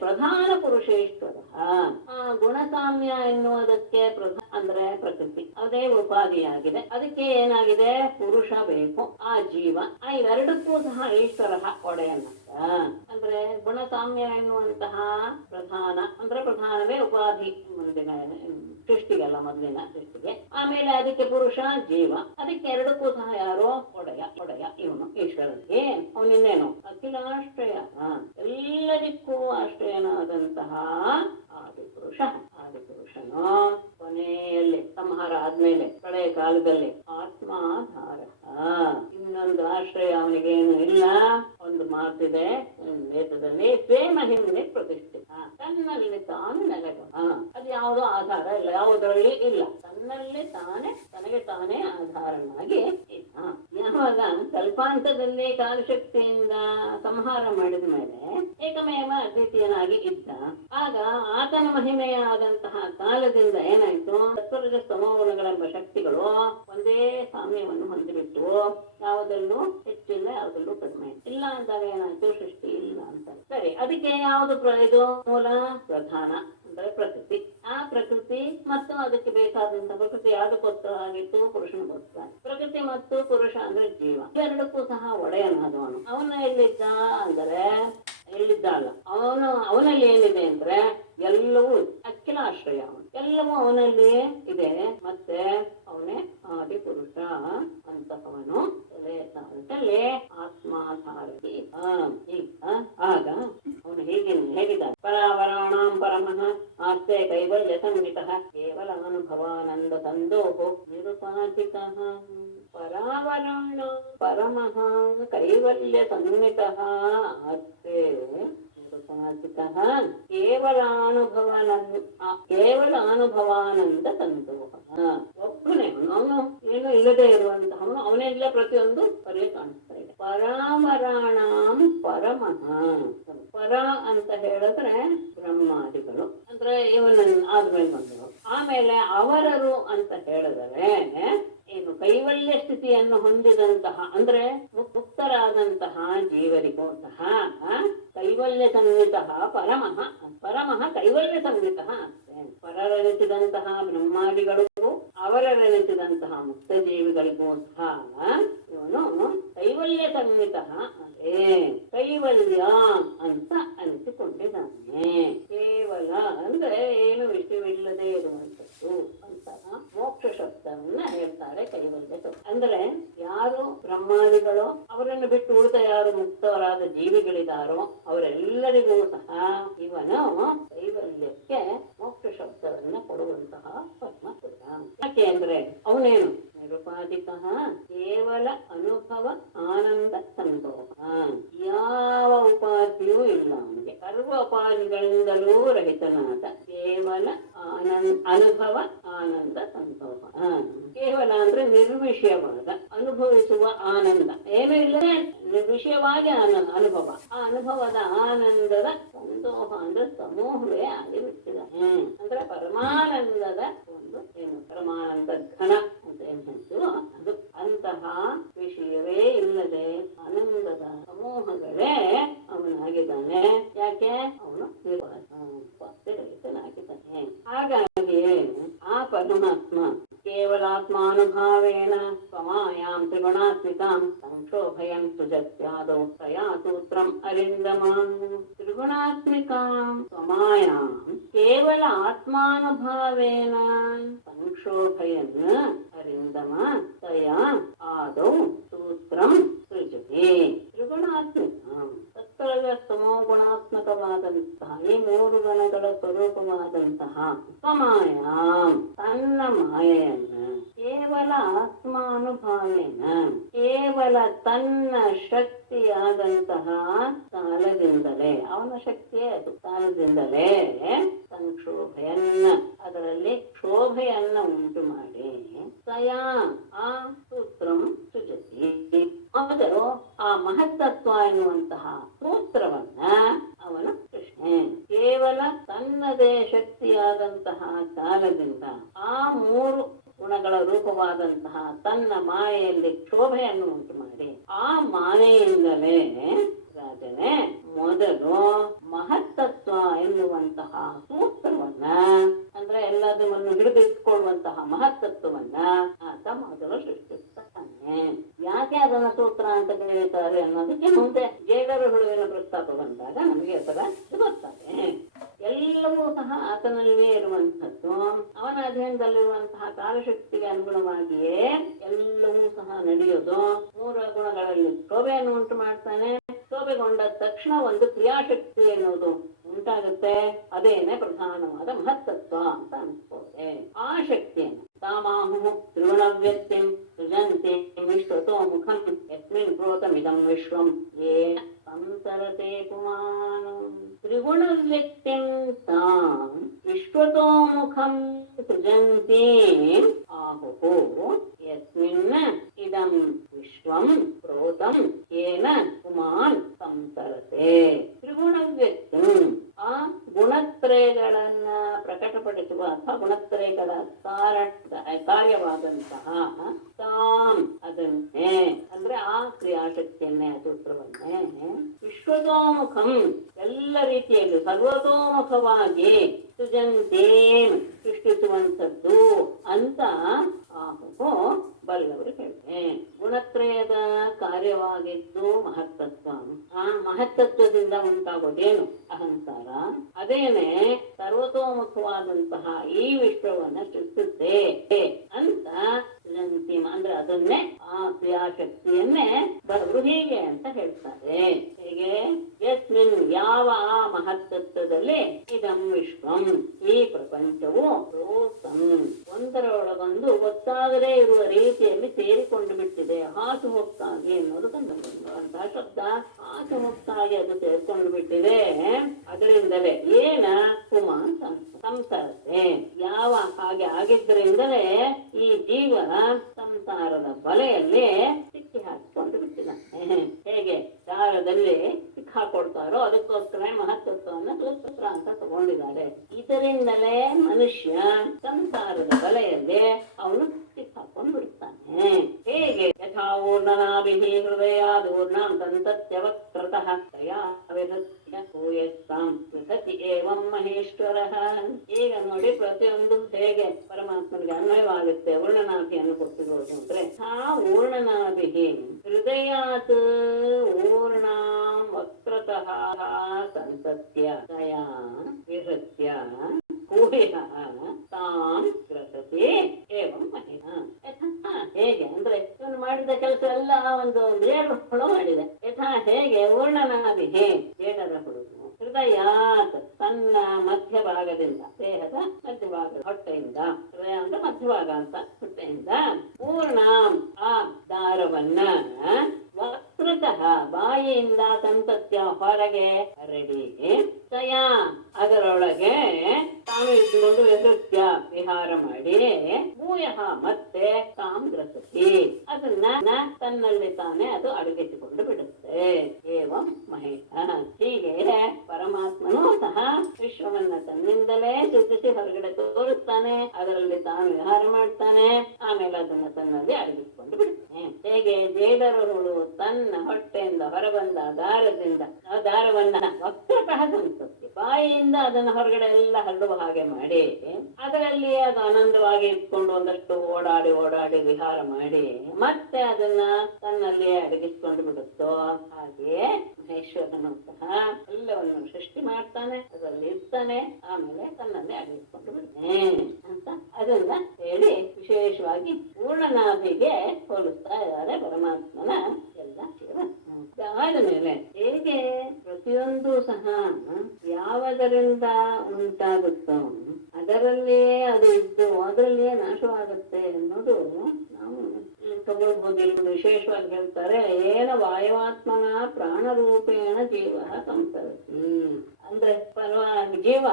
ಪ್ರಧಾನ ಪುರುಷೇಶ್ವರ. ಆ ಗುಣ ಸಾಮ್ಯ ಎನ್ನುವುದಕ್ಕೆ ಅಂದ್ರೆ ಪ್ರಕೃತಿ, ಅದೇ ಉಪಾಧಿಯಾಗಿದೆ. ಅದಕ್ಕೆ ಏನಾಗಿದೆ? ಪುರುಷ ಬೇಕು, ಆ ಜೀವ. ಇವೆರಡಕ್ಕೂ ಸಹ ಈಶ್ವರ ಒಡೆಯನ್ನ. ಅಂದ್ರೆ ಗುಣ ಸಾಮ್ಯ ಎನ್ನುವಂತಹ ಪ್ರಧಾನ ಅಂದ್ರೆ ಪ್ರಧಾನವೇ ಉಪಾಧಿ ಮುಂದಿನ ಸೃಷ್ಟಿಗಲ್ಲ, ಮೊದಲಿನ ಸೃಷ್ಟಿಗೆ. ಆಮೇಲೆ ಅದಕ್ಕೆ ಪುರುಷ ಜೀವ, ಅದಕ್ಕೆ ಎರಡಕ್ಕೂ ಸಹ ಯಾರೋ ಒಡೆಯ ಇವನು ಈಶ್ವರನಿಗೆ. ಅವನಿನ್ನೇನು ಅಖಿಲಾಶ್ರಯ, ಎಲ್ಲರಿಗೂ ಆಶ್ರಯನಾದಂತಹ ಆದಿಪುರುಷನು ಕೊನೆಯಲ್ಲಿ ಸಂಹಾರ ಆದ್ಮೇಲೆ ಪ್ರಳಯ ಕಾಲದಲ್ಲಿ ಆತ್ಮಾಧಾರ. ಇನ್ನೊಂದು ಆಶ್ರಯ ಅವನಿಗೇನು ಇಲ್ಲ. ಒಂದು ಮಾತಿದೆ ವೇದದಲ್ಲಿ, ಪ್ರೇಮ ಹಿಂದೆ ಪ್ರತಿಷ್ಠಿತ, ತನ್ನಲ್ಲಿ ತಾನು ನೆಲೆಗ. ಅದು ಯಾವುದೋ ಆಧಾರ ಇಲ್ಲ, ಯಾವುದರಲ್ಲಿ ಇಲ್ಲ, ತನ್ನಲ್ಲಿ ತಾನೇ ತನಗೆ ತಾನೇ ಆಧಾರನಾಗಿ ಇಲ್ಲ. ಯಾವಾಗ ಕಲ್ಪಾಂತದಲ್ಲಿ ಕಾಲಶಕ್ತಿಯಿಂದ ಸಂಹಾರ ಮಾಡಿದ ಮೇಲೆ ಏಕಮೇವ ಅದ್ವಿತೀಯನಾಗಿ ಇದ್ದ, ಆಗ ಆತನ ಮಹಿಮೆಯಾದಂತಹ ಕಾಲದಿಂದ ಏನಾಯ್ತು, ಸತ್ವರಜ ಸ್ತಮೋಗುಣಗಳೆಂಬ ಶಕ್ತಿಗಳು ಒಂದೇ ಸಾಮ್ಯವನ್ನು ಹೊಂದಿಬಿಟ್ಟು ಯಾವುದಲ್ಲೂ ಹೆಚ್ಚಿಲ್ಲ, ಯಾವುದಲ್ಲೂ ಕಡಿಮೆ ಇಲ್ಲ ಅಂದಾಗ ಏನಾಯ್ತು, ಸೃಷ್ಟಿ ಇಲ್ಲ ಅಂತ. ಸರಿ, ಅದಕ್ಕೆ ಯಾವುದು ಇದು ಮೂಲ? ಪ್ರಧಾನ ಅಂದ್ರೆ ಪ್ರಕೃತಿ. ಆ ಪ್ರಕೃತಿ ಮತ್ತು ಅದಕ್ಕೆ ಬೇಕಾದಂತಹ ಪ್ರಕೃತಿ ಯಾವ್ದಕ್ಕೋಸ್ಕರ ಆಗಿತ್ತು? ಪುರುಷನಿಗೋಸ್ಕರ. ಪ್ರಕೃತಿ ಮತ್ತು ಪುರುಷ ಅಂದ್ರೆ ಜೀವ, ಇವೆರಡಕ್ಕೂ ಸಹ ಒಡೆಯನಾದವನು. ಅವನ ಎಲ್ಲಿದ್ದ ಅಂದರೆ ಎಲ್ಲಿದ್ದ ಅಲ್ಲ, ಅವನಲ್ಲಿ ಏನಿದೆ ಅಂದ್ರೆ ಎಲ್ಲವೂ ಅಖಿಲಾಶ್ರಯ, ಎಲ್ಲವೂ ಅವನಲ್ಲಿ ಇದೆ. ಮತ್ತೆ ಅವನೇ ಆದಿಪುರುಷ ಅಂತವನು ಅಂತಲೇ ಆತ್ಮಾಧಾರತಿ. ಆಗ ಅವನು ಹೇಗಿದ್ದಾನೆ? ಪರಾವರಾಣಾಂ ಪರಮಃ ಆಸ್ತೆ ಕೈವಲ್ಯ ಸಂಹಿತಃ ಕೇವಲ ಅನುಭವಾನಂದ ಸಂದೋಹೋ ನಿರುಪಾಧಿಕಃ. ಪರಾವರಾಣ ಪರಮಃ ಕೈವಲ್ಯ ಸಂಹಿತಃ ಆಸ್ತೆ ಕೇವಲ ಅನುಭವಾನಂದ ಸಂತೋಷ. ಒಬ್ಬನೇ ಅವನು ಏನು ಇಲ್ಲದೆ ಇರುವಂತಹವನು, ಅವನೆಲ್ಲ ಪ್ರತಿಯೊಂದು ಪರಿ ಕಾಣಿಸ್ತಾ ಇದೆ. ಪರಾಮರಾಣಾಂ ಪರಮಃ. ಪರ ಅಂತ ಹೇಳಿದ್ರೆ ಬ್ರಹ್ಮಾದಿಗಳು ಅಂದ್ರೆ ಇವನ ಆದ್ಮೇಲೆ ಬಂದರು. ಆಮೇಲೆ ಅವರರು ಅಂತ ಹೇಳಿದರೆ ಏನು ಕೈವಲ್ಯ ಸ್ಥಿತಿಯನ್ನು ಹೊಂದಿದಂತಹ ಅಂದ್ರೆ ಮುಕ್ತರಾದಂತಹ ಜೀವರಿಗೂ ಸಹ ಕೈವಲ್ಯ ಸಂಹಿತ ಪರಮಃ ಕೈವಲ್ಯ ಸಂಹಿತ. ಪರರೆನಿಸಿದಂತಹ ಬ್ರಹ್ಮಾದಿಗಳಿಗೂ ಅವರರೆನಿಸಿದಂತಹ ಮುಕ್ತ ಜೀವಿಗಳಿಗೂ ಸಹ ಇವನು ಕೈವಲ್ಯ ಸಂಹಿತ ಕೈವಲ್ಯ ಅಂತ ಅನಿಸಿಕೊಂಡಿದ್ದಾನೆ. ಕೇವಲ ಅಂದ್ರೆ ಏನು ವಿಷಯವಿಲ್ಲದೆ ಇರುವಂತದ್ದು ಅಂತಹ ಮೋಕ್ಷ ಶಬ್ದವನ್ನ ಹೇಳ್ತಾರೆ ಕೈವಲ್ಯ. ಅಂದ್ರೆ ಯಾರು ಬ್ರಹ್ಮಾದಿಗಳು ಅವರನ್ನು ಬಿಟ್ಟು ಉಳಿದ ಯಾರು ಮುಕ್ತವರಾದ ಜೀವಿಗಳಿದಾರೋ ಅವರೆಲ್ಲರಿಗೂ ಸಹ ಇವನು ಕೈವಲ್ಯಕ್ಕೆ ಮೋಕ್ಷ ಶಬ್ದವನ್ನ ಕೊಡುವಂತಹ ಪರಮಾತ್ಮ. ಯಾಕೆ ಅಂದ್ರೆ ಅವನೇನು ನಿರುಪಾಧಿಕ, ಕೇವಲ ಅನುಭವ ಆನಂದ ಸಂತೋಷ. ಯಾವ ಉಪಾಧಿಯೂ ಇಲ್ಲ ಅವನಿಗೆ, ಸರ್ವ ಉಪಾಧಿಗಳಿಂದಲೂ ರಹಿತನಾದ ಕೇವಲ ಅನುಭವ ಆನಂದ ಸಂತೋಷ. ಕೇವಲ ಅಂದ್ರೆ ನಿರ್ವಿಷಯವಾದ ಅನುಭವಿಸುವ ಆನಂದ, ಏನೂ ಇಲ್ಲದೆ ನಿರ್ವಿಷಯವಾಗಿ ಅನುಭವ. ಆ ಅನುಭವದ ಆನಂದದ ಸಂತೋಷ ಅಂದ್ರೆ ಸಮೂಹವೇ ಆಗಿಬಿಟ್ಟಿದೆ. ಅಂದ್ರೆ ಪರಮಾನಂದದ ಒಂದು ಏನು ಪರಮಾನಂದ ಘನ ಅಂತ ಏನ್ ಹೇಳ್ತೀವೋ ಅದು. ಅಂತಹ ವಿಷಯವೇ ಇಲ್ಲದೆ ಆನಂದದ ಸಮೂಹಗಳೇ ಅವನಾಗಿದ್ದಾನೆ. ಯಾಕೆ? ಅವನು ರಹಿತನಾಗಿದ್ದಾನೆ. ಹಾಗಾಗಿ ಆ ಪರಮಾತ್ಮ ಕೇವಲಾತ್ಮಾನುಭಾವೇನ ಸ್ವಮಾಯಾಂ ತ್ರಿಗುಣಾತ್ಮಿಕಾಂ ಸಂಕ್ಷೋಭಯನ್ ಸೃಜತ್ಯಾದೌ ತಯಾ ಸೂತ್ರಂ ಅರಿಂದಮಾಂ. ತ್ರಿಗುಣಾತ್ಮಿಕಾಂ ಸ್ವಮಾಯಾಂ ಕೇವಲ ಆತ್ಮಾನುಭಾವೇನ ಸಂಕ್ಷೋಭಯನ್ ಅರಿಂದಮ ತಯಾ ಆದೌ ಸೂತ್ರಂ ಸೃಜತಿ. ತ್ರಿಗುಣಾತ್ಮಿಕಾಂ ತಮೋ ಗುಣಾತ್ಮಕವಾದಂತಹ ಈ ಮೂರು ಗಣಗಳ ಸ್ವರೂಪವಾದಂತಹ ಸ್ವಮಾಯಾಂ ತನ್ನ ಮಾಯೆಯನ್ನ ಕೇವಲ ಆತ್ಮಾನುಭಾವೇನ ಕೇವಲ ತನ್ನ ಶಕ್ತಿಯಾದಂತಹ ಕಾಲದಿಂದಲೇ, ಅವನ ಶಕ್ತಿಯೇ ಅದು, ಕಾಲದಿಂದಲೇ ಸಂಕ್ಷೋಭೆಯನ್ನ, ಅದರಲ್ಲಿ ಕ್ಷೋಭೆಯನ್ನ ಉಂಟು ಮಾಡಿ ತಯಾ ಆ ಸೂತ್ರಂ ಸೃಜತಿ, ಮೊದಲು ಆ ಮಹತ್ತತ್ವ ಎನ್ನುವಂತಹ ಸೂತ್ರವನ್ನ ಅವನ ಕೃಷ್ಣೆ ಕೇವಲ ತನ್ನದೇ ಶಕ್ತಿಯಾದಂತಹ ಕಾಲದಿಂದ ಆ ಮೂರು ಗುಣಗಳ ರೂಪವಾದಂತಹ ತನ್ನ ಮಾಯೆಯಲ್ಲಿ ಕ್ಷೋಭೆಯನ್ನು ಉಂಟು ಮಾಡಿ ಆ ಮಾಯೆಯಿಂದಲೇ ರಾಜನೇ ಮೊದಲು ಮಹತ್ತತ್ವ ಎನ್ನುವಂತಹ ಸೂತ್ರವನ್ನ, ಅಂದ್ರೆ ಎಲ್ಲದನ್ನು ಹಿಡಿದಿಟ್ಕೊಳ್ಳುವಂತಹ ಮಹತ್ತತ್ವವನ್ನ ಆತ ಮೊದಲು ಸೃಷ್ಟಿಸ್ತಾನೆ. ಯಾಕೆ ಅದನ್ನ ಸೂತ್ರ ಅಂತ ಕರೀತಾರೆ ಅನ್ನೋದಕ್ಕೆ ಮುಂದೆ ಜೇಡರ ಹುಳುವಿನ ಪ್ರಸ್ತಾಪ ಬಂದಾಗ ನಮಗೆ ಅದರ ಗೊತ್ತಾನೆ. ಎಲ್ಲವೂ ಸಹ ಆತನಲ್ಲಿಯೇ ಇರುವಂಥದ್ದು, ಅವನ ಅಧ್ಯಯನದಲ್ಲಿರುವಂತಹ ಕಾಲಶಕ್ತಿಗೆ ಅನುಗುಣವಾಗಿಯೇ ಎಲ್ಲವೂ ಸಹ ನಡೆಯೋದು. ಮೂರು ಗುಣಗಳಲ್ಲಿ ಶೋಭೆಯನ್ನು ಉಂಟು ಮಾಡ್ತಾನೆ. ಶೋಭೆಗೊಂಡ ತಕ್ಷಣ ಒಂದು ಕ್ರಿಯಾಶಕ್ತಿ ಎನ್ನುವುದು ಉಂಟಾಗುತ್ತೆ. ಅದೇನೆ ಪ್ರಧಾನವಾದ ಮಹತ್ತತ್ವ ಅಂತ ಅನ್ಸ್ಕೋದೆ. ಆ ಶಕ್ತಿಯನ್ನು ತಾಮಾಹು ತ್ರಿಗುಣವ್ಯಕ್ತಿಂ ಸೃಜಂತಿ ವಿಶ್ವತೋ ಮುಖಂ ಯಸ್ಮಿನ್ ಪ್ರೋತಮಿದಂ ವಿಶ್ವಂ ಯೇನ ಸಂತರತೆ ಪುಮಾನ್. ತ್ರಿಗುಣವ್ಯಕ್ತಿಂ ತಾಂ ವಿಶ್ವತೋ ಮುಖಂ ಸೃಜಂತಿ ಆಹುಃ ಯಸ್ಮಿನ್ ಇದಂ ವಿಶ್ವಂ ಪ್ರೋತಂ ಯೇನ ಪುಮಾನ್ ಸಂತರತೆ. ತ್ರಿಗುಣವ್ಯಕ್ತಿಂ ಆ ಗುಣತ್ರಯಗಳನ್ನ ಪ್ರಕಟಪಡಿಸುವ ಅಥವಾ ಗುಣತ್ರಯಗಳ ಕಾರ್ಯವಾದಂತಹ ತಾಂ ಅದನ್ನೇ, ಅಂದ್ರೆ ಆ ಕ್ರಿಯಾಶಕ್ತಿಯನ್ನೇ, ಸೂತ್ರವನ್ನೇ ವಿಶ್ವತೋಮುಖಂ ಎಲ್ಲ ರೀತಿಯಲ್ಲಿ ಸರ್ವತೋಮುಖವಾಗಿ ಸೃಜಂತೇನ್ ಸೃಷ್ಟಿಸುವಂಥದ್ದು ಅಂತ ಆಹೋ ಬಲ್ಲವರು ಹೇಳ್ತಾರೆ. ಗುಣತ್ರಯದ ಕಾರ್ಯವಾಗಿದ್ದು ಮಹತ್ತತ್ವ. ಆ ಮಹತ್ತತ್ವದಿಂದ ಉಂಟಾಗೋದೇನು? ಅಹಂಕಾರ. ಅದೇನೆ ಸರ್ವತೋಮುಖವಾದಂತಹ ಈ ವಿಶ್ವವನ್ನ ಸೃಷ್ಟಿಸುತ್ತೆ ಅಂತ ಸೃಜಂತಿಮ, ಅಂದ್ರೆ ಅದನ್ನೇ ಆ ಕ್ರಿಯಾಶಕ್ತಿಯನ್ನೇ ಬಲ್ಲವರು ಹೀಗೆ ಅಂತ ಹೇಳ್ತಾರೆ. ಹೇಗೆ? ಯಸ್ಮಿನ್ ಯಾವ ಆ ಮಹತ್ತತ್ವದಲ್ಲಿ ಇದಂ ವಿಶ್ವಂ ಈ ಪ್ರಪಂಚವು ಪ್ರೋತಂ ಒಂದರೊಳಗೊಂದು ಗೊತ್ತಾಗದೇ ಇರುವ ರೀತಿಯಲ್ಲಿ ಸೇರಿಕೊಂಡು ಬಿಟ್ಟಿದೆ. ಹಾಸು ಹೊಕ್ಕಾಗಿ ಎನ್ನುವುದು ಕಂಡುಬರುವಂತಹ ಶಬ್ದ. ಹಾಸು ಹೊಕ್ಕಾಗಿ ಅದು ಸೇರಿಕೊಂಡು ಬಿಟ್ಟಿದೆ. ಅದರಿಂದಲೇ ಏನ ಪುಮಾನ್ ಸಂಸಾರತೆ, ಯಾವ ಹಾಗೆ ಆಗಿದ್ದರಿಂದಲೇ ಈ ಜೀವ ಸಂಸಾರದ ಬಲೆಯಲ್ಲಿ ಸಿಕ್ಕಿ ಹಾಕಿಕೊಂಡು ಬಿಟ್ಟಿದ್ದಾನೆ. ಹೇಗೆ ದಾರದಲ್ಲಿ ಸಿಕ್ಕಾಕೊಡ್ತಾರೋ ಅದಕ್ಕೋಸ್ಕರ ಮಹತ್ತತ್ವವನ್ನು ಸೂತ್ರ ಅಂತ ತಗೊಂಡಿದ್ದಾರೆ. ಇದರಿಂದಲೇ ಮನುಷ್ಯ ಸಂಸಾರದ ಬಲೆಯಲ್ಲಿ ಅವನು ಸಿಕ್ಕಾಕೊಂಡು ಬಿಡ್ತಾನೆ. ಹೇಗೆ? ಯಥಾ ಊರ್ಣನಾಭಿಃ ಹೃದಯಾದೂರ್ಣಾಂ ದಂತತ್ಯವಕ್ರತಃ ತಯಾ ವಿಧತ್ಯ ಭೂಯಸ್ತಾಂ ವಿಧತಿ ಏವಂ ಮಹೇಶ್ವರಃ. ಈಗ ನೋಡಿ, ಪ್ರತಿಯೊಂದು ಹೇಗೆ ಪರಮಾತ್ಮನಿಗೆ ಅನ್ವಯವಾಗುತ್ತೆ. ಊರ್ಣನಾಭಿಯನ್ನು ಕೊಟ್ಟಿರೋದು ಅಂದ್ರೆ ಆ ಊರ್ಣನಾಭಿಃ ಹೃದಯಾತ್ ಊರ್ಣಾಂ ವಕ್ರತಃ ಸಂತತ್ಯ ತಯಾ ವಿಧತ್ಯ ಭೂಯಃ ತಾಂ ಗ್ರಸತಿ ಏವಂ ಮಹೇಶ. ಹೇಗೆ ಅಂದ್ರೆ ಇವನು ಮಾಡಿದ ಕೆಲಸ ಎಲ್ಲ ಒಂದು ಬೇರು ಹುಳು ಮಾಡಿದೆ. ಯಥಾ ಹೇಗೆ? ಊರ್ಣನಾಭಿಹೇ ಬೇಡರ ಹುಡುಗು ಹೃದಯಾತ್ ತನ್ನ ಮಧ್ಯಭಾಗದಿಂದ, ದೇಹದ ಮಧ್ಯಭಾಗ ಹೊಟ್ಟೆಯಿಂದ, ಹೃದಯ ಅಂದ್ರೆ ಮಧ್ಯಭಾಗ ಅಂತ, ಹೊಟ್ಟೆಯಿಂದ ಪೂರ್ಣಾಂ ಆ ದಾರವನ್ನ ವಕ್ರತಃ ಬಾಯಿಯಿಂದ ಸಂತತ್ಯ ಹೊರಗೆ ಹರಡಿ ತಯಾ ಅದರೊಳಗೆ ತಾನು ಇಟ್ಟುಕೊಂಡು ವಿಹೃತ್ಯ ವಿಹಾರ ಮಾಡಿ ಭೂಯಃ ಮತ್ತೆ ತಾಂ ಗ್ರಸತಿ ಅದನ್ನ ತನ್ನಲ್ಲಿ ತಾನೇ ಅದು ಅಡಗಿಸಿಕೊಂಡು ಬಿಡುತ್ತೆ. ಏವಂ ಮಹೇಶ. ಹೀಗೆ ಪರಮಾತ್ಮನೂ ಸಹ ವಿಶ್ವವನ್ನ ತನ್ನಿಂದಲೇ ಸೃಷ್ಟಿಸಿ ಹೊರಗಡೆ ತೋರಿಸ್ತಾನೆ. ಅದರಲ್ಲಿ ತಾನು ವಿಹಾರ ಮಾಡ್ತಾನೆ. ಆಮೇಲೆ ಅದನ್ನ ತನ್ನಲ್ಲಿ ಅಡಗಿಸಿಕೊಂಡು ಬಿಡುತ್ತಾನೆ. ಹೇಗೆ? ಜೇಡರ ಹುಳು ತನ್ನ ಹೊಟ್ಟೆಯಿಂದ ಹೊರಬಂದ ದಾರದಿಂದ ಆ ದಾರವನ್ನ ವಕ್ರತಃ ಸಂತತ್ತಿ ಬಾಯಿಯಿಂದ ಅದನ್ನ ಹೊರಗಡೆ ಎಲ್ಲ ಹರಡುವ ಹಾಗೆ ಮಾಡಿ ಅದರಲ್ಲಿ ಅದು ಆನಂದವಾಗಿ ಇಟ್ಕೊಂಡು ಒಂದಷ್ಟು ಓಡಾಡಿ ಓಡಾಡಿ ವಿಹಾರ ಮಾಡಿ ಮತ್ತೆ ಅದನ್ನ ತನ್ನಲ್ಲಿಯೇ ಅಡಗಿಸ್ಕೊಂಡು ಬಿಡುತ್ತೋ ಹಾಗೆಯೇ ಮಹೇಶ್ವರನು ಸಹ ಎಲ್ಲವನ್ನು ಸೃಷ್ಟಿ ಮಾಡ್ತಾನೆ, ಅದರಲ್ಲಿ ಇರ್ತಾನೆ, ಆಮೇಲೆ ತನ್ನನ್ನೇ ಅಡಗಿಸ್ಕೊಂಡು ಬಿಡ್ತಾನೆ ಅಂತ ಅದನ್ನ ಹೇಳಿ ವಿಶೇಷವಾಗಿ ಪೂರ್ಣನಾಭಿಗೆ ಹೋಲಿಸ್ತಾ ಇದ್ದಾರೆ ಪರಮಾತ್ಮನ ಎಲ್ಲ ಜೀವ. ಆದ ಮೇಲೆ ಹೇಗೆ ಪ್ರತಿಯೊಂದು ಸಹ ಯಾವುದರಿಂದ ಉಂಟಾಗುತ್ತೋ ಅದರ ಅದರಲ್ಲಿಯೇ ಅದು ಇದ್ದು ಅದರಲ್ಲಿಯೇ ನಾಶವಾಗುತ್ತೆ ಅನ್ನೋದು ನಾವು ಇಲ್ಲಿ ತಗೊಳ್ಬಹುದು. ಇಲ್ಲಿ ವಿಶೇಷವಾಗಿ ಹೇಳ್ತಾರೆ, ಏನ ವಾಯುವಾತ್ಮನ ಪ್ರಾಣರೂಪೇಣ ಜೀವ ಸಂಸರತಿ. ಅಂದ್ರೆ ಜೀವ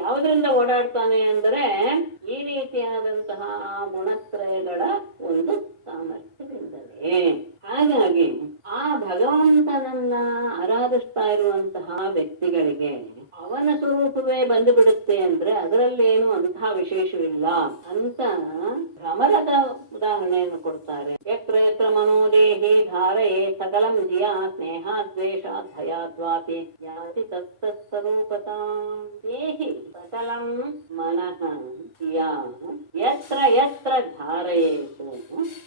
ಯಾವುದರಿಂದ ಓಡಾಡ್ತಾನೆ ಅಂದ್ರೆ ಈ ರೀತಿಯಾದಂತಹ ಗುಣತ್ರಯಗಳ ಒಂದು ಸಾಮರ್ಥ್ಯದಿಂದಲೇ. ಹಾಗಾಗಿ ಆ ಭಗವಂತನನ್ನ ಆರಾಧಿಸ್ತಾ ಇರುವಂತಹ ವ್ಯಕ್ತಿಗಳಿಗೆ ಅವನ ಸ್ವರೂಪವೇ ಬಂದು ಬಿಡುತ್ತೆ ಅಂದ್ರೆ ಅದರಲ್ಲೇನು ಅಂತಹ ವಿಶೇಷವಿಲ್ಲ ಅಂತ ಭ್ರಮರದ ಉದಾಹರಣೆಯನ್ನು ಕೊಡ್ತಾರೆ. ಯತ್ರ ಯತ್ರ ಮನೋದೇಹಿ ಧಾರಯೇ ಸಕಲಂ ಧಿಯಾ ಸ್ನೇಹ ದ್ವೇಷ ಭಯಾದ್ವಾಪಿ ಯಾತಿ ತತ್ತಸ್ವರೂಪತಾ. ದೇಹಿ ಸಕಲಂ ಮನಃ ಧಿಯಾ ಯತ್ರ ಯತ್ರ ಧಾರಯೇತು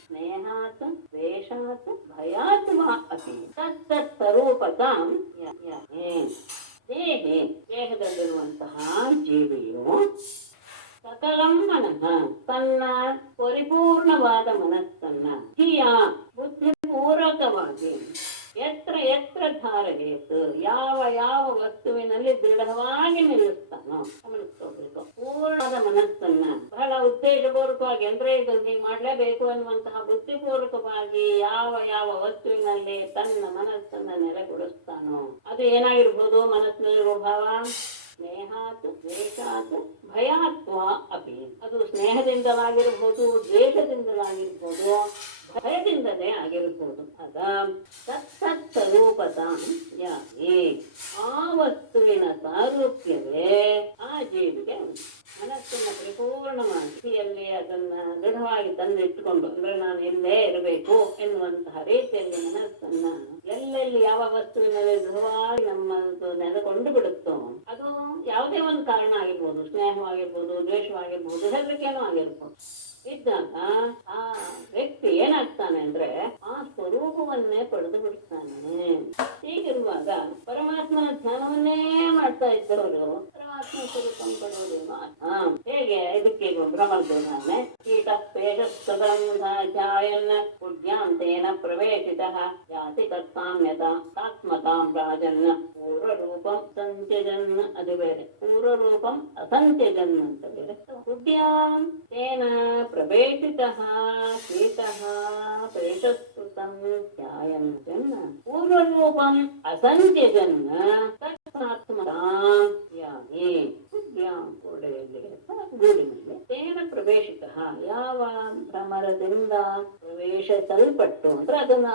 ಸ್ನೇಹಾತ್ ದ್ವೇಷಾತ್ ಭಯಾತ್ ವಾ ಅಪಿ ತತ್ತಸ್ವರೂಪತಾಂ ಯಾತಿ. ದೇಹಿ ದೇಹದಲ್ಲಿರುವಂತಹ ಜೀವಿಯು ಸಕಲಂ ಮನಃ ತನ್ನ ಪರಿಪೂರ್ಣವಾದ ಮನಸ್ಸನ್ನ ಧಿಯ ಬುದ್ಧಿಪೂರ್ವಕವಾಗಿ ಎತ್ರ ಎತ್ರ ಧಾರಯೇತು ಯಾವ ಯಾವ ವಸ್ತುವಿನಲ್ಲಿ ದೃಢವಾಗಿ ನಿಲ್ಲಿಸ್ತಾನೋ ಗಮನಿಸ್ಕೋಬೇಕು. ಪೂರ್ಣವಾದ ಮನಸ್ಸನ್ನ ಬಹಳ ಉದ್ದೇಶಪೂರ್ವಕವಾಗಿ ಅಂದ್ರೆ ಇದನ್ನು ಹೀಗೆ ಮಾಡ್ಲೇಬೇಕು ಅನ್ನುವಂತಹ ಬುದ್ಧಿಪೂರ್ವಕವಾಗಿ ಯಾವ ಯಾವ ವಸ್ತುವಿನಲ್ಲಿ ತನ್ನ ಮನಸ್ಸನ್ನ ನೆಲೆಗೊಳಿಸ್ತಾನೋ ಅದು ಏನಾಗಿರ್ಬೋದು, ಮನಸ್ಸಿನಲ್ಲಿರುವ ಭಾವ ಸ್ನೇಹಾತ್ ದ್ವೇಷಾತ್ ಭಯಾತ್ವ ಅಪಿ. ಅದು ಸ್ನೇಹದಿಂದಲಾಗಿರ್ಬೋದು, ದ್ವೇಷದಿಂದಲಾಗಿರ್ಬೋದು, ಭಯದಿಂದಲೇ ಆಗಿರ್ಬೋದು. ಅದ ತತ್ಸತ್ ಸ್ವರೂಪತ ಯಾಗಿ ಆ ವಸ್ತುವಿನ ಸಾರೂಪ್ಯವೇ ಆ ಜೀವಿಗೆ ಮನಸ್ಸನ್ನ ಪರಿಪೂರ್ಣವಾಗಿ ಅದನ್ನ ದೃಢವಾಗಿ ತಂದಿಟ್ಟುಕೊಂಡು ಅಂದ್ರೆ ನಾನು ಇಲ್ಲೇ ಇರಬೇಕು ಎನ್ನುವಂತಹ ರೀತಿಯಲ್ಲಿ ಮನಸ್ಸನ್ನ ಎಲ್ಲೆಲ್ಲಿ ಯಾವ ವಸ್ತುವಿನಲ್ಲಿ ದೃಢವಾಗಿ ನಮ್ಮ ನೆಲೆಕೊಂಡು ಬಿಡುತ್ತೋ ಅದು ಯಾವುದೇ ಒಂದು ಕಾರಣ ಆಗಿರ್ಬೋದು, ಸ್ನೇಹವಾಗಿರ್ಬೋದು, ದ್ವೇಷವಾಗಿರ್ಬೋದು, ಹೆದರಿಕೆನೂ ಆಗಿರ್ಬೋದು. ಇದ್ದಾಗ ಆ ವ್ಯಕ್ತಿ ಏನಾಗ್ತಾನೆ ಅಂದ್ರೆ ಆ ಸ್ವರೂಪವನ್ನೇ ಪಡೆದು ಬಿಡ್ತಾನೆ. ಹೀಗಿರುವಾಗ ಪರಮಾತ್ಮನ ಧ್ಯಾನವನ್ನೇ ಮಾಡ್ತಾ ಇದ್ದವರು ಪರಮಾತ್ಮ ಸ್ವರೂಪ ಪಡೆಯುವುದೇನೋ. ಹೇಗೆ ಇದಕ್ಕೆ ಭ್ರಮರ್ದೋದಾನೆ ಕೀಟ ಪೇಷಸ್ಕೃತಂಧಾಯನ್ನ ಪುಡ್ಯಾಂತೇನ ಪ್ರವೇಶಿತ ಯಾತಿ ತತ್ಸಾಮ್ಯತ ತಾತ್ಮತಾಂ ರಾಜನ್ನ ಪೂರ್ವರೂಪಂ ಸಂತ್ಯಜನ್. ಅದು ಬೇರೆ, ಪೂರ್ವರೂಪಂ ಅಸಂತ್ಯಜನ್ ಅಂತ ಬೇರೆ. ಪುಡ್ಯಾಂ ತೇನ ಪ್ರವೇಶಿತಃ ಕೀಟಃ ಪೇಷಸ್ಕೃತಂ ಧ್ಯಾಯನ್ ಜನ್ನ ಪೂರ್ವರೂಪಂ ಅಸಂತ್ಯಜನ್ ತತ್ಸಾತ್ಮತಾಂ ಯಾನಿ. ಗೂಡಿನಲ್ಲಿ ತೇನ ಪ್ರವೇಶಿತ ಯಾವ ಭ್ರಮರದಿಂದ ಪ್ರವೇಶಿಸಲ್ಪಟ್ಟು ಅಂದ್ರೆ ಅದನ್ನ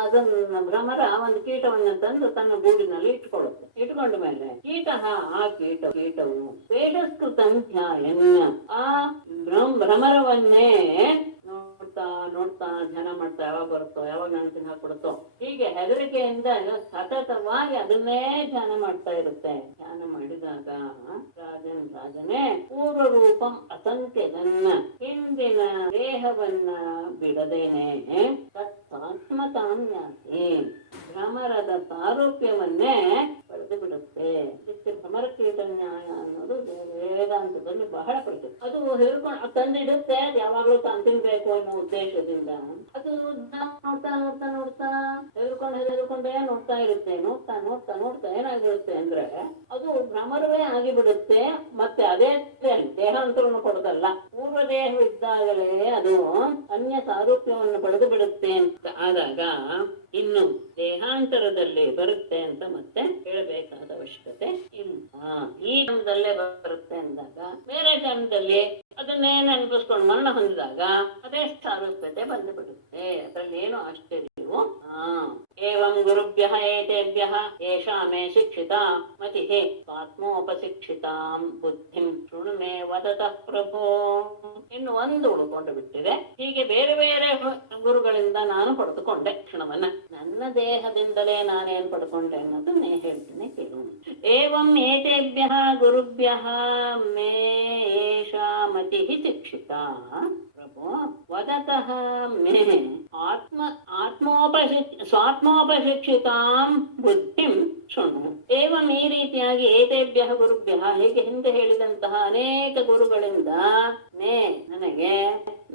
ಭ್ರಮರ ಒಂದು ಕೀಟವನ್ನ ತಂದು ತನ್ನ ಗೂಡಿನಲ್ಲಿ ಇಟ್ಕೊಳ್ಳುತ್ತೆ. ಇಟ್ಕೊಂಡ ಮೇಲೆ ಆ ಕೀಟವು ಪೇಷಸ್ಕೃತಂ ಧ್ಯಾಯನ್ ಆ ಭ್ರಮರವನ್ನೇ ನೋಡ್ತಾ ಧ್ಯಾನ ಮಾಡ್ತಾ ಯಾವಾಗ ಬರುತ್ತೋ ಯಾವಾಗ ನಾನು ತಿನ್ನಾಕೊಡುತ್ತೋ ಹೀಗೆ ಹೆದರಿಕೆಯಿಂದ ಸತತವಾಗಿ ಅದನ್ನೇ ಧ್ಯಾನ ಮಾಡ್ತಾ ಇರುತ್ತೆ. ಧ್ಯಾನ ಮಾಡಿದಾಗ ರಾಜನೇ ಪೂರ್ವರೂಪಂ ಅಸಂಖ್ಯದನ್ನ ಹಿಂದಿನ ದೇಹವನ್ನ ಬಿಡದೇನೆ ತತ್ಸಾತ್ಮತಾಂ ಯಾತಿ ಭ್ರಮರದ ಸಾರೂಪ್ಯವನ್ನೇ ಪಡೆದು ಬಿಡುತ್ತೆ. ಇದಕ್ಕೆ ಭ್ರಮರ ಕೀಟ ನ್ಯಾಯ ಅನ್ನೋದು ವೇದಾಂತದಲ್ಲಿ ಬಹಳ ಪ್ರಸಿದ್ಧ. ಅದು ಹೇಳ್ಕೊಂಡು ತಂದಿಡುತ್ತೆ, ಅದು ಯಾವಾಗ್ಲೂ ತಾನು ತಿನ್ಬೇಕು ಅನ್ನೋ ಉದ್ದೇಶದಿಂದ ಅದು ನೋಡ್ತಾ ಹೆದರ್ಕೊಂಡೇ ನೋಡ್ತಾ ಇರುತ್ತೆ. ನೋಡ್ತಾ ಏನಾಗಿರುತ್ತೆ ಅಂದ್ರೆ ಅದು ಭ್ರಮರವೇ ಆಗಿಬಿಡುತ್ತೆ. ಮತ್ತೆ ಅದೇ ದೇಹಾಂತರವನ್ನು ಕೊಡೋದಲ್ಲ, ಪೂರ್ವ ದೇಹವಿದ್ದಾಗಲೇ ಅದು ಅನ್ಯ ಸಾರೂಪ್ಯವನ್ನು ಪಡೆದು ಬಿಡುತ್ತೆ ಅಂತ ಆದಾಗ ಇನ್ನು ದೇಹಾಂತರದಲ್ಲಿ ಬರುತ್ತೆ ಅಂತ ಮತ್ತೆ ಹೇಳಬೇಕಾದ ಅವಶ್ಯಕತೆ ಇಲ್ಲ. ಈ ಜನ್ಮದಲ್ಲೇ ಬರುತ್ತೆ ಅಂದಾಗ ಬೇರೆ ಜನ್ಮದಲ್ಲಿ ಅದನ್ನೇ ನೆನಪಿಸ್ಕೊಂಡು ಮರಣ ಹೊಂದಿದಾಗ ಅದೇ ಸಾರೂಪ್ಯತೆ ಬಂದು ಬಿಡುತ್ತೆ. ಅದರಲ್ಲಿ ಏನು ಆಶ್ಚರ್ಯವು. ಏವಂ ಗುರುಭ್ಯಃ ಏತೇಭ್ಯಃ ಏಷಾ ಮೇ ಶಿಕ್ಷಿತಾ ಮತಿಃ ಸ್ವಾತ್ಮೋಪಶಿಕ್ಷಿತಾಂ ಬುದ್ಧಿಂ ಶೃಣು ಮೇ ವದತಃ ಪ್ರಭೋ. ಇನ್ನು ಒಂದು ಉಳ್ಕೊಂಡು ಬಿಟ್ಟಿದೆ. ಹೀಗೆ ಬೇರೆ ಬೇರೆ ಗುರುಗಳಿಂದ ನಾನು ಪಡೆದುಕೊಂಡೆ ಕ್ಷಣವನ್ನ. ನನ್ನ ದೇಹದಿಂದಲೇ ನಾನೇನ್ ಪಡ್ಕೊಂಡೆ ಅನ್ನೋದನ್ನೇ ಹೇಳ್ತೀನಿ ಕೇಳು. ಏವಂ ಏತೇಭ್ಯಃ ಗುರುಭ್ಯಃ ಮೇ ಏಷಾ ಮತಿಃ ಶಿಕ್ಷಿತಾ ಪ್ರಭೋ ವದತಃ ಮೇ ಸ್ವಾತ್ಮೋಪಶಿಕ್ಷಿತಾಂ ಬುದ್ಧಿಂ ಶೃಣು. ಏವಂ ಈ ರೀತಿಯಾಗಿ ಏತೇಭ್ಯಃ ಗುರುಭ್ಯಃ ಹೀಗೆ ಹಿಂದೆ ಹೇಳಿದಂತಹ ಅನೇಕ ಗುರುಗಳಿಂದ ಮೇ ನನಗೆ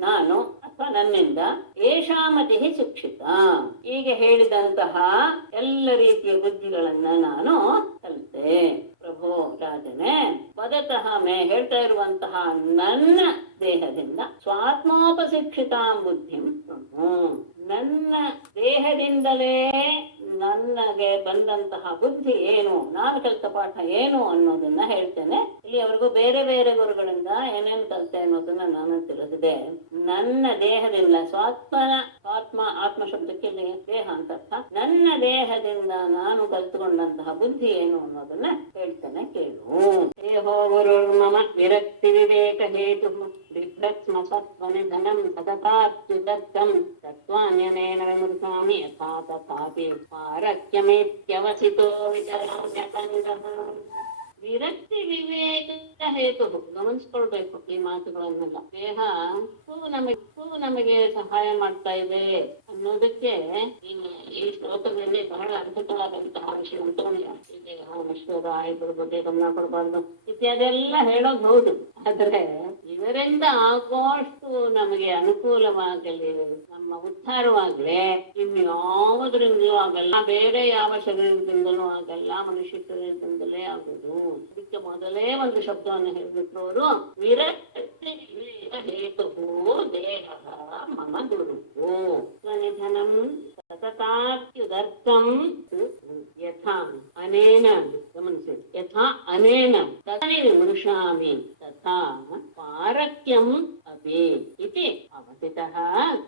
ನಾನು ಅಥವಾ ನನ್ನಿಂದ ಏಷಾಮತಿ ಶಿಕ್ಷಿತ, ಹೀಗೆ ಹೇಳಿದಂತಹ ಎಲ್ಲ ರೀತಿಯ ಬುದ್ಧಿಗಳನ್ನ ನಾನು ಕಲಿತೆ. ಪ್ರಭೋ ರಾಜನೇ, ಪದತಃ ಮೇ ಹೇಳ್ತಾ ಇರುವಂತಹ ನನ್ನ ದೇಹದಿಂದ ಸ್ವಾತ್ಮೋಪಶಿಕ್ಷಿತಾಂ ಬುದ್ಧಿಂ ನನ್ನ ದೇಹದಿಂದಲೇ ನನಗೆ ಬಂದಂತಹ ಬುದ್ಧಿ ಏನು, ನಾನು ಕಲಿತ ಪಾಠ ಏನು ಅನ್ನೋದನ್ನ ಹೇಳ್ತೇನೆ. ಇಲ್ಲಿವರೆಗೂ ಬೇರೆ ಬೇರೆ ಗುರುಗಳಿಂದ ಏನೇನು ಕಲಿತೆ ಅನ್ನೋದನ್ನ ನಾನು ತಿಳಿಸಿದೆ. ನನ್ನ ದೇಹದಿಂದ ಆತ್ಮ ಶಬ್ದಕ್ಕೆ ಇಲ್ಲಿ ದೇಹ ಅಂತ ಅರ್ಥ. ನನ್ನ ದೇಹದಿಂದ ನಾನು ಕಲ್ತುಕೊಂಡಂತಹ ಬುದ್ಧಿ ಏನು ಅನ್ನೋದನ್ನ ಹೇಳ್ತೇನೆ, ಕೇಳು. ದೇಹೋ ಗುರುರ್ಮಮ ವಿರಕ್ತಿ ವಿವೇಕ ಹೇತು ಬಿಭ್ರತ್ಸ್ಮ ಸತ್ವನಿಧನಂ ಸತತಾತ್ಯುದತ್ತಂ ತತ್ವಾನ್ಯನೇನ ವಿಮೃಶಾಮಿ ಯಥಾ ತಥಾಪಿ ಪಾರಕ್ಯಮೇತ್ಯವಸಿತೋ ವಿಚರಾಮ್ಯತಂಗಃ. ವಿರಕ್ತಿ ವಿವೇಕ ಹೇತು, ಗಮನಿಸ್ಕೊಳ್ಬೇಕು ಈ ಮಾತುಗಳನ್ನೆಲ್ಲ. ದೇಹ ನಮಗೆ ಸಹಾಯ ಮಾಡ್ತಾ ಇದೆ ಅನ್ನೋದಕ್ಕೆ ಈ ಶ್ಲೋಕದಲ್ಲಿ ಬಹಳ ಅದ್ಭುತವಾದಂತಹ ವಿಷಯ ಉಂಟು. ದೇಹ ನಶ್ವರ, ಇದ್ರ ಬಗ್ಗೆ ಗಮನ ಕೊಡಬಾರ್ದು ಇತ್ಯಾದಿ ಎಲ್ಲ ಹೇಳೋದು ಹೌದು. ಆದ್ರೆ ಇದರಿಂದ ಆಗೋಷ್ಟು ನಮಗೆ ಅನುಕೂಲವಾಗಲಿ, ನಮ್ಮ ಉದ್ಧಾರವಾಗ್ಲಿ, ಇನ್ಯಾವುದರಿಂದಲೂ ಆಗಲ್ಲ, ಬೇರೆ ಯಾವ ಶರೀರದಿಂದಲೂ ಆಗಲ್ಲ, ಮನುಷ್ಯ ಶರೀರದಿಂದಲೇ ಆಗುದು. ಇದಕ್ಕೆ ಮೊದಲೇ ಒಂದು ಶಬ್ದವನ್ನು ಹೇಳ್ಬಿಟ್ರು ಅವರು, ವಿರಕ್ತಿ ಹೇತು ದೇಹ ಮಮ ಗುರು ಸ್ವನಿಧನಂ ಸತತಾತ್ಯುದರ್ಥಂ ಯಥಾ ಅನೇನ, ಗಮನಿಸಿ, ಯಥಾ ಅನೇನ ತದನಿ ವಿಮೃಶಾಮಿ ತಥಾ ಪಾರಕ್ಯಂ ಅಪಿ ಇತಿ ಅವಸಿತಃ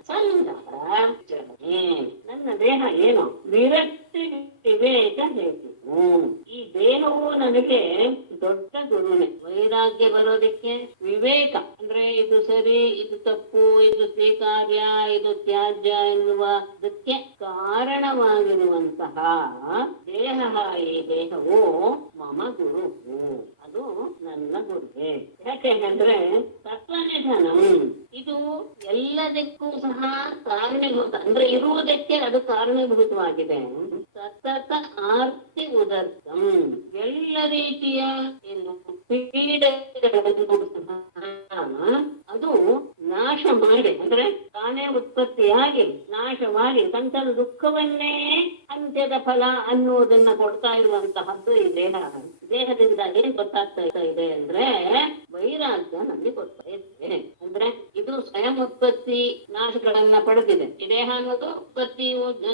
ಸಂಗಃ ಜನೇ. ನನ್ನ ದೇಹ ಏನು? ವಿರಕ್ತಿ ವಿವೇಕ ಹೇತು. ಈ ದೇಹವು ನನಗೆ ದೊಡ್ಡ ಗುರುನೆ. ವೈರಾಗ್ಯ ಬರೋದಕ್ಕೆ ವಿವೇಕ ಅಂದ್ರೆ ಇದು ಸರಿ, ಇದು ತಪ್ಪು, ಇದು ಸ್ವೀಕಾರ್ಯ, ಇದು ತ್ಯಾಜ್ಯ ಎನ್ನುವುದಕ್ಕೆ ಕಾರಣವಾಗಿರುವಂತಹ ದೇಹ, ಈ ದೇಹವು ಮಮ ಗುರು, ಅದು ನನ್ನ ಗುರುವೆ. ಯಾಕೆಂದ್ರೆ ತತ್ವನಿಧನಂ, ಇದು ಎಲ್ಲದಕ್ಕೂ ಸಹ ಕಾರಣೀಭೂತ, ಅಂದ್ರೆ ಇರುವುದಕ್ಕೆ ಅದು ಕಾರಣೀಭೂತವಾಗಿದೆ. ಸತತ ಆರ್ತಿ ಉದರ್ಥಂ, ಎಲ್ಲ ರೀತಿಯ ಪೀಡೆಗಳನ್ನು ಸಹ ಅದು ನಾಶ ಮಾಡಿ, ಅಂದ್ರೆ ತಾನೇ ಉತ್ಪತ್ತಿಯಾಗಿ ನಾಶವಾಗಿ ಸಂತನ ದುಃಖವನ್ನೇ ಅಂತ್ಯದ ಫಲ ಅನ್ನುವುದನ್ನ ಕೊಡ್ತಾ ಇರುವಂತಹದ್ದು ಈ ದೇಹ. ದೇಹದಿಂದ ಏನ್ ಗೊತ್ತಾಗ್ತಾ ಇದೆ ಅಂದ್ರೆ ವೈರಾಗ್ಯ ನಮಗೆ ಕೊಡ್ತಾ ಇದೆ. ಅಂದ್ರೆ ಇದು ಸ್ವಯಂ ಉತ್ಪತ್ತಿ ನಾಶಗಳನ್ನ ಪಡೆದಿದೆ. ಈ ದೇಹ ಅನ್ನೋದು ಉತ್ಪತ್ತಿ,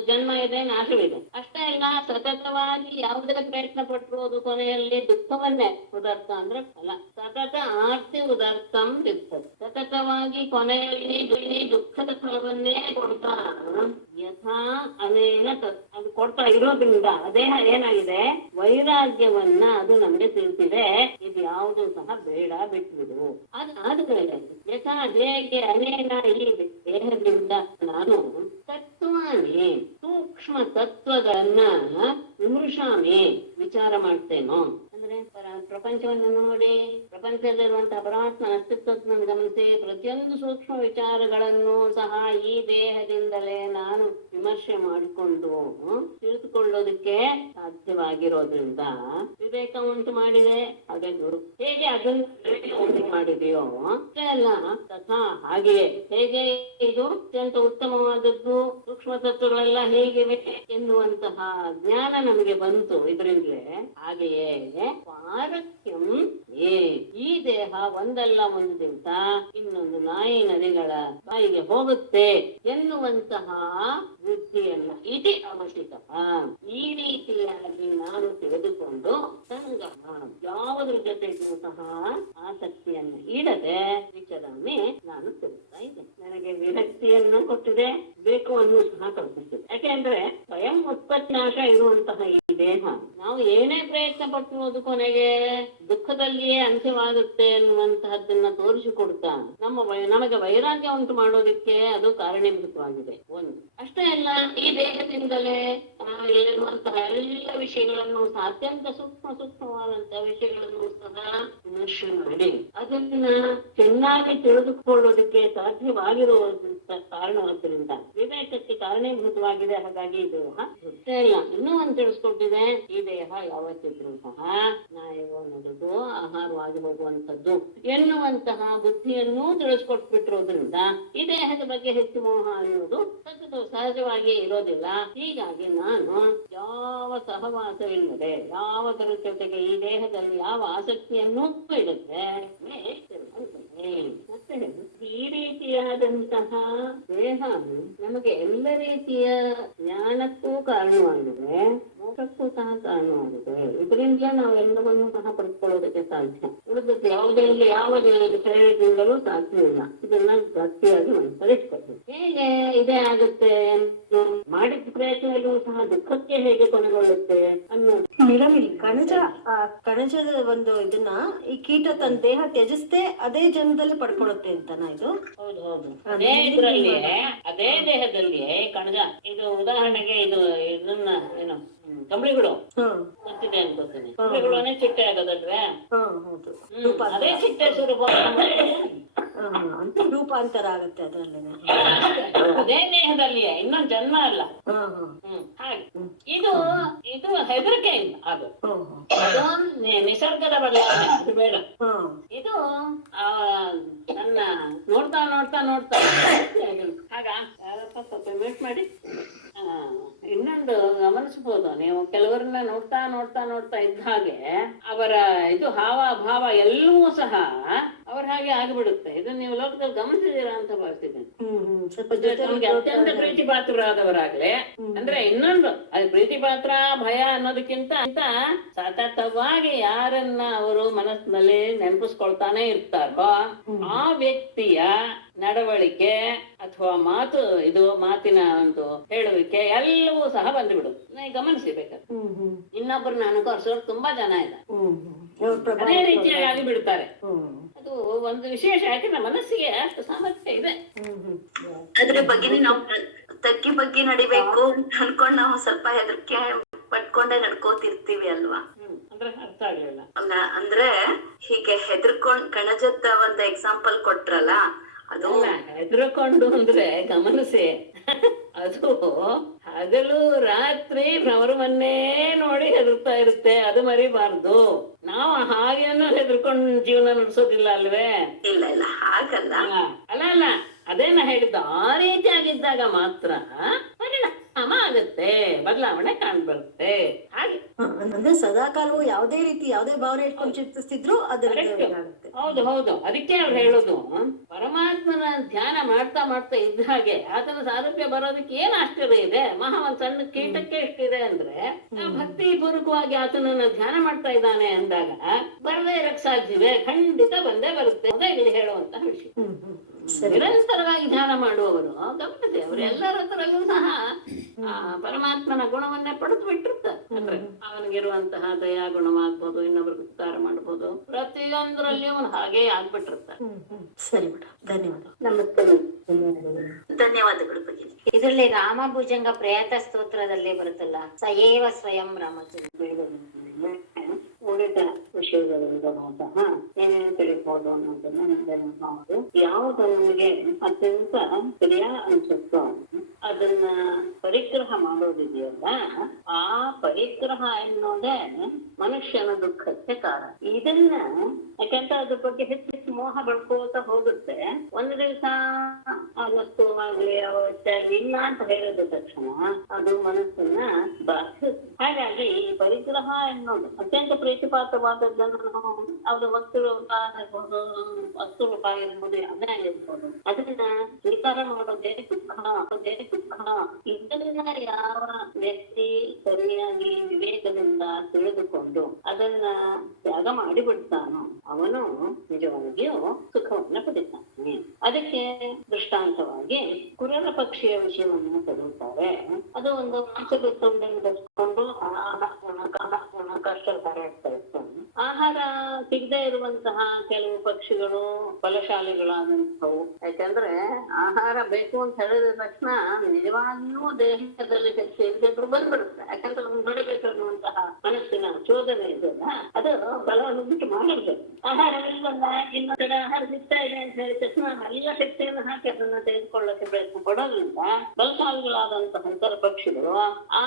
ಜನ್ಮ ಇದೆ, ನಾಶವಿದೆ. ಅಷ್ಟೇ ಅಲ್ಲ, ಸತತವಾಗಿ ಯಾವುದರ ಪ್ರಯತ್ನ ಪಟ್ಟರು ಅದು ಕೊನೆಯಲ್ಲಿ ದುಃಖವನ್ನೇ, ಉದರ್ಥ ಅಂದ್ರೆ ಫಲ. ಸತತ ಆರ್ತಿ ಉದರ್ಥಂ ಇರ್ತದೆ. ಸತತವಾಗಿ ಕೊನೆಯಲ್ಲಿ ದುಃಖದ ಫಲವನ್ನೇ ಕೊಡ್ತಾ ಯಥಾ ಅನೇನ ಅದು ಕೊಡ್ತಾ ಇರೋದ್ರಿಂದ ದೇಹ ಏನಾಗಿದೆ, ವೈರಾಗ್ಯವನ್ನ ಅದು ನಮಗೆ ತಿಳಿಸಿದೆ. ಇದು ಯಾವುದು ಸಹ ಬೇಡ, ಬಿಟ್ಬಿಡು. ಅದಾದ್ಮೇಲೆ ಯಥಾ ದೇಹಕ್ಕೆ ಅನೇನ, ಈ ದೇಹದಿಂದ ನಾನು ತತ್ವಾನಿ ಸೂಕ್ಷ್ಮ ತತ್ವಗಳನ್ನ ವಿಮೃಶಾಮಿ ವಿಚಾರ ಮಾಡ್ತೇನೋ. ಅಂದ್ರೆ ಪ್ರಪಂಚವನ್ನು ನೋಡಿ, ಪ್ರಪಂಚದಲ್ಲಿರುವಂತಹ ಪರಮಾತ್ಮನ ಅಸ್ತಿತ್ವವನ್ನು ಗಮನಿಸಿ, ಪ್ರತಿಯೊಂದು ಸೂಕ್ಷ್ಮ ವಿಚಾರಗಳನ್ನು ಸಹ ಈ ದೇಹದಿಂದಲೇ ನಾನು ವಿಮರ್ಶೆ ಮಾಡಿಕೊಂಡು ತಿಳಿದುಕೊಳ್ಳೋದಕ್ಕೆ ಸಾಧ್ಯವಾಗಿರೋದ್ರಿಂದ ವಿವೇಕ ಉಂಟು ಮಾಡಿದೆ. ಅದೇ ಗುರು ಹೇಗೆ ಅದನ್ನು ಉಂಟು ಮಾಡಿದೆಯೋ ಅಷ್ಟೇ ಅಲ್ಲ, ತಥಾ ಹಾಗೆಯೇ ಹೇಗೆ ಇದು ಅತ್ಯಂತ ಉತ್ತಮವಾದದ್ದು, ಸೂಕ್ಷ್ಮ ತತ್ವಗಳೆಲ್ಲ ಹೇಗಿವೆ ಎನ್ನುವಂತಹ ಜ್ಞಾನ ನಮಗೆ ಬಂತು ಇದರಿಂದಲೇ. ಹಾಗೆಯೇ ಪಾರಕ್ಯಂ, ಈ ದೇಹ ಒಂದಲ್ಲ ಒಂದು ದಿವಸ ಇನ್ನೊಂದು ನಾಯಿ ನದಿಗಳ ಬಾಯಿಗೆ ಹೋಗುತ್ತೆ ಎನ್ನುವಂತಹ ಬುದ್ಧಿಯನ್ನ ಇತಿ ಅವಶ್ಯಕ. ಈ ರೀತಿಯಾಗಿ ನಾನು ತಿಳಿದುಕೊಂಡು ಸಂಗಮ, ಯಾವುದ್ರ ಜೊತೆಗೂ ಸಹ ಆಸಕ್ತಿಯನ್ನು ಇಡದೆ ವಿಚಾರನೆ ನಾನು ತಿಳಿಸ್ತಾ ಇದ್ದೇನೆ. ನನಗೆ ವಿರಕ್ತಿಯನ್ನು ಕೊಟ್ಟಿದೆ, ವೇಗವನ್ನು ಸಹ ಕಲ್ಪಿಸಿದೆ. ಯಾಕೆಂದ್ರೆ ಸ್ವಯಂ ಉತ್ಪತ್ತಿ ನಾಶ ಇರುವಂತಹ ಈ ದೇಹ ನಾವು ಏನೇ ಪ್ರಯತ್ನ ಪಟ್ಟುವುದು ಕೊನೆಗೆ ದುಃಖದಲ್ಲಿಯೇ ಅಂತ್ಯವಾಗುತ್ತೆ ಎನ್ನುವಂತಹದ್ದನ್ನ ತೋರಿಸಿಕೊಡ್ತಾ ನಮಗೆ ವೈರಾಗ್ಯ ಉಂಟು ಮಾಡೋದಕ್ಕೆ ಅದು ಕಾರಣೀಭೂತವಾಗಿದೆ. ಒಂದು ಅಷ್ಟೇ ಅಲ್ಲ, ಈ ದೇಹದಿಂದಲೇ ಇರುವಂತಹ ಎಲ್ಲ ವಿಷಯಗಳನ್ನು, ಅತ್ಯಂತ ಸೂಕ್ಷ್ಮವಾದಂತಹ ವಿಷಯಗಳನ್ನು ಸಹ ವಿಮರ್ಶೆ ಮಾಡಿ ಅದನ್ನ ಚೆನ್ನಾಗಿ ತಿಳಿದುಕೊಳ್ಳೋದಕ್ಕೆ ಸಾಧ್ಯವಾಗಿರುವಂತಹ ಕಾರಣವಾದ್ದರಿಂದ ವಿವೇಕಕ್ಕೆ ಕಾರಣೀಭೂತವಾಗಿದೆ. ಹಾಗಾಗಿ ಈ ದೇಹ ಅಷ್ಟೇ ಅಲ್ಲ, ಇನ್ನೂ ಒಂದು ತಿಳಿಸ್ಕೊಟ್ಟಿದೆ, ಈ ದೇಹ ದೇಹ ಯಾವತ್ತಿದ್ರು ಸಹ ನಾಯಿಗೋ ಅನ್ನೋದು ಆಹಾರವಾಗಿ ಹೋಗುವಂಥದ್ದು ಎನ್ನುವಂತಹ ಬುದ್ಧಿಯನ್ನೂ ತಿಳಿಸ್ಕೊಟ್ಬಿಟ್ಟಿರೋದ್ರಿಂದ ಈ ದೇಹದ ಬಗ್ಗೆ ಹೆಚ್ಚು ಮೋಹ ಅನ್ನೋದು ಸಹಜವಾಗಿ ಇರೋದಿಲ್ಲ. ಹೀಗಾಗಿ ನಾನು ಯಾವ ಸಹವಾಸವಿಲ್ಲದೆ ಯಾವುದರ ಜೊತೆಗೆ ಈ ದೇಹದಲ್ಲಿ ಯಾವ ಆಸಕ್ತಿಯನ್ನೂ ಇಡುತ್ತೆ ಮತ್ತೆ ಈ ರೀತಿಯಾದಂತಹ ದೇಹ ನಮಗೆ ಎಲ್ಲ ರೀತಿಯ ಜ್ಞಾನಕ್ಕೂ ಕಾರಣವಾಗಿದೆ, ಮೋಕ್ಷಕ್ಕೂ ಸಹ ಕಾರಣವಾಗಿದೆ. ಇದರಿಂದ ನಾವು ಎಲ್ಲವನ್ನೂ ಸಹ ಪಡ್ಕೊಳ್ಳೋದಕ್ಕೆ ಸಾಧ್ಯ. ಉಳಿದದ್ದು ಯಾವುದರಲ್ಲಿ ಯಾವ ಶರೀರದಿಂದಲೂ ಸಾಧ್ಯವಿಲ್ಲ. ಇದನ್ನ ಗಟ್ಟಿಯಾಗಿ ಪರಿಷ್ಕರಿಸಿ ಹೇಗೆ ಇದೇ ಆಗುತ್ತೆ, ಮಾಡಿದ ಪ್ರಯತ್ನಗಳು ಸಹ ದುಃಖಕ್ಕೆ ಹೇಗೆ ಕೊನೆಗೊಳ್ಳುತ್ತೆ ಅನ್ನೋದು. ಮೇಡಮ್, ಇಲ್ಲಿ ಕಣಜದ ಒಂದು ಇದನ್ನ ಈ ಕೀಟ ತನ್ನ ದೇಹ ತ್ಯಜಿಸದೆ ಅದೇ ಜನ್ಮದಲ್ಲಿ ಪಡ್ಕೊಳ್ಳುತ್ತೆ ಅಂತನಾ ಇದು? ಹೌದು ಹೌದು, ಅದೇ ಇದ್ರಲ್ಲಿಯೇ ಅದೇ ದೇಹದಲ್ಲಿಯೇ ಕಣಜ. ಇದು ಉದಾಹರಣೆಗೆ ಇದನ್ನ ಏನು ಕಂಬಳಿಗಳು ಗೊತ್ತಿದೆ ಅನ್ಕೋತೀನಿ. ಕಂಬಳಿಗಳನ್ನೇ ಚಿಟ್ಟೆ ಆಗೋದಲ್ವೇ? ಅದೇ ಚಿಟ್ಟೆ ಸ್ವರೂಪ ರೂಪಾಂತರ ಆಗತ್ತೆ ಅದರಲ್ಲಿ. ಅದೇ ದೇಹದಲ್ಲಿಯೇ, ಇನ್ನೊಂದು ಜನ್ಮ ಅಲ್ಲ. ಹಾಗೆ ಇದು ಇದು ಹೆದರಿಕೆಯಿಂದ ಅದು ನಿಸರ್ಗದ ಬದಲಾವಣೆ, ಅದು ಬೇಡ. ಇದು ನನ್ನ ನೋಡ್ತಾ ನೋಡ್ತಾ ನೋಡ್ತಾ ಆಗ ಸ್ವಲ್ಪ ವೇಟ್ ಮಾಡಿ. ಇನ್ನೊಂದು ಗಮನಿಸಬಹುದು ನೀವು, ಕೆಲವರನ್ನ ನೋಡ್ತಾ ನೋಡ್ತಾ ನೋಡ್ತಾ ಇದ್ದ ಹಾಗೆ ಅವರ ಇದು ಹಾವ ಭಾವ ಎಲ್ಲವೂ ಸಹ ಅವ್ರ ಹಾಗೆ ಆಗಿಬಿಡುತ್ತೆ. ಇದನ್ನ ನೀವು ಲೋಕದಲ್ಲಿ ಗಮನಿಸಿದೀರಾ ಅಂತ ಭಾವಿಸಿದ್ದೇನೆ. ನಮ್ಗೆ ಅತ್ಯಂತ ಪ್ರೀತಿ ಪಾತ್ರರಾದವರಾಗ್ಲಿ, ಅಂದ್ರೆ ಇನ್ನೊಂದು ಅದು ಪ್ರೀತಿ ಪಾತ್ರ ಭಯ ಅನ್ನೋದಕ್ಕಿಂತ ಸತತವಾಗಿ ಯಾರನ್ನ ಅವರು ಮನಸ್ಸಿನಲ್ಲಿ ನೆನಪಿಸ್ಕೊಳ್ತಾನೆ ಇರ್ತಾರೋ ಆ ವ್ಯಕ್ತಿಯ ನಡವಳಿಕೆ ಅಥವಾ ಮಾತಿನ ಒಂದು ಹೇಳುವಿಕೆ ಎಲ್ಲವೂ ಸಹ ಬಂದುಬಿಡುತ್ತೆ. ಗಮನಿಸಬೇಕು. ಇನ್ನೊಬ್ಬರನ್ನ ಅನುಕರಿಸೋರು ತುಂಬಾ ಜನ ಇಲ್ಲ, ಅದೇ ರೀತಿಯಾಗಿ ಆಗಿ ಬಿಡ್ತಾರೆ. ಅದು ಒಂದು ವಿಶೇಷ, ಯಾಕಂದ್ರೆ ಮನಸ್ಸಿಗೆ ಅಷ್ಟು ಸಾಮರ್ಥ್ಯ ಇದೆ. ಅದ್ರ ಬಗ್ಗೆ ನಾವು ತಗ್ಗಿ ಬಗ್ಗೆ ನಡಿಬೇಕು ಅನ್ಕೊಂಡ್ ನಾವು ಸ್ವಲ್ಪ ಹೆದರಿಕೆ ಪಟ್ಕೊಂಡೆ ನಡ್ಕೋತಿರ್ತೀವಿ ಅಲ್ವಾ? ಅಂದ್ರೆ ಅರ್ಥ ಆಗ್ಲಿಲ್ಲ. ಅಂದ್ರೆ ಹೀಗೆ ಹೆದರ್ಕೊಂಡ್ ಕಣಜದ ಒಂದು ಎಕ್ಸಾಂಪಲ್ ಕೊಟ್ರಲ್ಲ, ಅದು ಹೆದರ್ಕೊಂಡು ಅಂದ್ರೆ ಗಮನಿಸಿ, ಅದು ಹಗಲು ರಾತ್ರಿ ಭ್ರಮರವನ್ನೇ ನೋಡಿ ಹೆದರ್ತಾ ಇರುತ್ತೆ. ಅದು ಮರಿಬಾರ್ದು. ನಾವು ಹಾಗೇನು ಹೆದರ್ಕೊಂಡು ಜೀವನ ನಡೆಸೋದಿಲ್ಲ ಅಲ್ವೇ? ಇಲ್ಲ ಇಲ್ಲ, ಹಾಗಲ್ಲ. ಅಲ್ಲ ಅದೇನ ಹೇಳಿದ್ದು, ಆ ರೀತಿಯಾಗಿದ್ದಾಗ ಮಾತ್ರ ಪರಿಣಾಮ ಆಗುತ್ತೆ, ಬದಲಾವಣೆ ಕಾಣ್ಬರುತ್ತೆ. ಹಾಗೆ ಅಂದ್ರೆ ಸದಾಕಾಲವು ಯಾವುದೇ ರೀತಿ ಯಾವುದೇ ಭಾವನೆ ಇಟ್ಕೊಂಡು ಚಿಂತಿಸ್ತಿದ್ರು ಹೌದು ಹೌದು. ಅದಕ್ಕೆ ಅವ್ರು ಹೇಳೋದು, ಪರಮಾತ್ಮನ ಧ್ಯಾನ ಮಾಡ್ತಾ ಮಾಡ್ತಾ ಇದ್ದ ಹಾಗೆ ಆತನ ಸಾರೂಪ್ಯ ಬರೋದಕ್ಕೆ ಏನ್ ಆಶ್ಚರ್ಯ ಇದೆ. ಒಂದ್ ಸಣ್ಣ ಕೀಟಕ್ಕೆ ಎಷ್ಟಿದೆ ಅಂದ್ರೆ, ಭಕ್ತಿ ಪೂರ್ವಕವಾಗಿ ಆತನನ್ನ ಧ್ಯಾನ ಮಾಡ್ತಾ ಇದ್ದಾನೆ ಅಂದಾಗ ಬರದೇ ಇರಕ್ ಸಾಧ್ಯವೆ? ಖಂಡಿತ ಬಂದೇ ಬರುತ್ತೆ. ಅದೇ ಇಲ್ಲಿ ಹೇಳುವಂತಹ ವಿಷಯ. ನಿರಂತರವಾಗಿ ಧ್ಯಾನ ಮಾಡುವವರು ಗಮನಿಸಿ, ಅವರು ಎಲ್ಲರ ಹತ್ರಲ್ಲೂ ಸಹ ಪರಮಾತ್ಮನ ಗುಣವನ್ನೇ ಪಡೆದು ಬಿಟ್ಟಿರ್ತಾರೆ. ಅಂದ್ರೆ ಅವನಿಗಿರುವಂತಹ ದಯಾ ಗುಣವಾಗ್ಬೋದು, ಇನ್ನೊಬ್ರಿಗೆ ಉಪಕಾರ ಮಾಡ್ಬೋದು, ಪ್ರತಿಯೊಂದರಲ್ಲಿ ಅವನು ಹಾಗೆ ಆಗ್ಬಿಟ್ಟಿರ್ತಾರೆ. ಸರಿ ಮೇಡಮ್, ಧನ್ಯವಾದ. ನಮಸ್ತೆ. ಧನ್ಯವಾದಗಳು ಭಗಿನಿ. ಇದರಲ್ಲಿ ರಾಮಭುಜಂಗ ಪ್ರಯತ ಸ್ತೋತ್ರದಲ್ಲಿ ಬರುತ್ತಲ್ಲ, ಸಯೇವ ಸ್ವಯಂ ರಾಮಚಂದ್ರ. ಉಳಿದ ವಿಷಯಗಳಿಂದ ಸಹ ಏನೇನು ತಿಳಿಬಹುದು ಅನ್ನೋದನ್ನ ನೋಡು. ಯಾವುದು ನಮಗೆ ಅತ್ಯಂತ ಪ್ರಿಯ ಅನ್ಸುತ್ತೋ ಅದನ್ನ ಪರಿಗ್ರಹ ಮಾಡೋದಿದೆಯಲ್ಲ, ಆ ಪರಿಗ್ರಹ ಎನ್ನುವುದೇ ಮನುಷ್ಯನ ದುಃಖಕ್ಕೆ ಕಾರಣ. ಇದನ್ನ ಯಾಕಂತ ಅದ್ರ ಬಗ್ಗೆ ಹೆಚ್ಚು ಮೋಹ ಬೆಳ್ಕೋತ ಹೋಗುತ್ತೆ. ಒಂದು ದಿವಸ ಆ ವಸ್ತುವಾಗ್ಲಿ ಇಲ್ಲ ಅಂತ ಹೇಳಿದ ತಕ್ಷಣ ಅದು ಮನಸ್ಸನ್ನ ಬಾಧಿಸುತ್ತೆ. ಹಾಗಾಗಿ ಈ ಪರಿಗ್ರಹ ಎನ್ನುವುದು ಅತ್ಯಂತ ಪ್ರೀತಿಪಾತ್ರವಾದದ್ದನ್ನು ಅದು ವಸ್ತು ರೂಪ ಇರ್ಬೋದು, ವಸ್ತು ರೂಪ ಇರ್ಬೋದು, ಅದೇ ಆಗಿರ್ಬೋದು, ಅದನ್ನ ಸ್ವೀಕಾರ ಮಾಡೋದೇ ದುಃಖ. ಇದನ್ನ ಯಾವ ವ್ಯಕ್ತಿ ಸರಿಯಾಗಿ ವಿವೇಕದಿಂದ ತಿಳಿದುಕೊಂಡು ಅದನ್ನ ತ್ಯಾಗ ಮಾಡಿಬಿಡ್ತಾನೋ ಅವನು ನಿಜವಾಗಿಯೂ ಸುಖವನ್ನ ಪಡಿತಾನೆ. ಅದಕ್ಕೆ ದೃಷ್ಟಾಂತವಾಗಿ ಕುರರ ಪಕ್ಷಿಯ ವಿಷಯವನ್ನು ತೆಗೆದುತ್ತಾರೆ. ಅದು ಒಂದು ಮಾಂಸದ ತುಂಡನ್ನು ಧರಿಸಿಕೊಂಡು ಕಷ್ಟ ಇತ್ತು. ಆಹಾರ ಸಿಗದೆ ಇರುವಂತಹ ಕೆಲವು ಪಕ್ಷಿಗಳು ಬಲಶಾಲಿಗಳಾದಂಥವು. ಯಾಕಂದ್ರೆ ಆಹಾರ ಬೇಕು ಅಂತ ಹೇಳಿದ ತಕ್ಷಣ ನಿಜವಾಗಿಯೂ ದೇಹದಲ್ಲಿ ಶಕ್ತಿ ಇಲ್ಲದಿದ್ರು ಬಂದ್ಬಿಡುತ್ತೆ. ಯಾಕಂದ್ರೆ ಬೆಳಿಬೇಕನ್ನುವಂತಹ ಮನಸ್ಸಿನ ಚೋದನೆ ಇದೆಯಲ್ಲ, ಅದು ಬಲವನ್ನು ಬಿಟ್ಟು ಮಾಡಿರ್ಬೇಕು. ಆಹಾರವಿಲ್ಲಲ್ಲ, ಇನ್ನೊಂದ್ ಕಡೆ ಆಹಾರ ಸಿಗ್ತಾ ಇದೆ ಅಂತ ಹೇಳಿದ ತಕ್ಷಣ ಎಲ್ಲ ಶಕ್ತಿಯನ್ನು ಹಾಕಿ ಅದನ್ನ ತೆಗೆದುಕೊಳ್ಳಕ್ಕೆ ಪ್ರಯತ್ನ ಪಡೋದ್ರಿಂದ ಬಲಶಾಲಿಗಳಾದಂತಹ ಇತರ ಪಕ್ಷಿಗಳು ಆ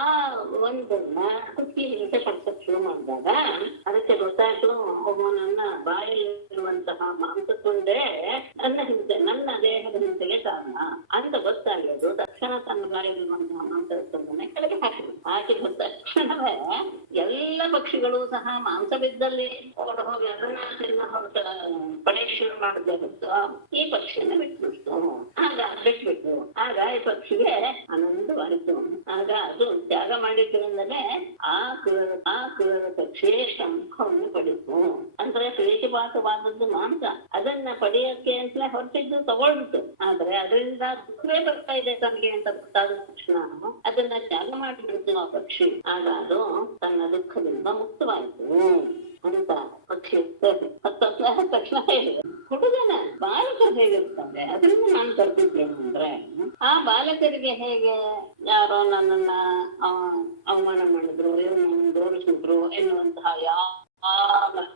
ಒಂದನ್ನ ಕುಕ್ಕಿ ಹಿಂಸೆ ಪಡಿಸಕ್ ಶುರು ಮಾಡಿದಾಗ ಅದಕ್ಕೆ ಗೊತ್ತಾಯ್ತು, ಒಬ್ಬನನ್ನ ಬಾಯಲ್ಲಿರುವಂತಹ ಮಾಂಸ ತುಂಡೇ ನನ್ನ ದೇಹದ ಹಿಂಸೆಗೆ ಕಾರಣ ಅಂತ ಗೊತ್ತಾಗೋದು. ತಕ್ಷಣ ತನ್ನ ಬಾಯಲ್ಲಿರುವಂತಹ ಮಾಂಸ ತುಂಡನ್ನೇ ಕೆಳಗೆ ಹಾಕಿದ ತಕ್ಷಣವೇ ಎಲ್ಲ ಪಕ್ಷಿಗಳು ಸಹ ಮಾಂಸ ಬಿದ್ದಲ್ಲಿ ಹೊರಟು ಹೋಗಿ ಅದನ್ನ ತಿನ್ನ ಹೊರಟ ಪಡೆಯಕ್ಕೆ ಶುರು ಮಾಡದೆ ಹೊತ್ತು ಈ ಪಕ್ಷಿಯನ್ನ ಬಿಟ್ಬಿಟ್ಟು ಬಿಟ್ಬಿಟ್ಟು ಆಗ ಈ ಪಕ್ಷಿಗೆ ಆನಂದವಾಯಿತು. ಆಗ ಅದು ತ್ಯಾಗ ಮಾಡಿದ್ರಿಂದಲೇ ಆ ಕ್ರೂರ ಪಕ್ಷಿ ಶಂಖವನ್ನು ಪಡಿತು. ಅಂದ್ರೆ ಪ್ರೀತಿಪಾತವಾದದ್ದು ಮಾಂಸ, ಅದನ್ನ ಪಡೆಯಕ್ಕೆ ಅಂತಲೇ ಹೊರಟಿದ್ದು ತಗೊಳ್ಬಿಟ್ಟು, ಆದ್ರೆ ಅದರಿಂದ ದುಃಖವೇ ಬರ್ತಾ ಇದೆ ತನಗೆ ಅಂತ ಗೊತ್ತಾದ ತಕ್ಷಣ ಅದನ್ನ ತ್ಯಾಗ ಮಾಡಿಬಿಡ್ತು ಆ ಪಕ್ಷಿ. ಆಗ ಅದು ತನ್ನ ದುಃಖದಿಂದ ಮುಕ್ತವಾಯಿತು ಅಂತ ಪಕ್ಷಿ ತಕ್ಷಣ ಹೇಳಿದೆ. ಹುಡುಗನ ಬಾಲಕರು ಹೇಗಿರ್ತಾರೆ ಅದರಿಂದ ನಾನು ಕಲ್ತಿದ್ದೇನೆ ಅಂದ್ರೆ, ಆ ಬಾಲಕರಿಗೆ ಹೇಗೆ ಯಾರೋ ನನ್ನನ್ನ ಅವಮಾನ ಮಾಡಿದ್ರು, ಇವ್ರು ನನ್ನ ಗೌರವಿಸಿದ್ರು ಎನ್ನುವಂತಹ ಯಾವ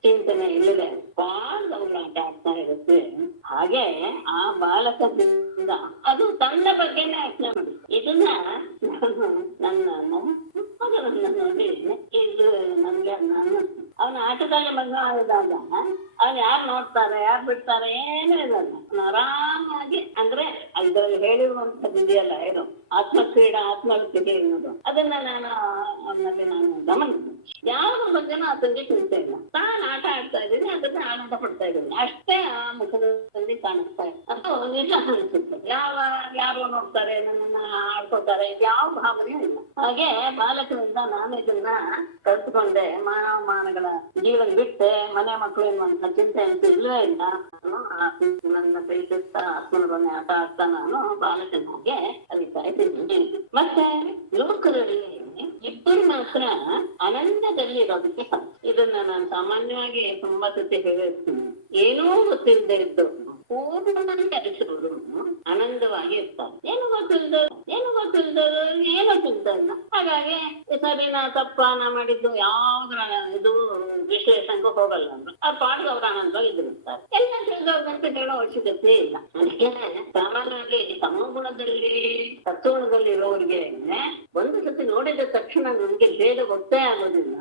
ಚಿಂತನೆ ಇಲ್ಲದೆ ಬಾಳ್ ಅವ್ರು ಆಟ ಆಡ್ತಾ ಇರುತ್ತೆ. ಹಾಗೆ ಆ ಬಾಲಕದಿಂದ ಅದು ತನ್ನ ಬಗ್ಗೆನೇ ಯೋಚನೆ ಮಾಡಿ, ಇದನ್ನ ನನ್ನ ಮೊಮ್ಮಗನನ್ನ ನೋಡಿ ಇದು ನನ್ಗೆ ಅವನ ಆಟದಲ್ಲಿ ಮಗ್ನ ಆದಾಗ ಅವ್ನು ಯಾರು ನೋಡ್ತಾರೆ ಯಾರು ಬಿಡ್ತಾರೆ ಏನೂ ಇರಲ್ಲ, ಆರಾಮಾಗಿ. ಅಂದ್ರೆ ಅದ್ರಲ್ಲಿ ಹೇಳಿರುವಂತದ್ದು ಇದೆಯಲ್ಲ, ಏನು ಆತ್ಮಕ್ರೀಡಾ ಆತ್ಮಹತ್ಯೆ ಅನ್ನೋದು, ಅದನ್ನ ಅವನಲ್ಲಿ ನಾನು ಗಮನಿಸಿದೆ. ಯಾವ್ದ್ರ ಬಗ್ಗೆನೂ ಆತನಿಗೆ ಚಿಂತೆ ಇಲ್ಲ, ತಾನು ಆಟ ಆಡ್ತಾ ಇದ್ದೀನಿ, ಅದನ್ನ ಆನಂದ ಪಡ್ತಾ ಇದ್ದೀನಿ ಅಷ್ಟೇ. ಆ ಮುಖದಲ್ಲಿ ಕಾಣಿಸ್ತಾ ಇದೆ, ಅದು ನಿಜ ಅನಿಸುತ್ತೆ. ಯಾರು ನೋಡ್ತಾರೆ ನನ್ನನ್ನ ಆಡ್ಕೋತಾರೆ ಯಾವ ಭಾವನೆಯೂ ಇಲ್ಲ. ಹಾಗೆ ಬಾಲಕರಿಂದ ನಾನು ಇದನ್ನ ಕಲ್ತ್ಕೊಂಡೆ. ಮಾನವಮಾನಗಳ ಜೀವನ ಬಿಟ್ಟೆ, ಮನೆ ಮಕ್ಕಳು ಎನ್ನುವಂತ ಚಿಂತೆ ಅಂತೂ ಇಲ್ಲವೇ ಇಲ್ಲ. ನನ್ನ ಪ್ರೀತಿಸ್ತಾ ಆತ್ಮನೊಡನೆ ಆಟ ಆಡ್ತಾ ನಾನು ಬಾಲಕನಿಗೆ ಕಲಿತಾ ಇದ್ದೀನಿ. ಮತ್ತೆ ಲೋಕದಲ್ಲಿ ಇಬ್ಬರು ಮಾತ್ರ ಆನಂದದಲ್ಲಿ ಇರೋದಕ್ಕೆ ಸಾಧ್ಯ. ಇದನ್ನ ನಾನು ಸಾಮಾನ್ಯವಾಗಿ ತುಂಬಾ ಸತಿ ಹೇಳಿರ್ತೀನಿ. ಏನೂ ಗೊತ್ತಿಲ್ಲದೆ ಇದ್ದವರು ಪೂರ್ಣವಾಗಿ ಅರಿಸಿರೋರು ಆನಂದವಾಗಿ ಇರ್ತಾರೆ. ಏನು ಗೊತ್ತಿಲ್ದವ್ರು ಏನೋ ಚಿಂತಲ್ಲ. ಹಾಗಾಗಿ ಸರಿನಾ ತಪ್ಪ ನಾ ಮಾಡಿದ್ದು ಯಾವ್ದ್ರ ಇದು ವಿಶ್ಲೇಷಣೆಗೂ ಹೋಗಲ್ಲ ಅಂದ್ರು ಆ ಪಾಡ್ಗೆ ಅವ್ರ ಆನಂದವಾಗಿ ಇದಿರ್ತಾರೆ. ಎಲ್ಲ ತಿಳಿದವ್ರಂತ ಹೇಳೋ ಅವಶ್ಯಕತೆ ಇಲ್ಲ. ಅದಕ್ಕೆ ಸಾಮಾನ್ಯವಾಗಿ ಸಮಗುಣದಲ್ಲಿ ಸತ್ವಗುಣದಲ್ಲಿ ಇರೋರಿಗೆ ಒಂದು ಸತಿ ನೋಡಿದ ತಕ್ಷಣ ನಮ್ಗೆ ಭೇದ ಗೊತ್ತೇ ಆಗೋದಿಲ್ಲ.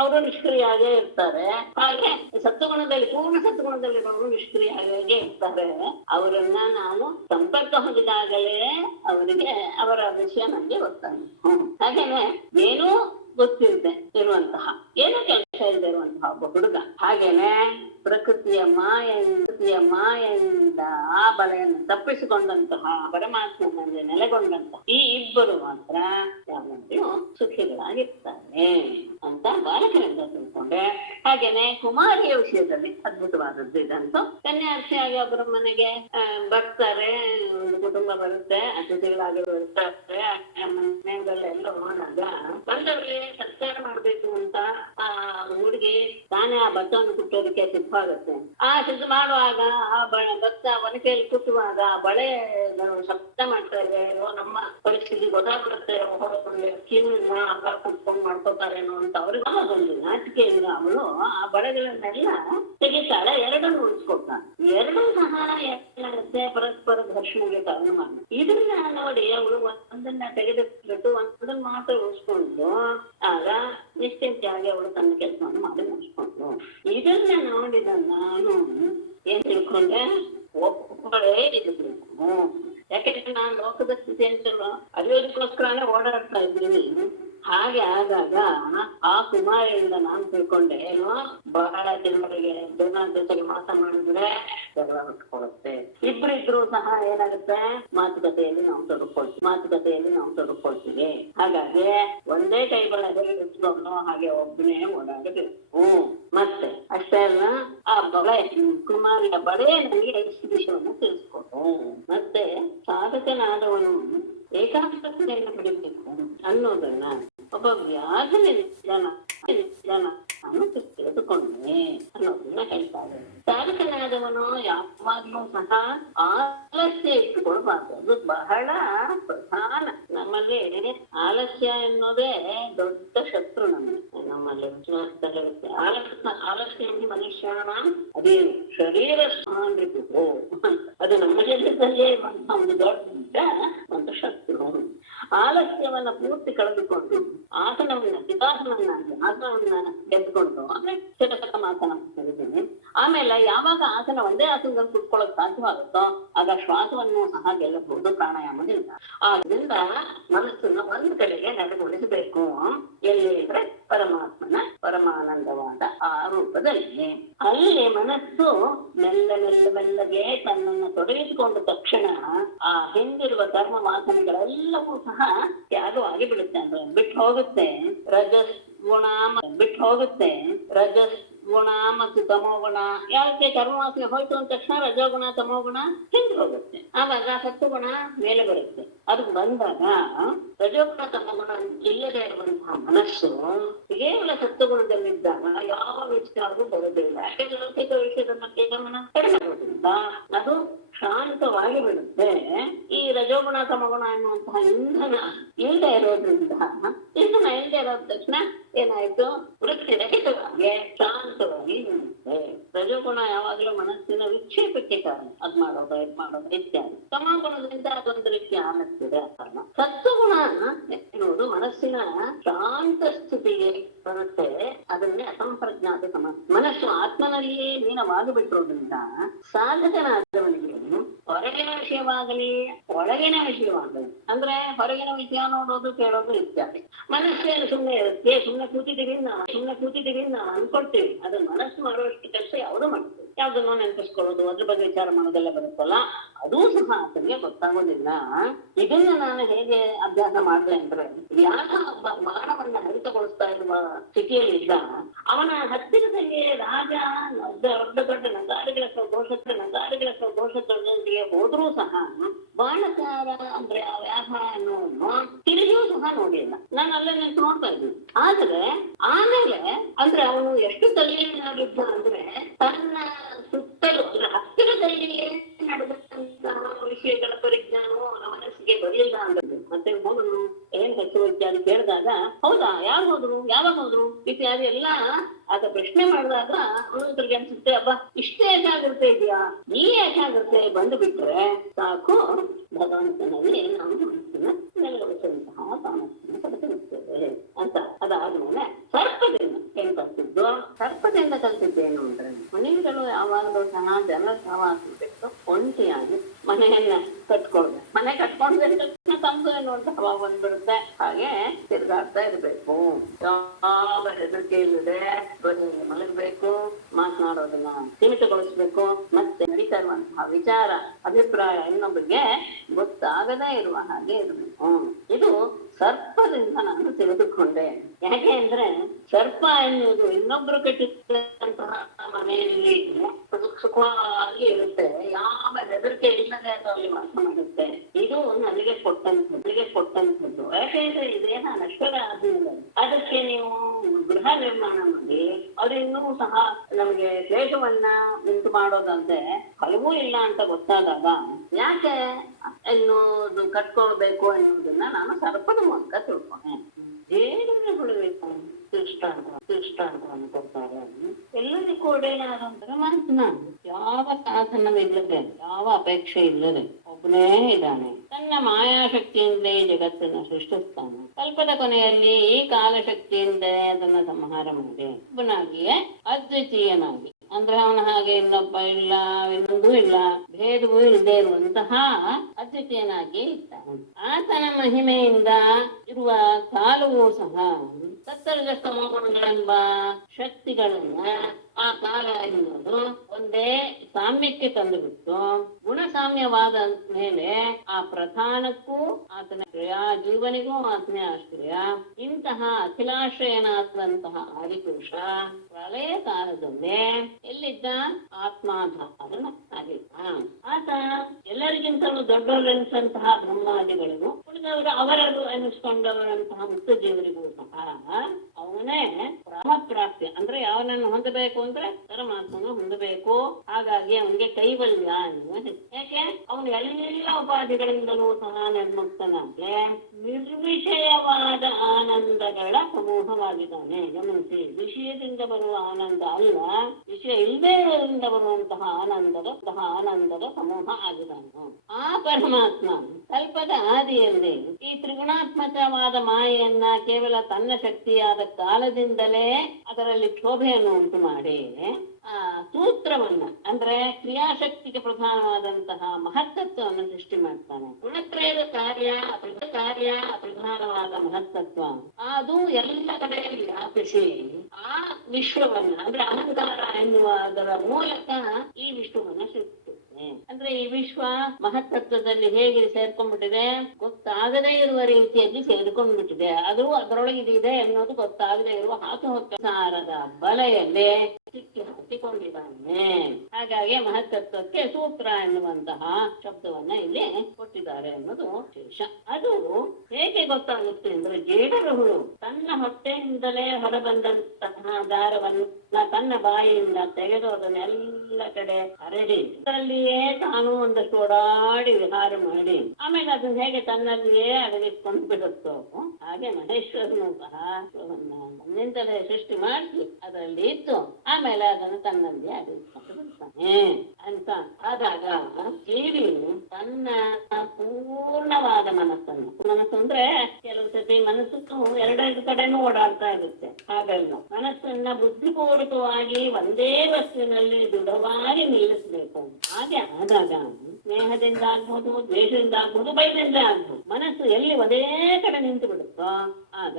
ಅವರು ನಿಷ್ಕ್ರಿಯಾಗೇ ಇರ್ತಾರೆ. ಹಾಗೆ ಸತ್ವಗುಣದಲ್ಲಿ ಪೂರ್ಣ ಸತ್ವಗುಣದಲ್ಲಿರೋರು ನಿಷ್ಕ್ರಿಯಾಗೇ ಇರ್ತಾರೆ. ಅವರನ್ನ ನಾನು ಸಂಪರ್ಕ ಹೊಂದಿದಾಗಲೇ ಅವರಿಗೆ ಅವರ ವಿಷಯ ನನಗೆ ಗೊತ್ತಾಗುತ್ತೆ. ಹಾಗೇನೆ ಏನೂ ಗೊತ್ತಿಲ್ಲದೆ ಇರುವಂತಹ, ಏನೋ ಕೆಲಸ ಇಲ್ಲದೆ ಇರುವಂತಹ ಒಬ್ಬ ಹುಡುಗ, ಹಾಗೇನೆ ಪ್ರಕೃತಿಯ ಮಾಯೆಯಿಂದ ಆ ಬಲೆಯನ್ನು ತಪ್ಪಿಸಿಕೊಂಡಂತಹ ಪರಮಾತ್ಮನಲ್ಲಿ ನೆಲೆಗೊಂಡಂತಹ ಈ ಇಬ್ಬರು ಮಾತ್ರ ಯಾವಾಗಲೂ ಸುಖಿಗಳಾಗಿರ್ತಾರೆ ಅಂತ ಬಾಲಕರಿಂದ ತಿಳ್ಕೊಂಡೆ. ಹಾಗೇನೆ ಕುಮಾರಿಯ ವಿಷಯದಲ್ಲಿ ಅದ್ಭುತವಾದದ್ದು ಇದಂತೂ. ಕನ್ಯಾರ್ಥಿಯಾಗಿ ಒಬ್ಬರ ಮನೆಗೆ ಬರ್ತಾರೆ, ಒಂದು ಕುಟುಂಬ ಬರುತ್ತೆ, ಅತಿಥಿಗಳಾಗಿರ್ತಾರೆ. ಮನೆಗಳೆಲ್ಲ ಹೋದಾಗ ಬಂದವರಿಗೆ ಸತ್ಕಾರ ಮಾಡ್ಬೇಕು ಅಂತ ಆ ಹುಡುಗಿ ತಾನೇ ಆ ಭತ್ತವನ್ನು ಕುಟ್ಟೋದಕ್ಕೆ ಸಿದ್ಧವಾಗುತ್ತೆ. ಆ ಸಿದ್ಧ ಮಾಡುವಾಗ ಆ ಭತ್ತ ಒನಕೆಯಲ್ಲಿ ಕುಟ್ಟುವಾಗ ಬಳೆಗಳು ಶಬ್ದ ಮಾಡ್ತಾ ಇದೆ. ನಮ್ಮ ಪರಿಸ್ಥಿತಿ ಗೊತ್ತಾಗ್ಬಿಡುತ್ತೆ, ಕಿನ್ನ ಕುಟ್ಕೊಂಡು ಮಾಡ್ಕೋತಾರೇನೋ ಅಂತ ಅವ್ರಿಗೆ ಒಂದು ನಾಚಿಕೆಯಿಂದ ಅವಳು ಆ ಬಳೆಗಳನ್ನೆಲ್ಲ ತೆಗಿತಾಳೆ, ಎರಡನ್ನು ಉಳಿಸ್ಕೊಡ್ತಾಳೆ. ಎರಡೂ ಸಹ ಏನಾಗುತ್ತೆ, ಪರಸ್ಪರ ಘರ್ಷಣೆಗೆ ಕಾರಣ ಮಾಡಿ. ಇದನ್ನ ನೋಡಿ ಅವಳು ಒಂದನ್ನ ತೆಗೆದುಬಿಟ್ಟು ಒಂದನ್ನ ಮಾತ್ರ ಉಳಿಸ್ಕೊಂಡು ಆಗ ನಿಶ್ಚಿಂತೆಯಾಗಿ ಅವಳು ತನ್ನ ಕೆಲಸವನ್ನು ಮಾಡಿ ಮುಗಿಸ್ಕೊಂಡ್ರು. ಇದನ್ನ ನೋಡಿದ ನಾನು ಏನ್ ತಿಳ್ಕೊಂಡೆ, ಒಬ್ಬಳೇ ಇರ್ಬೇಕು. ಯಾಕೆಂದ್ರೆ ನಾನು ಲೋಕದ ಸ್ಥಿತಿ ಅಂತಲ್ಲ ಅರಿಯೋದಕ್ಕೋಸ್ಕರನೇ ಓಡಾಡ್ತಾ ಇದ್ದೀನಿ. ಹಾಗೆ ಆದಾಗ ಆ ಕುಮಾರಿಯಿಂದ ನಾನು ತಿಳ್ಕೊಂಡೆ, ಏನು ಬಹಳ ಜನರಿಗೆ ಜನ ಜೊತೆಗೆ ಮಾತನಾಡಿದ್ರೆ ಜಗಳ ಹೊಟ್ಕೊಡುತ್ತೆ. ಇಬ್ರಿದ್ರು ಸಹ ಏನಾಗುತ್ತೆ, ಮಾತುಕತೆಯಲ್ಲಿ ನಾವು ತೊಡಕೊಳ್ತೀವಿ. ಹಾಗಾಗಿ ಒಂದೇ ಟೈಬಲ್ ಇಟ್ಕೊಂಡು ಹಾಗೆ ಒಬ್ಬನೇ ಓಡಾಡಬೇಕು. ಮತ್ತೆ ಅಷ್ಟೇ ಅಲ್ಲ, ಆ ಬಳೆ ಕುಮಾರಿಯ ಬಳೆ ನನಗೆ ಎಷ್ಟು ವಿಷಯವನ್ನು ತಿಳಿಸ್ಕೊಟ್ಟು. ಮತ್ತೆ ಸಾಧಕನಾದವನು ಏಕಾಂತತೆಯನ್ನು ಪಡಿಬೇಕು ಅನ್ನೋದನ್ನ ಒಬ್ಬ ವ್ಯಾಧನೆ ತಿಳಿದುಕೊಂಡು ಅನ್ನೋದನ್ನ ಹೇಳ್ತಾರೆ. ಸಾಧಕನಾದವನು ಯಾವಾಗ್ಲೂ ಸಹ ಆಲಸ್ಯ ಇಟ್ಟುಕೊಳ್ಬಾರ್ದು. ಅದು ಬಹಳ ಪ್ರಧಾನ. ನಮ್ಮಲ್ಲಿ ಆಲಸ್ಯ ಎನ್ನುವುದೇ ದೊಡ್ಡ ಶತ್ರು. ನಮ್ಮಲ್ಲಿ ಹೇಳುತ್ತೆ ಆಲಸ್ಯ ಮನುಷ್ಯನ ಅದೇನು ಶರೀರ ಸಾಂದ್ರಿತು. ಅದು ನಮ್ಮ ಶರೀರದಲ್ಲೇ ಒಂದು ದೊಡ್ಡ ಒಂದು ಶತ್ರು. ಆಲಸ್ಯವನ್ನ ಪೂರ್ತಿ ಕಳೆದುಕೊಂಡು ಆಸನವನ್ನ ಆಸನವನ್ನ ಗೆದ್ದುಕೊಂಡು ಅಂದ್ರೆ ಶತಶತಮಾಸನ ಹೇಳಿದ್ದೀನಿ. ಆಮೇಲೆ ಯಾವಾಗ ಆಸನ ಒಂದೇ ಆಸನದಲ್ಲಿ ಕುತ್ಕೊಳ್ಳೋಕೆ ಸಾಧ್ಯವಾಗುತ್ತೋ ಆಗ ಶ್ವಾಸವನ್ನು ಸಹ ಗೆಲ್ಲಬಹುದು ಪ್ರಾಣಾಯಾಮದಿಂದ. ಆದ್ರಿಂದ ಮನಸ್ಸನ್ನ ಒಂದು ಕಡೆಗೆ ನಡೆಗೊಳಿಸಬೇಕು. ಎಲ್ಲಿ ಅಂದ್ರೆ ಪರಮಾತ್ಮನ ಪರಮಾನಂದವಾದ ಆ ರೂಪದಲ್ಲಿ. ಅಲ್ಲಿ ಮನಸ್ಸು ಮೆಲ್ಲಗೆ ತನ್ನನ್ನು ತೊಡಗಿಸಿಕೊಂಡ ತಕ್ಷಣ ಆ ಹಿಂದಿರುವ ಕರ್ಮ ವಾಸನೆಗಳೆಲ್ಲವೂ ಸಹ ತ್ಯಾಗವಾಗಿ ಬಿಡುತ್ತೆ. ಅಂದ್ರೆ ಬಿಟ್ಟು ಹೋಗುತ್ತೆ ರಜಸ್ ಗುಣ, ಬಿಟ್ಟು ಹೋಗುತ್ತೆ ರಜಸ್ ಗುಣ ಮತ್ತು ತಮೋಗುಣ. ಯಾಕೆ ಕರ್ಮವಾಸನೆ ಹೋಯ್ತು ಅಂದ ತಕ್ಷಣ ರಜೋಗುಣ ತಮೋಗುಣ ಹಿಂದೆ ಹೋಗುತ್ತೆ. ಆವಾಗ ಸತ್ವಗುಣ ಮೇಲೆ ಬರುತ್ತೆ. ಅದು ಬಂದಾಗ ರಜೋಗುಣ ತಮೋಗುಣ ಇಲ್ಲದೆ ಇರುವಂತಹ ಮನಸ್ಸು ಕೇವಲ ಸತ್ವಗುಣದಲ್ಲಿದ್ದಾಗ ಯಾವ ವಿಚಾರವೂ ಬರೋದಿಲ್ಲ. ಯಾಕೆಂದ್ರೆ ಲೌಕಿಕ ವಿಷಯದ ಬಗ್ಗೆ ಗಮನ ಕಡಿಮೆ ಆಗೋದ್ರಿಂದ ಅದು ಶಾಂತವಾಗಿ ಬಿಡುತ್ತೆ. ಈ ರಜೋಗುಣ ತಮಗುಣ ಎನ್ನುವಂತಹ ಇಂಧನ ಇಲ್ಲದೆ ಇರೋದ್ರಿಂದ ಇಂಧನ ಇಲ್ಲದೆ ಇರೋದ ತಕ್ಷಣ ಏನಾಯ್ತು ವೃತ್ತಿ ರಹಿತವಾಗಿ ಶಾಂತವಾಗಿ ನಿಲ್ಲುತ್ತೆ. ರಜೋಗುಣ ಯಾವಾಗಲೂ ಮನಸ್ಸಿನ ವಿಕ್ಷೇಪಕ್ಕೆ ಕಾರಣ. ಅದ್ ಮಾಡೋದು ಇದ್ ಮಾಡೋದು ಇತ್ಯಾದಿ. ತಮೋಗುಣದಿಂದ ಅದೊಂದು ರೀತಿಯ ಆಲಸ್ಯದ ಕಾರಣ. ಸತ್ವಗುಣ ಎನ್ನುವುದು ಮನಸ್ಸಿನ ಶಾಂತ ಸ್ಥಿತಿಗೆ ಬರುತ್ತೆ. ಅದನ್ನೇ ಅಸಂಪ್ರಜ್ಞಾತ ಮನಸ್ಸು ಆತ್ಮನಲ್ಲಿಯೇ ಲೀನವಾಗಿ ಬಿಟ್ಟಿರೋದ್ರಿಂದ ಸಾಧಕನಾದವನಿಗೆ ಹೊರಗಿನ ವಿಷಯವಾಗಲಿ ಒಳಗಿನ ವಿಷಯವಾಗಲಿ, ಅಂದ್ರೆ ಹೊರಗಿನ ವಿಷಯ ನೋಡೋದು ಕೇಳೋದು ಇತ್ಯಾದಿ. ಮನಸ್ಸೇನು ಸುಮ್ಮನೆ ಇರುತ್ತೆ. ಸುಮ್ಮನೆ ಕೂತಿದ್ದೀವಿ ನಾವು ಅನ್ಕೊಳ್ತೀವಿ. ಅದು ಮನಸ್ಸು ಮಾಡುವಷ್ಟು ಕೆಲಸ ಯಾವುದೋ ಮಾಡ್ತೀವಿ. ಯಾವ್ದನ್ನೋ ನೆನಪಿಸ್ಕೊಳ್ಳೋದು, ಅದ್ರ ಬಗ್ಗೆ ವಿಚಾರ ಮಾಡೋದೆಲ್ಲ ಬರುತ್ತಲ್ಲ, ಅದೂ ಸಹ ಆತನಿಗೆ ಗೊತ್ತಾಗೋದಿಲ್ಲ. ಇದನ್ನ ನಾನು ಹೇಗೆ ಅಭ್ಯಾಸ ಮಾಡಿದೆ ಅಂದ್ರೆ, ಯಾರ ಒಬ್ಬ ಮಾನವನ್ನ ಹರಿತಗೊಳಿಸ್ತಾ ಇರುವ ಸ್ಥಿತಿಯಲ್ಲಿದ್ದ ಅವನ ಹತ್ತಿರದಲ್ಲಿ ರಾಜ ದೊಡ್ಡ ನಗಾರಿಗಳ ಘೋಷದೊಂದಿಗೆ ಹೋದ್ರೂ ಸಹ ಬಾಣಕಾರ ಅಂದ್ರೆ ಆ ವ್ಯಾಪಾರ ಅನ್ನೋನು ತಿರುಗಿಯೂ ಸಹ ನೋಡಿಲ್ಲ. ನಾನು ಅಲ್ಲೇ ನಿಂತು ನೋಡ್ತಾ ಇದ್ದೀನಿ. ಆದ್ರೆ ಆಮೇಲೆ ಅಂದ್ರೆ ಅವನು ಎಷ್ಟು ತಲೆಯನ್ನಾಗಿದ್ದ ಅಂದ್ರೆ ತನ್ನ ಸುತ್ತಲೂ ಅಂದ್ರೆ ಹತ್ತಿರದಲ್ಲಿಯೇ ನಡೆದಂತಹ ವಿಷಯಗಳ ಪರಿಜ್ಞಾನವು ಅವನ ಮನಸ್ಸಿಗೆ ಬರಲಿಲ್ಲ ಅಂದ್ರೆ ಮತ್ತೆ ಹೋದ್ರು ಏನ್ ಹೆಚ್ಚು ಇತ್ಯಾದಿ ಕೇಳಿದಾಗ ಹೌದಾ ಯಾರು ಹೋದ್ರು ಯಾವಾಗ ಹೋದ್ರು ಇತ್ಯಾದಿ ಎಲ್ಲ ಆತ ಪ್ರಶ್ನೆ ಮಾಡಿದಾಗ ಅವನಿಗೆ ಅನ್ಸುತ್ತೆ, ಹಬ್ಬ ಇಷ್ಟೇ ಏಕಾಗ್ರತೆ ಇದೆಯಾ, ಈ ಏಕಾಗ್ರತೆ ಬಂದು ಬಿಟ್ರೆ ಸಾಕು ಭಗವಂತನಲ್ಲಿ ನಾವು ಮನಸ್ಸನ್ನ ನೆಲೆಗೊಳಿಸುವಂತಹ ಸಾಮರ್ಥ್ಯ ಪಡೆದುಕೊಳ್ಳುತ್ತೇವೆ ಅಂತ. ಅದಾದ್ಮೇಲೆ ಸರ್ಪದಿಂದ ಕಲ್ತಿದ್ದೇನು ಅಂದ್ರೆ ಮನೆಗಳು ಯಾವಾಗಲೂ ಸಹ ಜನರ ಸಹವಾಸ ಬಿಟ್ಟು ಒಂಟಿಯಾಗಿ ಮನೆಯನ್ನ ಕಟ್ಕೊಳ್ಬೇಕು. ಮನೆ ಕಟ್ಕೊಂಡ್ರೆ ತಕ್ಷಣ ತಮ್ದು ಎನ್ನುವಂತ ಹವಾ ಬಂದ್ಬಿಡುತ್ತೆ. ಹಾಗೆ ತಿರುಗಾಡ್ತಾ ಇರ್ಬೇಕು. ಯಾವ ಹೆದರಿಕೆ ಇಲ್ಲದೆ ಮಲಗಬೇಕು. ಮಾತನಾಡೋದನ್ನ ಸೀಮಿತಗೊಳಿಸ್ಬೇಕು. ಮತ್ತೆ ನಡೀತಾ ಇರುವಂತಹ ವಿಚಾರ ಅಭಿಪ್ರಾಯ ಇನ್ನೊಬ್ಬರಿಗೆ ಗೊತ್ತಾಗದೇ ಇರುವ ಹಾಗೆ ಇರಬೇಕು. ಇದು ಸರ್ಪದಿಂದ ನಾನು ತಿಳಿದುಕೊಂಡೆ. ಯಾಕೆ ಅಂದ್ರೆ ಸರ್ಪ ಎನ್ನುವುದು ಇನ್ನೊಬ್ರು ಕಟ್ಟಿದಂತಹ ಮನೆಯಲ್ಲಿ ಸುಖವಾಗಿ ಇರುತ್ತೆ. ಯಾವ ಹೆದರಿಕೆ ಇಲ್ಲದೆ ಅದು ಅಲ್ಲಿ ವಾಸ ಮಾಡುತ್ತೆ. ಇದು ನನಗೆ ಕೊಟ್ಟಂಥದ್ದು. ಯಾಕೆಂದ್ರೆ ಇದೇನ ನಷ್ಟದ ಆದ್ಮೇಲೆ ಅದಕ್ಕೆ ನೀವು ಗೃಹ ನಿರ್ಮಾಣ ಮಾಡಿ ಅದು ಇನ್ನೂ ಸಹ ನಮಗೆ ಕ್ಲೇಶವನ್ನ ಉಂಟು ಮಾಡೋದಂತೆ ಫಲವೂ ಇಲ್ಲ ಅಂತ ಗೊತ್ತಾದಾಗ ಯಾಕೆ ಎನ್ನುವುದು ಕಟ್ಕೊಳ್ಬೇಕು ಎನ್ನುವುದನ್ನ ನಾನು ಸರ್ಪದ ಮೂಲಕ ತಿಳ್ಕೊಂಡೆ. ಜೇನುಗಳು ದೃಷ್ಟಾಂತ ಅನ್ಕೊಳ್ತಾರೆ. ಎಲ್ಲರಿಗೂ ಒಡೆಯನಾದಂತರ ಮಾತನಾಡು. ಯಾವ ಸಾಧನವಿಲ್ಲದೆ ಯಾವ ಅಪೇಕ್ಷೆ ಇಲ್ಲದೆ ಒಬ್ಬನೇ ಇದ್ದಾನೆ. ತನ್ನ ಮಾಯಾಶಕ್ತಿಯಿಂದಲೇ ಜಗತ್ತನ್ನು ಸೃಷ್ಟಿಸ್ತಾನೆ. ಕಲ್ಪದ ಕೊನೆಯಲ್ಲಿ ಈ ಕಾಲಶಕ್ತಿಯಿಂದಲೇ ಅದನ್ನ ಸಂಹಾರ ಮಾಡಿ ಒಬ್ಬನಾಗಿಯೇ ಅದ್ವಿತೀಯನಾಗಿ ಅಂದ್ರೆ ಅವನ ಹಾಗೆ ಇನ್ನೊಬ್ಬ ಇಲ್ಲ, ಇನ್ನೊಂದೂ ಇಲ್ಲ, ಭೇದವೂ ಇಲ್ಲದೆ ಇರುವಂತಹ ಅದ್ವಿತೀಯನಾಗಿ ಇದ್ದಾನೆ. ಆತನ ಮಹಿಮೆಯಿಂದ ಇರುವ ಕಾಲವೂ ಸಹ ಸತ್ತರಜಸ್ತಮೋಗುಣಗಳೆಂಬ ಶಕ್ತಿಗಳನ್ನ ಆ ಕಾಲ ಎನ್ನುವುದು ಒಂದೇ ಸಾಮ್ಯಕ್ಕೆ ತಂದುಬಿಟ್ಟು ಗುಣಸಾಮ್ಯವಾದ ಮೇಲೆ ಆ ಪ್ರಧಾನಕ್ಕೂ ಆತನ ಆಶ್ರಯ, ಜೀವನಿಗೂ ಆತನೇ ಆಶ್ರಯ. ಇಂತಹ ಅಖಿಲಾಶ್ರಯನಾದಂತಹ ಆದಿಪುರುಷ ಪ್ರಳಯ ಕಾಲದಲ್ಲೇ ಎಲ್ಲಿದ್ದ ಆತ್ಮಾಧಾರನ ಆಗಿದ್ದ. ಆತ ಎಲ್ಲರಿಗಿಂತಲೂ ದೊಡ್ಡವರೆನಿಸಂತಹ ಬ್ರಹ್ಮಾದಿಗಳಿಗೂ ಉಳಿದವರು ಅವರದು ಎನಿಸ್ಕೊಂಡವರಂತಹ ಮುಕ್ತ ಜೀವರಿಗೂ ಸಹ ಅವನೇ ರಾಮಪ್ರಾಪ್ತಿ ಅಂದ್ರೆ ಯಾವನನ್ನು ಹೊಂದಬೇಕು ಅಂದ್ರೆ ಪರಮಾತ್ಮನ ಹೊಂದಬೇಕು. ಹಾಗಾಗಿ ಅವನಿಗೆ ಕೈವಲ್ಯ ಅನ್ನುವ ಹೆಸರು. ಯಾಕೆ ಅವನು ಎಲ್ಲ ಉಪಾಧಿಗಳಿಂದಲೂ ಸಹ ನಿರ್ಮುಕ್ತನಾದ್ರೆ ನಿರ್ವಿಷಯವಾದ ಆನಂದಗಳ ಸಮೂಹವಾಗಿದ್ದಾನೆ. ಗಮನಿಸಿ, ವಿಷಯದಿಂದ ಬರುವ ಆನಂದ ಅಲ್ಲ, ವಿಷಯ ಇಲ್ಲದೇ ಇರೋದ್ರಿಂದ ಬರುವಂತಹ ಆನಂದದ ಸಮೂಹ ಆಗಿದ್ದಾನೆ. ಆ ಪರಮಾತ್ಮ ಕಲ್ಪದ ಆದಿಯಲ್ಲಿ ಈ ತ್ರಿಗುಣಾತ್ಮಕವಾದ ಮಾಯೆಯನ್ನ ಕೇವಲ ತನ್ನ ಶಕ್ತಿಯಾದ ಕಾಲದಿಂದಲೇ ಅದರಲ್ಲಿ ಕ್ಷೋಭೆಯನ್ನು ಉಂಟು ಮಾಡಿ ಆ ಸೂತ್ರವನ್ನ ಅಂದ್ರೆ ಕ್ರಿಯಾಶಕ್ತಿಗೆ ಪ್ರಧಾನವಾದಂತಹ ಮಹತ್ತತ್ವವನ್ನು ಸೃಷ್ಟಿ ಮಾಡ್ತಾನೆ. ಗುಣತ್ರಯದ ಕಾರ್ಯ ಪ್ರಧಾನವಾದ ಮಹತ್ತತ್ವ ಅದು ಎಲ್ಲ ಕಡೆಯಲ್ಲಿ ವ್ಯಾಪಿಸಿ ಆ ವಿಶ್ವವನ್ನ ಅಂದ್ರೆ ಅಹಂಕಾರ ಎನ್ನುವ ಅದರ ಮೂಲಕ ಈ ವಿಶ್ವವನ್ನ ಸೃಷ್ಟಿ. ಅಂದ್ರೆ ಈ ವಿಶ್ವ ಮಹತ್ತತ್ವದಲ್ಲಿ ಹೇಗೆ ಸೇರ್ಕೊಂಡ್ಬಿಟ್ಟಿದೆ, ಗೊತ್ತಾಗದೇ ಇರುವ ರೀತಿಯಲ್ಲಿ ಸೇರಿಕೊಂಡ್ಬಿಟ್ಟಿದೆ. ಅದು ಅದರೊಳಗೆ ಇದೆ ಅನ್ನೋದು ಗೊತ್ತಾಗದೇ ಇರುವ ಹಾಸುಹೊಕ್ಕಾರದ ಬಲೆಯಲ್ಲಿ ಸಿಕ್ಕಿ ಹಾಕಿಕೊಂಡಿದ್ದಾನೆ. ಹಾಗಾಗಿ ಮಹತ್ತತ್ವಕ್ಕೆ ಸೂತ್ರ ಎನ್ನುವಂತಹ ಶಬ್ದವನ್ನ ಇಲ್ಲಿ ಕೊಟ್ಟಿದ್ದಾರೆ ಅನ್ನೋದು ವಿಶೇಷ. ಅದು ಹೇಗೆ ಗೊತ್ತಾಗುತ್ತೆ ಅಂದ್ರೆ ಜೇಡರಹುಳು ತನ್ನ ಹೊಟ್ಟೆಯಿಂದಲೇ ಹೊರಬಂದಂತಹ ದಾರವನ್ನು ತನ್ನ ಬಾಯಿಯಿಂದ ತೆಗೆದು ಅದನ್ನೆಲ್ಲ ಕಡೆ ಹರಡಿ ಅದರಲ್ಲಿಯೇ ತಾನು ಒಂದಷ್ಟು ಓಡಾಡಿ ವಿಹಾರ ಮಾಡಿ ಆಮೇಲೆ ಅದನ್ನ ಹೇಗೆ ತನ್ನಲ್ಲಿಯೇ ಅಡಗಿಸ್ಕೊಂಡು ಬಿಡುತ್ತೋ ಹಾಗೆ ಮಹೇಶ್ವರನು ಸಹ ತನ್ನಿಂದಲೇ ಸೃಷ್ಟಿ ಮಾಡಿಸಿ ಅದರಲ್ಲಿ ಇತ್ತು ಆಮೇಲೆ ಅದನ್ನು ತನ್ನಲ್ಲಿ ಅಡಗಿಸ್ಕೊಂಡು ಬಿಡ್ತಾನೆ ಅಂತ ಆದಾಗ ಜೀವಿ ತನ್ನ ಪೂರ್ಣವಾದ ಮನಸ್ಸು ಅಂದ್ರೆ ಕೆಲವು ಸತಿ ಮನಸ್ಸು ಎರಡೆರಡು ಕಡೆನೂ ಓಡಾಡ್ತಾ ಇರುತ್ತೆ. ಹಾಗಲ್ಲ, ಮನಸ್ಸನ್ನ ಬುದ್ಧಿಪೂರ್ವಕವಾಗಿ ಒಂದೇ ವಸ್ತುವಿನಲ್ಲಿ ದೃಢವಾಗಿ ನಿಲ್ಲಿಸಬೇಕು. ಹಾಗೆ ಆದಾಗ ಸ್ನೇಹದಿಂದ ಆಗ್ಬೋದು, ದ್ವೇಷದಿಂದ ಆಗ್ಬೋದು, ಭಯದಿಂದ ಆಗ್ಬೋದು, ಮನಸ್ಸು ಎಲ್ಲಿ ಒಂದೇ ಕಡೆ ನಿಂತು ಬಿಡುತ್ತೋ ಆಗ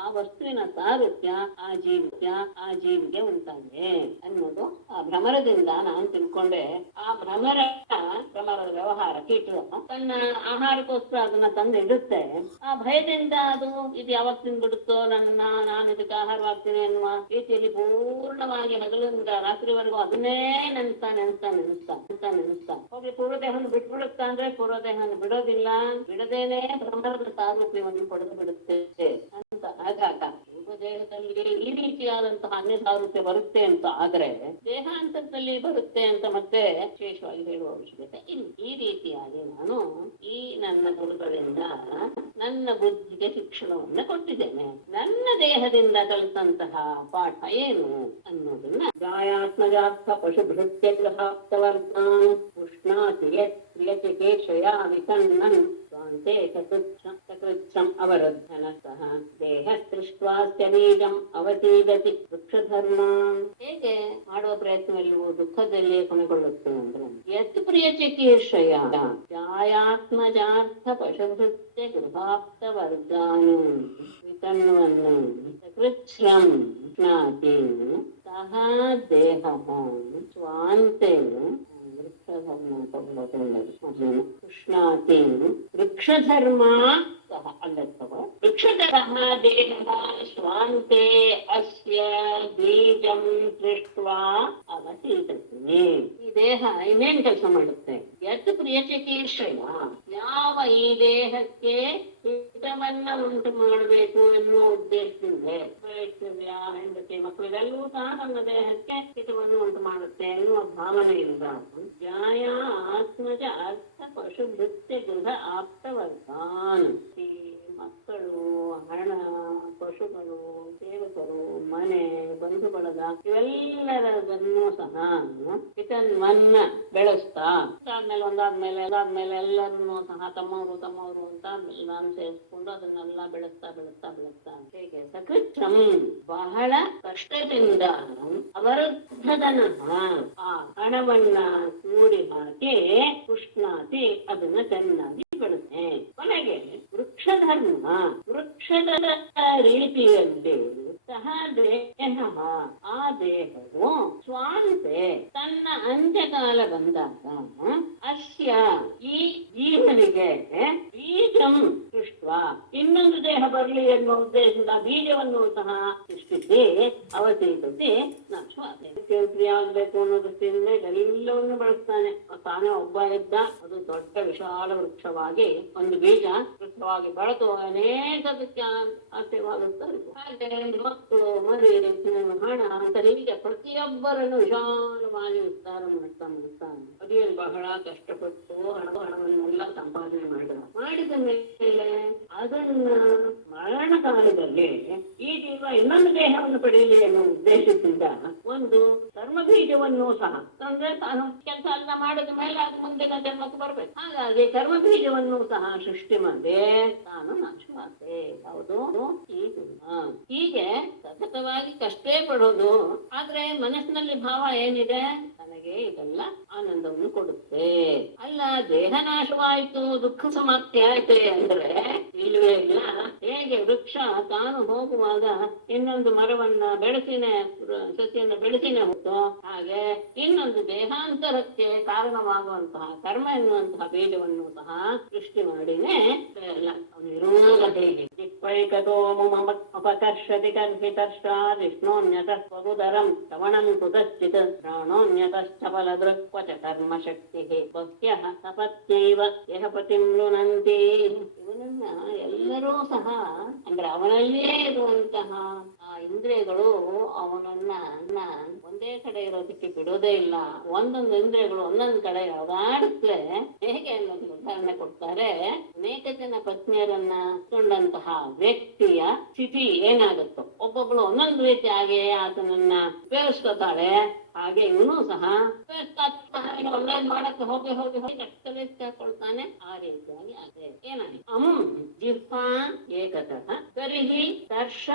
ಆ ವಸ್ತುವಿನ ಸಾರೂಪ್ಯ ಆ ಜೀವಿಗೆ ಉಂಟಾಗಿದೆ ಅನ್ನೋದು ಆ ಭ್ರಮರದಿಂದ ನಾನು ತಿಳ್ಕೊಂಡೆ. ಆ ಭ್ರಮರದ ವ್ಯವಹಾರ ಕೀಟ ತನ್ನ ಆಹಾರಕ್ಕೋಸ್ಕರ ಅದನ್ನ ತಂದು ಇಡುತ್ತೆ. ಆ ಭಯದಿಂದ ಅದು ಇದು ಯಾವಾಗ ತಿಂದ್ಬಿಡುತ್ತೋ ನಾನು ಇದಕ್ಕೆ ಆಹಾರವಾಗ್ತೀನಿ ಎನ್ನುವ ರೀತಿಯಲ್ಲಿ ಪೂರ್ಣವಾಗಿ ಹಗಲಿಂದ ರಾತ್ರಿವರೆಗೂ ಅದನ್ನೇ ನೆನೆಸ್ತಾ ಹೋಗಿ ಪೂರ್ವದೇಹವನ್ನು ಬಿಟ್ಬಿಡುತ್ತಾ ಅಂದ್ರೆ ಪೂರ್ವದೇಹವನ್ನು ಬಿಡೋದಿಲ್ಲ, ಬಿಡದೇನೆ ಭ್ರಮರದ ಸಾರೂಪ್ಯವನ್ನು ಪಡೆದು ಬಿಡುತ್ತೆ ಅಂತ. ಆಗಾಗ ದೇಹದಲ್ಲಿ ಈ ರೀತಿಯಾದಂತಹ ಅನ್ಯ ಸಾರೂಪ್ಯ ಬರುತ್ತೆ ಅಂತ ಆದ್ರೆ ದೇಹಾಂತರದಲ್ಲಿ ಬರುತ್ತೆ ಅಂತ ಮತ್ತೆ ವಿಶೇಷವಾಗಿ ಹೇಳುವ ಅವಶ್ಯಕತೆ ಇಲ್ಲ. ಈ ರೀತಿಯಾಗಿ ನಾನು ಈ ನನ್ನ ಗುರುಗಳಿಂದ ನನ್ನ ಬುದ್ಧಿಗೆ ಶಿಕ್ಷಣವನ್ನ ಕೊಟ್ಟಿದ್ದೇನೆ. ನನ್ನ ದೇಹದಿಂದ ಕಲಿತಂತಹ ಪಾಠ ಏನು ಅನ್ನೋದನ್ನ ಗಾಯಾತ್ಮಜಾರ್ಥ ಪಶುಭೃತ್ಯ ಗೃಹಾಪ್ತವರ್ತಾನ್ ಉಷ್ಣಾತಿ ಪ್ರಿಯಚಿಕೇಶಯ ವಿಕನ್ನನ್ ಸ್ವಾಂತೆ ಸಕೃಚ್ಛಂ ಅವರುದ್ಧನಃ ದೇಹ ಸೃಷ್ಟ್ವಾಸ್ಯ ಬೀಜಂ ಅವತೀದತಿ ವೃಕ್ಷಧರ್ಮ. ಹೇಗೆ ಮಾಡುವ ಪ್ರಯತ್ನದಲ್ಲಿ ದುಃಖದಲ್ಲಿಯೇ ಕೊನೆಗೊಳ್ಳುತ್ತೆ ಅಂದ್ರೆ ಯತ್ ಪ್ರಿಯಚಿಕೇಶಯ ಜಾಯಾತ್ಮಜಾರ್ಥ ಪಶುಭೃತ್ಯ ಗೃಹಾಪ್ತವರ್ಗಾನು ವಿಕನ್ವನ್ನು ಸಕೃಚ್ಛಂ ಉಷ್ಣಾತಿ ಸಹ ದೇಹ ಸ್ವಾಂತೆ ಉಷ್ಣಾತಿ ವೃಕ್ಷಧರ್ಮ ಸಹ ಅಲ್ಲತ್ತವ ವೃಕ್ಷಧರ್ಮ ದೇಹ ಸ್ವಾಂತೆ ಅಸ್ಯ ಬೀಜಂ ದೃಷ್ಟ್ವಾ ಅವತೀತತಿ. ಈ ದೇಹ ಇನ್ನೇನ್ ಕೆಲಸ ಮಾಡುತ್ತೆ? ಯತ್ ಪ್ರಿಯಚಿಕೀರ್ಷಯ, ಯಾವ ಈ ದೇಹಕ್ಕೆ ಹಿತವನ್ನ ಉಂಟು ಮಾಡಬೇಕು ಎನ್ನುವ ಉದ್ದೇಶದಿಂದ ಹೆಂಡತಿ ಮಕ್ಕಳಿಗೆಲ್ಲೂ ಸಹ ನನ್ನ ದೇಹಕ್ಕೆ ಹಿತವನ್ನು ಉಂಟು ಮಾಡುತ್ತೆ ಎನ್ನುವ ಭಾವನೆಯಿಂದ ಜಾಯ ಆತ್ಮಜ ಅರ್ಥ ಪಶುಭೃತ್ಯ ಗೃಹ ಆಪ್ತವರ್ಗಾನ್. ಈ ಮಕ್ಕಳು, ಹಣ, ಪಶುಗಳು, ಸೇವಕರು, ಮನೆ, ಬಂಧು ಬಳಗ ಇವೆಲ್ಲರದನ್ನು ಸಹ ಹಿತನ್ವನ್ನ ಬೆಳೆಸ್ತಾ ಒಂದಾದ್ಮೇಲೆ ಎಲ್ಲರನ್ನೂ ಸಹ ತಮ್ಮವರು ಅಂತ ನಾನು ಸೇರಿಸ್ಕೊಂಡು ಅದನ್ನೆಲ್ಲ ಬೆಳೆಸ್ತಾ ಹೇಗೆ ಸಕೃಚ್ಛಂ ಬಹಳ ಕಷ್ಟದಿಂದ ಅವರುದ್ಧದನಃ ಆ ಹಣವನ್ನ ಕೂಡಿ ಹಾಕಿ ಉಷ್ಣಾತಿ ಅದನ್ನ ಚೆನ್ನಾಗಿ ಬೆಳೆಸ್ತೆ. ಕೊನೆಗೆ ವೃಕ್ಷದ ರೀತಿಯಲ್ಲಿ ಸಹ ದೇಹ ಆ ದೇಹವು ಸ್ವಾಂತೆ ತನ್ನ ಅಂತ್ಯಕಾಲ ಬಂದಾಗ ಅಸ್ಯ ಈ ಜೀವನಿಗೆ ಬೀಜಂ ಸೃಷ್ಟ ಇನ್ನೊಂದು ದೇಹ ಬರಲಿ ಎನ್ನುವ ಉದ್ದೇಶದಿಂದ ಬೀಜವನ್ನು ಸಹ ಸೃಷ್ಟಿಸಿ ಅವತೀತತಿ ನಾಶವಾದ ಆಗ್ಬೇಕು ಅನ್ನೋ ದೃಷ್ಟಿಯಿಂದ ಎಲ್ಲವನ್ನು ಬಳಸ್ತಾನೆ. ತಾನೇ ಒಬ್ಬ ಇದ್ದ. ಅದು ದೊಡ್ಡ ವಿಶಾಲ ವೃಕ್ಷವಾಗಿ ಒಂದು ಬೀಜ ವೃಕ್ಷವಾಗಿ ಬೆಳೆದು ಅನೇಕದಕ್ಕೆ ಆಶೀರ್ವಾದಿಸ್ತಾರೆ. ಹಾಗೆ ಮಕ್ಕಳು, ಮರಿ, ಹಣ ಅಂತ ಹೀಗೆ ಪ್ರತಿಯೊಬ್ಬರನ್ನು ವಿಶಾಲವಾಗಿ ವಿಸ್ತಾರ ಮಾಡ್ತಾ ಅದೇನು ಬಹಳ ಕಷ್ಟಪಟ್ಟು ಹಣವನ್ನೆಲ್ಲ ಸಂಪಾದನೆ ಮಾಡಿದ ಮೇಲೆ ಅದನ್ನ ಮರಣ ಕಾಲದಲ್ಲಿ ಈ ಜೀವ ಇನ್ನೊಂದು ದೇಹವನ್ನು ಪಡೆಯಲಿ ಅನ್ನೋ ಉದ್ದೇಶದಿಂದ ಒಂದು ಧರ್ಮ ಬೀಜವನ್ನು ಸಹ, ಅಂದ್ರೆ ತಾನು ಕೆಲಸ ಎಲ್ಲ ಮಾಡಿದ ಮೇಲೆ ಅದು ಮುಂದಿನ ಜನ್ಮಕ್ಕೆ ಬರ್ಬೇಕು. ಹಾಗಾಗಿ ಕರ್ಮ ಬೀಜವನ್ನು ಸಹ ಸೃಷ್ಟಿ ಮಾಡಿ ತಾನು ನಾಶವಾದೆ. ಹೌದು, ಹೀಗೆ ಸತತವಾಗಿ ಕಷ್ಟೇ ಪಡೋದು. ಆದ್ರೆ ಮನಸ್ಸಿನಲ್ಲಿ ಭಾವ ಏನಿದೆ, ನನಗೆ ಇದೆಲ್ಲ ಆನಂದವನ್ನು ಕೊಡುತ್ತೆ. ಅಲ್ಲ, ದೇಹ ನಾಶವಾಯಿತು, ದುಃಖ ಸಮಾಪ್ತಿ ಆಯ್ತು ಅಂದ್ರೆ ಇಲ್ವೇ ಇಲ್ಲ. ಹೇಗೆ ವೃಕ್ಷ ತಾನು ಹೋಗುವಾಗ ಇನ್ನೊಂದು ಮರವನ್ನ ಬೆಳೆಸಿನೇ, ಸಸಿಯನ್ನು ಬೆಳೆಸಿನೇ ಹೋಗ್ತು, ಹಾಗೆ ಇನ್ನೊಂದು ದೇಹಾಂತರಕ್ಕೆ ಕಾರಣವಾಗುವಂತಹ ಕರ್ಮ ಎನ್ನುವಂತಹ ಬೀಜವನ್ನು ಸಹ ಸೃಷ್ಟಿ ಮಾಡಿನೇ ಎಲ್ಲ ಇರುವಾಗ ಹೇಗೆ ಅಪಕರ್ಷತಿ ಕಲ್ಪಿತರ್ಷಾದ್ ವಿಷ್ಣೋನ್ಯತಃ ಸ್ವಗುದರಂ ಶ್ರವಣಂ ಕುತಶ್ಚಿತ್ ಪ್ರಾಣೋನ್ಯತಶ್ಚ ಫಲದೃಕ್ವಚ ಕರ್ಮ ಶಕ್ತಿ ಬಹ್ಯಃ ಸಪತ್ಯೈವ ಯಹಪತಿಂ ಲುನಂತಿ. ಇವನನ್ನ ಎಲ್ಲರೂ ಸಹ, ಅಂದ್ರೆ ಅವನಲ್ಲಿಯೇ ಇರುವಂತಹ ಆ ಇಂದ್ರಿಯಗಳು ಅವನನ್ನ ಒಂದೇ ಕಡೆ ಇರೋದಕ್ಕೆ ಬಿಡೋದೇ ಇಲ್ಲ. ಒಂದೊಂದು ಇಂದ್ರಿಯಗಳು ಒಂದೊಂದು ಕಡೆ ಓಡಾಡುತ್ತಲೇ. ಹೇಗೆ ಅನ್ನೋದು ಉದಾಹರಣೆ ಕೊಡ್ತಾರೆ. ಅನೇಕ ಜನ ಪತ್ನಿಯರನ್ನ ಕೊಂಡಂತಹ ವ್ಯಕ್ತಿಯ ಸ್ಥಿತಿ ಏನಾಗುತ್ತೋ, ಒಬ್ಬೊಬ್ಬಳು ಒಂದೊಂದು ರೀತಿಯಾಗಿ ಆತನನ್ನ ಉಪಯೋಗಿಸ್ಕೊತಾಳೆ. ಹಾಗೆ ಇವನು ಸಹ ಒಳ್ಳೇದ್ ಮಾಡಕ್ಕೆ ಹೋಗಿ ಹೋಗಿ ಹೋಗಿ ಕಷ್ಟಕೊಳ್ತಾನೆ. ಆ ರೀತಿಯಾಗಿ ಅದೇ ಏನಾಗಿ ಜಿಹ್ವಾ ಏಕತಃ ತರ್ಹಿ ದರ್ಶ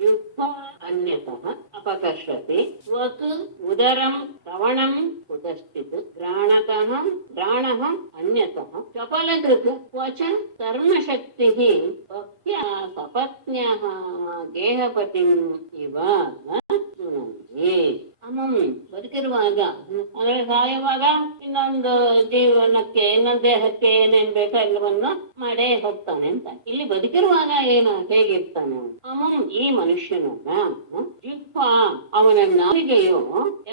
ಜಿಹ್ವಾ ಅನ್ಯತಃ ಅಪಕರ್ಷತಿ ಸ್ವಕ್ ಉದರಂ ಶ್ರವಣಂ ಕುತಶ್ಚಿತ್ ಗ್ರಾಣಃ ಅನ್ಯತಃ ಚಪಲದೃಕ್ ಕ್ವಚ ಕರ್ಮಶಕ್ತಿ ಭಕ್ತ್ಯ ಸಪತ್ನ್ಯಃ ಗೇಹಪತಿಂ ಇವ ಬದುಕಿರುವಾಗ, ಅಂದ್ರೆ ಸಾಯುವಾಗ ಇನ್ನೊಂದು ಜೀವನಕ್ಕೆ, ಇನ್ನೊಂದು ದೇಹಕ್ಕೆ ಏನೇನ್ ಬೇಕೋ ಎಲ್ಲವನ್ನು ಮಾಡೇ ಹೋಗ್ತಾನೆ ಅಂತ. ಇಲ್ಲಿ ಬದುಕಿರುವಾಗ ಏನು ಹೇಗಿರ್ತಾನೆ ಈ ಮನುಷ್ಯನನ್ನ ಜಿಹ್ವ ಅವನ ನಾಲಿಗೆಯು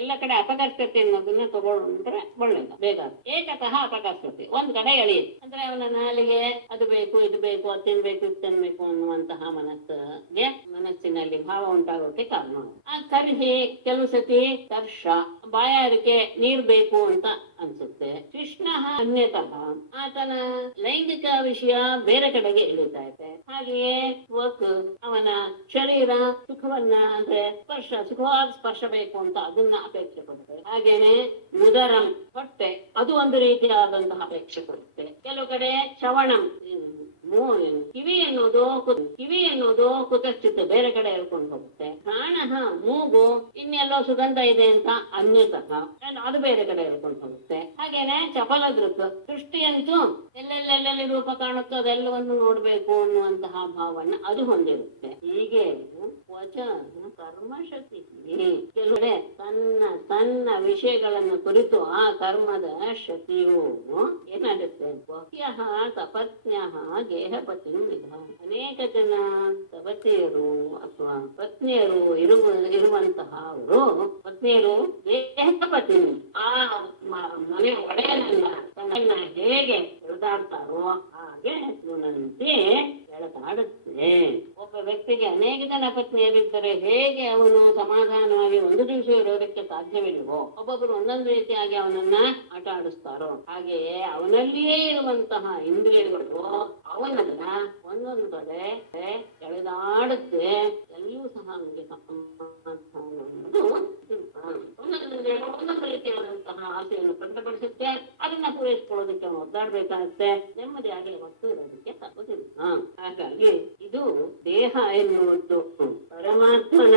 ಎಲ್ಲ ಕಡೆ ಅಪಕರ್ಷತೆ ಅನ್ನೋದನ್ನ ತಗೊಂಡ್ರೆ ಒಳ್ಳೇದು, ಬೇಗ ಏಕತಃ ಅಪಕರ್ಷತೆ ಒಂದ್ ಕಡೆ ಎಳೆಯುತ್ತೆ. ಅಂದ್ರೆ ಅವನ ನಾಲಿಗೆ ಅದು ಬೇಕು ಇದು ಬೇಕು ಅದು ತಿನ್ಬೇಕು ಇದು ತಿನ್ಬೇಕು ಅನ್ನುವಂತಹ ಮನಸ್ಸಿನಲ್ಲಿ ಭಾವ ಉಂಟಾಗೋಕೆ ಕಾರಣ. ಆ ಕರ್ಹಿ ಕೆಲವು ಸತಿ ತರ್ಷ ಬಾಯಾರಿಕೆ, ನೀರ್ ಬೇಕು ಅಂತ ಅನ್ಸುತ್ತೆ. ಕೃಷ್ಣ ಅನ್ಯತಃ ಆತನ ಲೈಂಗಿಕ ವಿಷಯ ಬೇರೆ ಕಡೆಗೆ ಇಳಿತಾ ಇದೆ. ಹಾಗೆಯೇ ವಕ್ ಅವನ ಶರೀರ ಸುಖವನ್ನ, ಅಂದ್ರೆ ಸುಖವಾದ ಸ್ಪರ್ಶ ಬೇಕು ಅಂತ ಅದನ್ನ ಅಪೇಕ್ಷೆ ಪಡುತ್ತೆ. ಹಾಗೇನೆ ಉದರಂ ಹೊಟ್ಟೆ, ಅದು ಒಂದು ರೀತಿಯಾದಂತಹ ಅಪೇಕ್ಷೆ ಪಡುತ್ತೆ. ಕೆಲವು ಕಡೆ ಶ್ರವಣಂ ಕಿವಿ ಎನ್ನುವುದು ಕುತಶ್ಚಿತ್ ಬೇರೆ ಕಡೆ ಹೇಳ್ಕೊಂಡು ಹೋಗುತ್ತೆ. ಪ್ರಾಣಃ ಮೂಗು ಇನ್ನೆಲ್ಲೋ ಸುಗಂಧ ಇದೆ ಅಂತ ಅನ್ಯತಃ ಅದು ಬೇರೆ ಕಡೆ ಹೇಳ್ಕೊಂಡು ಹೋಗುತ್ತೆ. ಹಾಗೇನೆ ಚಪಲ ದೃಕ್ ಸೃಷ್ಟಿಯಂತೂ ಎಲ್ಲೆಲ್ಲೆಲ್ಲಿ ರೂಪ ಕಾಣುತ್ತೋ ಅದೆಲ್ಲವನ್ನು ನೋಡ್ಬೇಕು ಅನ್ನುವಂತಹ ಭಾವನೆ ಅದು ಹೊಂದಿರುತ್ತೆ. ಹೀಗೆ ವಚ ಕರ್ಮಶಕ್ತಿ ಕೆಲವಡೆ ತನ್ನ ವಿಷಯಗಳನ್ನು ಕುರಿತು ಆ ಕರ್ಮದ ಶಕ್ತಿಯು ಏನಾಗುತ್ತೆ. ಬಹ್ಯಃ ಸಪತ್ನ್ಯಃ ಗೇಹಪತಿ ಅನೇಕ ಜನ ಸಪತಿಯರು ಅಥವಾ ಪತ್ನಿಯರು ಇರುವಂತಹ ಅವರು ಪತ್ನಿಯರು ಗೇಹಪತಿ ಆ ಮನೆ ಒಡೆಯನನ್ನ ಹೇಗೆ ಎಳೆದಾಡ್ತಾರೋ ಹಾಗೆ ಇವನಂತೆ ಎಳೆದಾಡುತ್ತೆ. ಒಬ್ಬ ವ್ಯಕ್ತಿಗೆ ಅನೇಕ ಜನ ಪತ್ನಿಯರಿದ್ದರೆ ಹೇಗೆ ಅವನು ಸಮಾಧಾನವಾಗಿ ಒಂದು ದಿವಸ ಇರೋದಕ್ಕೆ ಸಾಧ್ಯವಿಲ್ಲವೋ, ಒಬ್ಬೊಬ್ಬರು ಒಂದೊಂದು ರೀತಿಯಾಗಿ ಅವನನ್ನ ಆಟ ಆಡಿಸ್ತಾರೋ, ಹಾಗೆಯೇ ಅವನಲ್ಲಿಯೇ ಇರುವಂತಹ ಇಂದ್ರಿಯಗಳು ಅವನನ್ನ ಒಂದೊಂದು ಕಡೆ ಎಳೆದಾಡುತ್ತೆ. ಎಲ್ಲೂ ಸಹ ಅವನಿಗೆ ಒಂದೊಂದು ರೀತಿಯಾದಂತಹ ಆಸೆಯನ್ನು ಪ್ರಕಟಪಡಿಸುತ್ತೆ. ಅದನ್ನ ಪೂರೈಸಿಕೊಳ್ಳೋದಕ್ಕೆ ಅವನು ಒದ್ದಾಡ್ಬೇಕಾಗುತ್ತೆ. ನೆಮ್ಮದಿಯಾಗಿ ಯಾವತ್ತೂ ಇರೋದಕ್ಕೆ ತಪ್ಪುದಿಲ್ಲ. ಹಾಗಾಗಿ ಇದು ದೇಹ ಎನ್ನುವುದು ಪರಮಾತ್ಮನ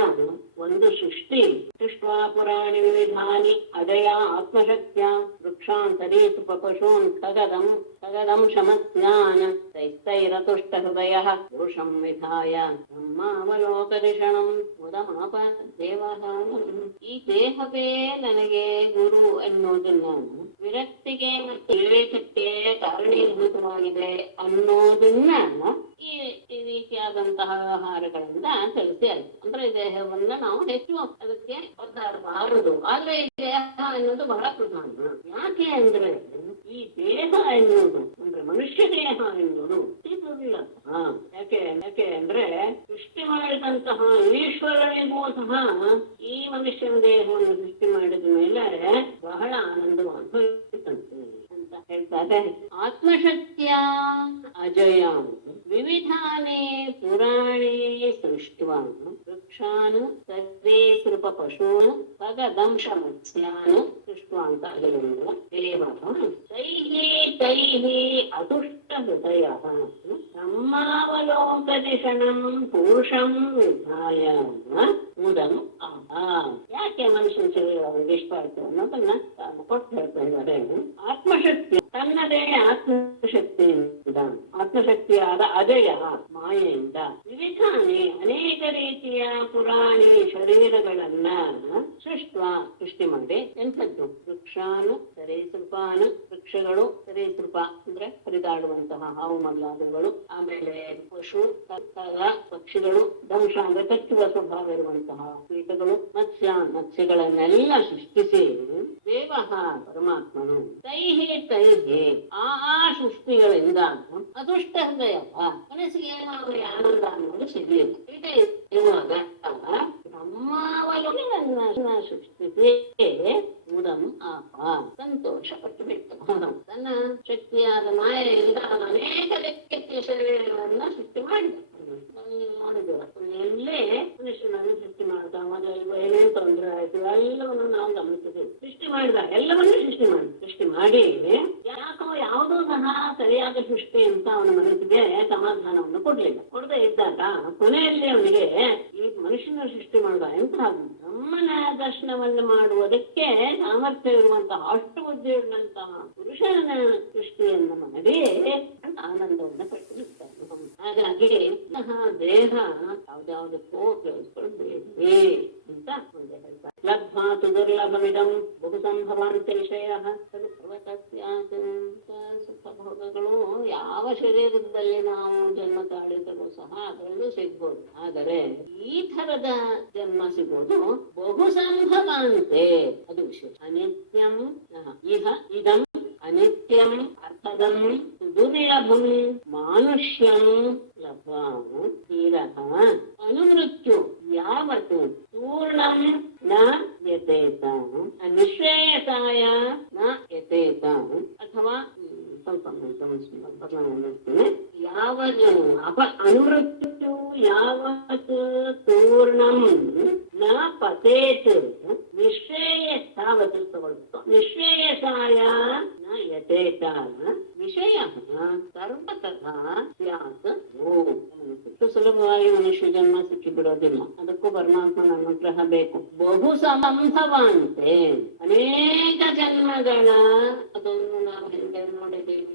ಒಂದು ಸೃಷ್ಟಿ. ಸೃಷ್ಟ್ವಾ ಪುರಾಣಿ ವಿವಿಧಾನಿ ಅಜಯ ಆತ್ಮಶಕ್ತ್ಯ ವೃಕ್ಷಾನ್ ಸರೀಸು ಪಶೂನ್ ಖಗದಂ ಶಮಸ್ನಾನ ತೈಸ್ತೈರತುಷ್ಟ ಹೃದಯ ಪುರುಷಂ ವಿಧಾಯ ಬ್ರಹ್ಮಾವಲೋಕದಿಷಣಂ ಮುದಮಾಪ ದೇವಃ. ಈ ದೇಹವೇ ನನಗೆ ಗುರು ಎನ್ನುವುದನ್ನ ವಿರಕ್ತಿಗೆ ಮತ್ತು ವಿವೇಕಕ್ಕೆ ಕಾರಣೀಭೂತವಾಗಿದೆ ಅನ್ನೋದನ್ನ ಈ ರೀತಿಯಾದಂತಹ ವ್ಯವಹಾರಗಳಿಂದ ತಿಳಿಸಿ ಆಯ್ತು. ಅಂದ್ರೆ ದೇಹವನ್ನ ನಾವು ಹೆಚ್ಚು ಅದಕ್ಕೆ ಒದ್ದಾಡಬಾರದು. ಆದ್ರೆ ಈ ದೇಹ ಎನ್ನುವುದು ಬಹಳ ಪ್ರಧಾನ. ಯಾಕೆ ಅಂದ್ರೆ ಈ ದೇಹ ಎನ್ನುವುದು ಅಂದ್ರೆ ಮನುಷ್ಯ ದೇಹ ಎನ್ನುವುದು ದುರ್ಲಭ. ಯಾಕೆ ಅಂದ್ರೆ ಸೃಷ್ಟಿ ಮಾಡಿದಂತಹ ಈಶ್ವರನಿಗೂ ಸಹ ಈ ಮನುಷ್ಯನ ದೇಹವನ್ನು ಸೃಷ್ಟಿ ಮಾಡಿದ ಮೇಲೆ ಬಹಳ ಆನಂದವಾಗುತ್ತಂತೆ ಅಂತ ಹೇಳ್ತಾರೆ. ಆತ್ಮಶಕ್ತಿಯ ಅಜಯ ವಿವಿಧಾನೇ ಪುರಾಣೇ ಸೃಷ್ಟ್ವಾನ್ ವೃಕ್ಷಾನ್ ಸರ್ವೇಸೃಪ ಪಶೂನ್ ಖಗದಂಶ ಮತ್ಸ್ಯಾನ್ ಸೃಷ್ಟ್ವಾ ಅಂತ ತೈಹಿ ಅತುಷ್ಟ ಹೃದಯ ಬ್ರಹ್ಮಾವಲೋಕದಿಷಣಂ ಪುರುಷಂ ವಿಧಾಯ ಮುದಂ ಯಾಕೆ ಮನುಷ್ಯನ ಶರೀರವನ್ನು ಇಷ್ಟ ಆಯ್ತು ಅನ್ನೋದನ್ನ ಕೊಟ್ಟು ಹೇಳ್ತಾ ಇದ್ದಾರೆ. ಆತ್ಮಶಕ್ತಿ ತನ್ನದೇ ಆತ್ಮಶಕ್ತಿಯಾದ ಅಜಯ ಮಾಯೆಯಿಂದ ವಿವಿಧಾನಿ ಅನೇಕ ರೀತಿಯ ಪುರಾಣಿ ಶರೀರಗಳನ್ನ ಸೃಷ್ಟಿ ಮಾಡಿ ಎಂಥದ್ದು ವೃಕ್ಷಾನು ಸರೀಸೃಪಾನು ವೃಕ್ಷಗಳು ಸರೀಸೃಪ ಅಂದ್ರೆ ಹರಿದಾಡುವಂತಹ ಹಾವು ಮಲ್ಲಾದುಗಳು, ಆಮೇಲೆ ಪಶು ಪಕ್ಷಿಗಳು, ದಂಶ ಅಂದ್ರೆ ಕಚ್ಚುವ ಸ್ವಭಾವ ಇರುವಂತಹ ಕೀಟಗಳು, ಮತ್ಸ್ಯಗಳನ್ನೆಲ್ಲ ಸೃಷ್ಟಿಸಿ ದೇವ ಪರಮಾತ್ಮನು ತೈಹಿ ಆ ಸೃಷ್ಟಿಗಳಿಂದ ಅದೃಷ್ಟ ಹೃದಯ ಮನಸ್ಸಿಗೆ ಏನಾದರೂ ಆನಂದ ಅನ್ನೋದು ಸಿಗ್ಲಿಲ್ಲ. ಇದೆ ಇರುವಾಗ ಬ್ರಹ್ಮಾವಲೋಕನ ಸೃಷ್ಟಿಸಿ ಮುದಂ ಸಂತೋಷ ಪಟ್ಟು ಬಿಟ್ಟು ತನ್ನ ಶಕ್ತಿಯಾದ ಮಾಯೆಯಿಂದ ಅನೇಕ ಲೆಕ್ಕಕ್ಕೆ ಶರೀರಗಳನ್ನ ಸೃಷ್ಟಿ ಮಾಡಿದ. ಎಲ್ಲೇ ಮನುಷ್ಯನನ್ನು ಸೃಷ್ಟಿ ಮಾಡ್ತಾ ಏನೇನು ತೊಂದರೆ ಆಯ್ತು ಎಲ್ಲವನ್ನು ನಾವು ಗಮನಿಸಿದ್ದೇವೆ. ಸೃಷ್ಟಿ ಮಾಡಿದ ಎಲ್ಲವನ್ನೂ ಸೃಷ್ಟಿ ಮಾಡಿ ಯಾಕೋ ಯಾವುದೂ ಸಹ ಸರಿಯಾದ ಸೃಷ್ಟಿ ಅಂತ ಅವನ ಮನಸ್ಸಿಗೆ ಸಮಾಧಾನವನ್ನು ಕೊಡದೇ ಇದ್ದಾಗ ಕೊನೆಯಲ್ಲಿ ಅವನಿಗೆ ಈ ಮನುಷ್ಯನ ಸೃಷ್ಟಿ ಮಾಡಿದ ಎಂತ ಬ್ರಹ್ಮನ ದರ್ಶನವನ್ನು ಮಾಡುವುದಕ್ಕೆ ಸಾಮರ್ಥ್ಯ ಇರುವಂತಹ ಅಷ್ಟು ಬುದ್ಧಿ ಇರುವಂತಹ ಪುರುಷನ ಸೃಷ್ಟಿಯನ್ನು ಮಾಡಿ ಆನಂದವನ್ನು ಪಟ್ಟಿರುತ್ತಾನೆ. ಹಾಗಾಗಿ ದೇಹ ಯಾವ್ದಾವುದಕ್ಕೂ ಉಪಯೋಗಿಸ್ಕೊಳ್ಬೇಡಿ ಅಂತ ಮುಂದೆ ಹೇಳ್ತಾರೆ. ಲಬ್ಧಾತು ದುರ್ಲಭಮಿದಂ ಬಹು ಸಂಭವಾಂತ ವಿಷಯ ಸುಖಭೋಗಗಳು ಯಾವ ಶರೀರದಲ್ಲಿ ನಾವು ಜನ್ಮ ತಾಳಿದರೂ ಸಹ ಅದರಲ್ಲೂ ಸಿಗ್ಬೋದು. ಆದರೆ ಈ ತರದ ಜನ್ಮ ಸಿಗೋದು ಬಹು ಸಂಭವಾಂತೆ, ಅದು ವಿಶೇಷ. ಅನಿತ್ಯಂ ಇಹ ಇದಂ ಅನಿತ್ಯಂ ಅರ್ಥದಂ ದುರ್ಲಭಂ ಮಾನುಷ್ಯಂ ಲಭ್ವಾಂ ಧೀರಃ ಅನುಮೃತ್ಯು ಯಾವತ್ ಪೂರ್ಣಂ ನ ಯತೇತ ನಿಶ್ರೇಯಸಾಯ ನ ಯತೇತ. ಅಥವಾ ಸ್ವಲ್ಪ ಬದಲಾವಣೆ ಯಾವತ್ ಅನುಮೃತ್ಯು ಯಾವತ್ ಪೂರ್ಣಂ ನ ಪತೇತ್ ನಿಶ್ರೇಯಸಾವತ್ ನಿಶ್ರೇಯಸಾಯ ನ ಯತೇತ ವಿಷಯ ಸರ್ವತಃ ಸ್ಯಾತ್. ಇಷ್ಟು ಸುಲಭವಾಗಿ ಮನುಷ್ಯ ಜನ್ಮ ಸಿಕ್ಕಿ ಬಿಡೋದಿಲ್ಲ. ಅದಕ್ಕೂ ಪರಮಾತ್ಮನ ಅನುಗ್ರಹ ಬೇಕು. ಬಹು ಸಂಭವಾಂತೆ ಅನೇಕ ಜನ್ಮಗಳ ಅದನ್ನು ನಾವು ಹಿಂದೆ ನೋಡಿದ್ದೇವೆ.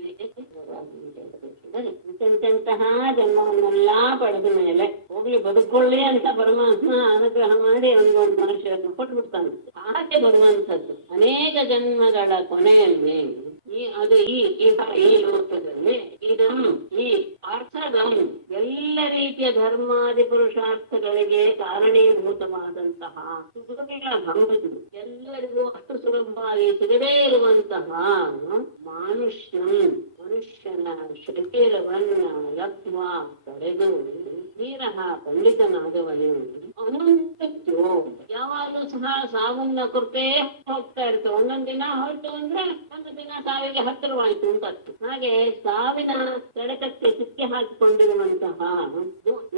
ಇಂತೆಂತಹ ಜನ್ಮವನ್ನೆಲ್ಲ ಪಡೆದ ಮೇಲೆ ಹೋಗ್ಲಿ ಬದುಕೊಳ್ಳಿ ಅಂತ ಪರಮಾತ್ಮ ಅನುಗ್ರಹ ಮಾಡಿ ಒಂದು ಮನುಷ್ಯರನ್ನು ಕೊಟ್ಬಿಡ್ತಾನೆ. ಹಾಗೆ ಬರುವಂಥದ್ದು ಅನೇಕ ಜನ್ಮಗಳ ಕೊನೆಯಲ್ಲಿ ಈ ಲೋಕದಲ್ಲಿ ಇದಂ ಈ ಅರ್ಥದಂ ಎಲ್ಲ ರೀತಿಯ ಧರ್ಮಾದಿ ಪುರುಷಾರ್ಥಗಳಿಗೆ ಕಾರಣೀಭೂತವಾದಂತಹ ಭಂಗಗಳು ಎಲ್ಲರಿಗೂ ಅಷ್ಟು ಸುಲಭವಾಗಿ ಸಿಗದೇ ಇರುವಂತಹ ಮನುಷ್ಯನ ಶರೀರವನ್ನ ಲಬ್ಧ್ವ ಪಡೆದು ಧೀರಃ ಪಂಡಿತನಾದವನು ಅನುಮೃತ್ಯು ಯಾವಾಗಲೂ ಸಹ ಸಾವನ್ನ ಕುರಿತೇ ಹೋಗ್ತಾ ಇರ್ತವೆ. ಒಂದೊಂದ್ ದಿನ ಹೊರಟು ಅಂದ್ರೆ ಒಂದು ದಿನ ಸಾವಿಗೆ ಹತ್ತಿರವಾಯ್ತು ಅಂತ ಅರ್ಥ. ಹಾಗೆ ಸಾವಿನ ಸೆಳೆತಕ್ಕೆ ಸಿಕ್ಕಿ ಹಾಕಿಕೊಂಡಿರುವಂತಹ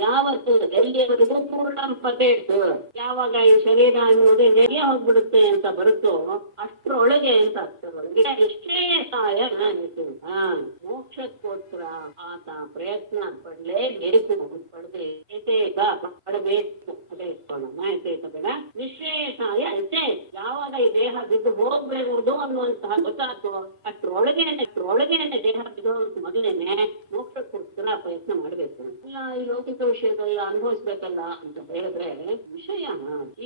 ಯಾವತ್ತು ಎಲ್ಲಿಯವರೆಗೂ ಪೂರ್ಣ ಪತೇತ್ ಯಾವಾಗ ಈ ಶರೀರ ಅನ್ನೋದು ಹೇಗೆ ಹೋಗ್ಬಿಡುತ್ತೆ ಅಂತ ಬರುತ್ತೋ ಅಷ್ಟರೊಳಗೆ ಅಂತ ಅರ್ಥದೊಳಗೆ ನಿಶ್ರೇಯಸಾಯ ಮೋಕ್ಷಕ್ಕೋಸ್ಕರ ಆತ ಪ್ರಯತ್ನ ಪಡಲೇಬೇಕು. ಪಡಬೇಕು ಅದೇ ಬೇಡ ನಿಶ್ರೇಯಸಾಯ ಐತೆ. ಯಾವಾಗ ಈ ದೇಹ ಬಿದ್ದು ಹೋಗ್ಬೇಕು ಅನ್ನುವಂತಹ ಗೊತ್ತಾಗ್ತೋ ಅಷ್ಟರೊಳಗೆ ದೇಹ ಬಿದ್ದು ಮೊದಲೇನೆ ಮೋಕ್ಷ ಕೊಡ್ತ ಅದಕ್ಕೋಸ್ಕರ ಪ್ರಯತ್ನ ಮಾಡ್ಬೇಕು. ಇಲ್ಲ ಈ ಲೌಕಿಕ ವಿಷಯದಲ್ಲ ಅನುಭವಿಸ್ಬೇಕಲ್ಲ ಅಂತ ಹೇಳಿದ್ರೆ ವಿಷಯ,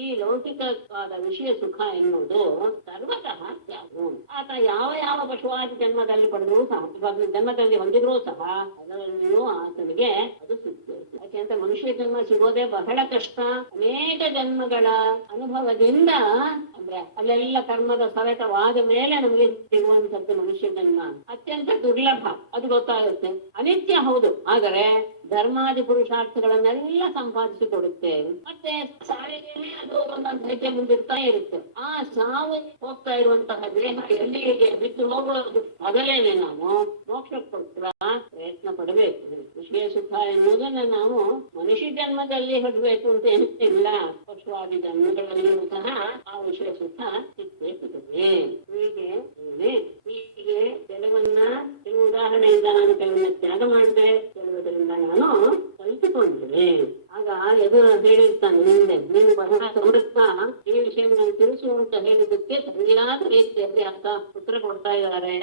ಈ ಲೌಕಿಕವಾದ ವಿಷಯ ಸುಖ ಎನ್ನುವುದು ಸರ್ವತಃ ತ್ಯಾಗು. ಆತ ಯಾವ ಯಾವ ಪಶುವಾದಿ ಜನ್ಮದಲ್ಲಿ ಪಡೆದರೂ ಸಹ, ಇವಾಗ ಜನ್ಮದಲ್ಲಿ ಹೊಂದಿದ್ರೂ ಸಹ ಅದರಲ್ಲಿಯೂ ಆತನಿಗೆ ಅದು ಸಿಗ್ತದೆ. ಯಾಕೆಂತ ಮನುಷ್ಯ ಜನ್ಮ ಸಿಗೋದೇ ಬಹಳ ಕಷ್ಟ. ಅನೇಕ ಜನ್ಮಗಳ ಅನುಭವದಿಂದ, ಅಂದ್ರೆ ಅಲ್ಲೆಲ್ಲ ಕರ್ಮದ ಸವೆತವಾದ ಮೇಲೆ ನಮಗೆ ಸಿಗುವಂತದ್ದು ಮನುಷ್ಯ ಜನ್ಮ ಅತ್ಯಂತ ದುರ್ಲಭ, ಅದು ಗೊತ್ತಾಗುತ್ತೆ. ಅನಿತ್ಯ ಹೌದು, ಆದರೆ ಧರ್ಮಾದಿ ಪುರುಷಾರ್ಥಗಳನ್ನೆಲ್ಲ ಸಂಪಾದಿಸಿ ಕೊಡುತ್ತೆ. ಮತ್ತೆ ಸಾವಿಗೆ ಅದು ಒಂದೊಂದು ಹೆಜ್ಜೆ ಮುಂದಿರ್ತಾ ಇರುತ್ತೆ. ಆ ಸಾವು ಹೋಗ್ತಾ ಇರುವಂತಹ ದೇಹ ಎಲ್ಲಿಗೆ ಬಿಟ್ಟು ಹೋಗೋದು ಮೊದಲೇನೆ ನಾವು ಮೋಕ್ಷಕ್ಕೋಸ್ಕರ ಪ್ರಯತ್ನ ಪಡಬೇಕು. ವಿಷಯ ಸುಖ ಎನ್ನುವುದನ್ನ ನಾವು ಮನುಷ್ಯ ಜನ್ಮದಲ್ಲಿ ಹೊಡಬೇಕು ಅಂತ ಏನಿಲ್ಲ, ಪಶುವಾದಿ ಜನ್ಮಗಳಲ್ಲಿಯೂ ಸಹ ಆ ವಿಷಯ ಸುಖ ಸಿಕ್ಕೇ. ಹೀಗೆ ಕೆಲವನ್ನ ಕೆಲವು ಉದಾಹರಣೆಯಿಂದ ನಾನು ಕೆಲವನ್ನ ತ್ಯಾಗ ಮಾಡಿದೆ, ಕೆಲವುದರಿಂದ ನಾನು ಕಲಿತುಕೊಂಡೆ. ಆಗ ಎದು ಹೇಳಿರ್ತಾನೆ, ನೀನು ಬಹಳ ಸಮರ್ಥ, ಈ ವಿಷಯ ನಾನು ತಿಳಿಸು ಅಂತ ಹೇಳಿದ್ದಕ್ಕೆ ಸರಿಯಾದ ರೀತಿಯಲ್ಲಿ ಆತ ಉತ್ತರ ಕೊಡ್ತಾ ಇದ್ದಾರೆ.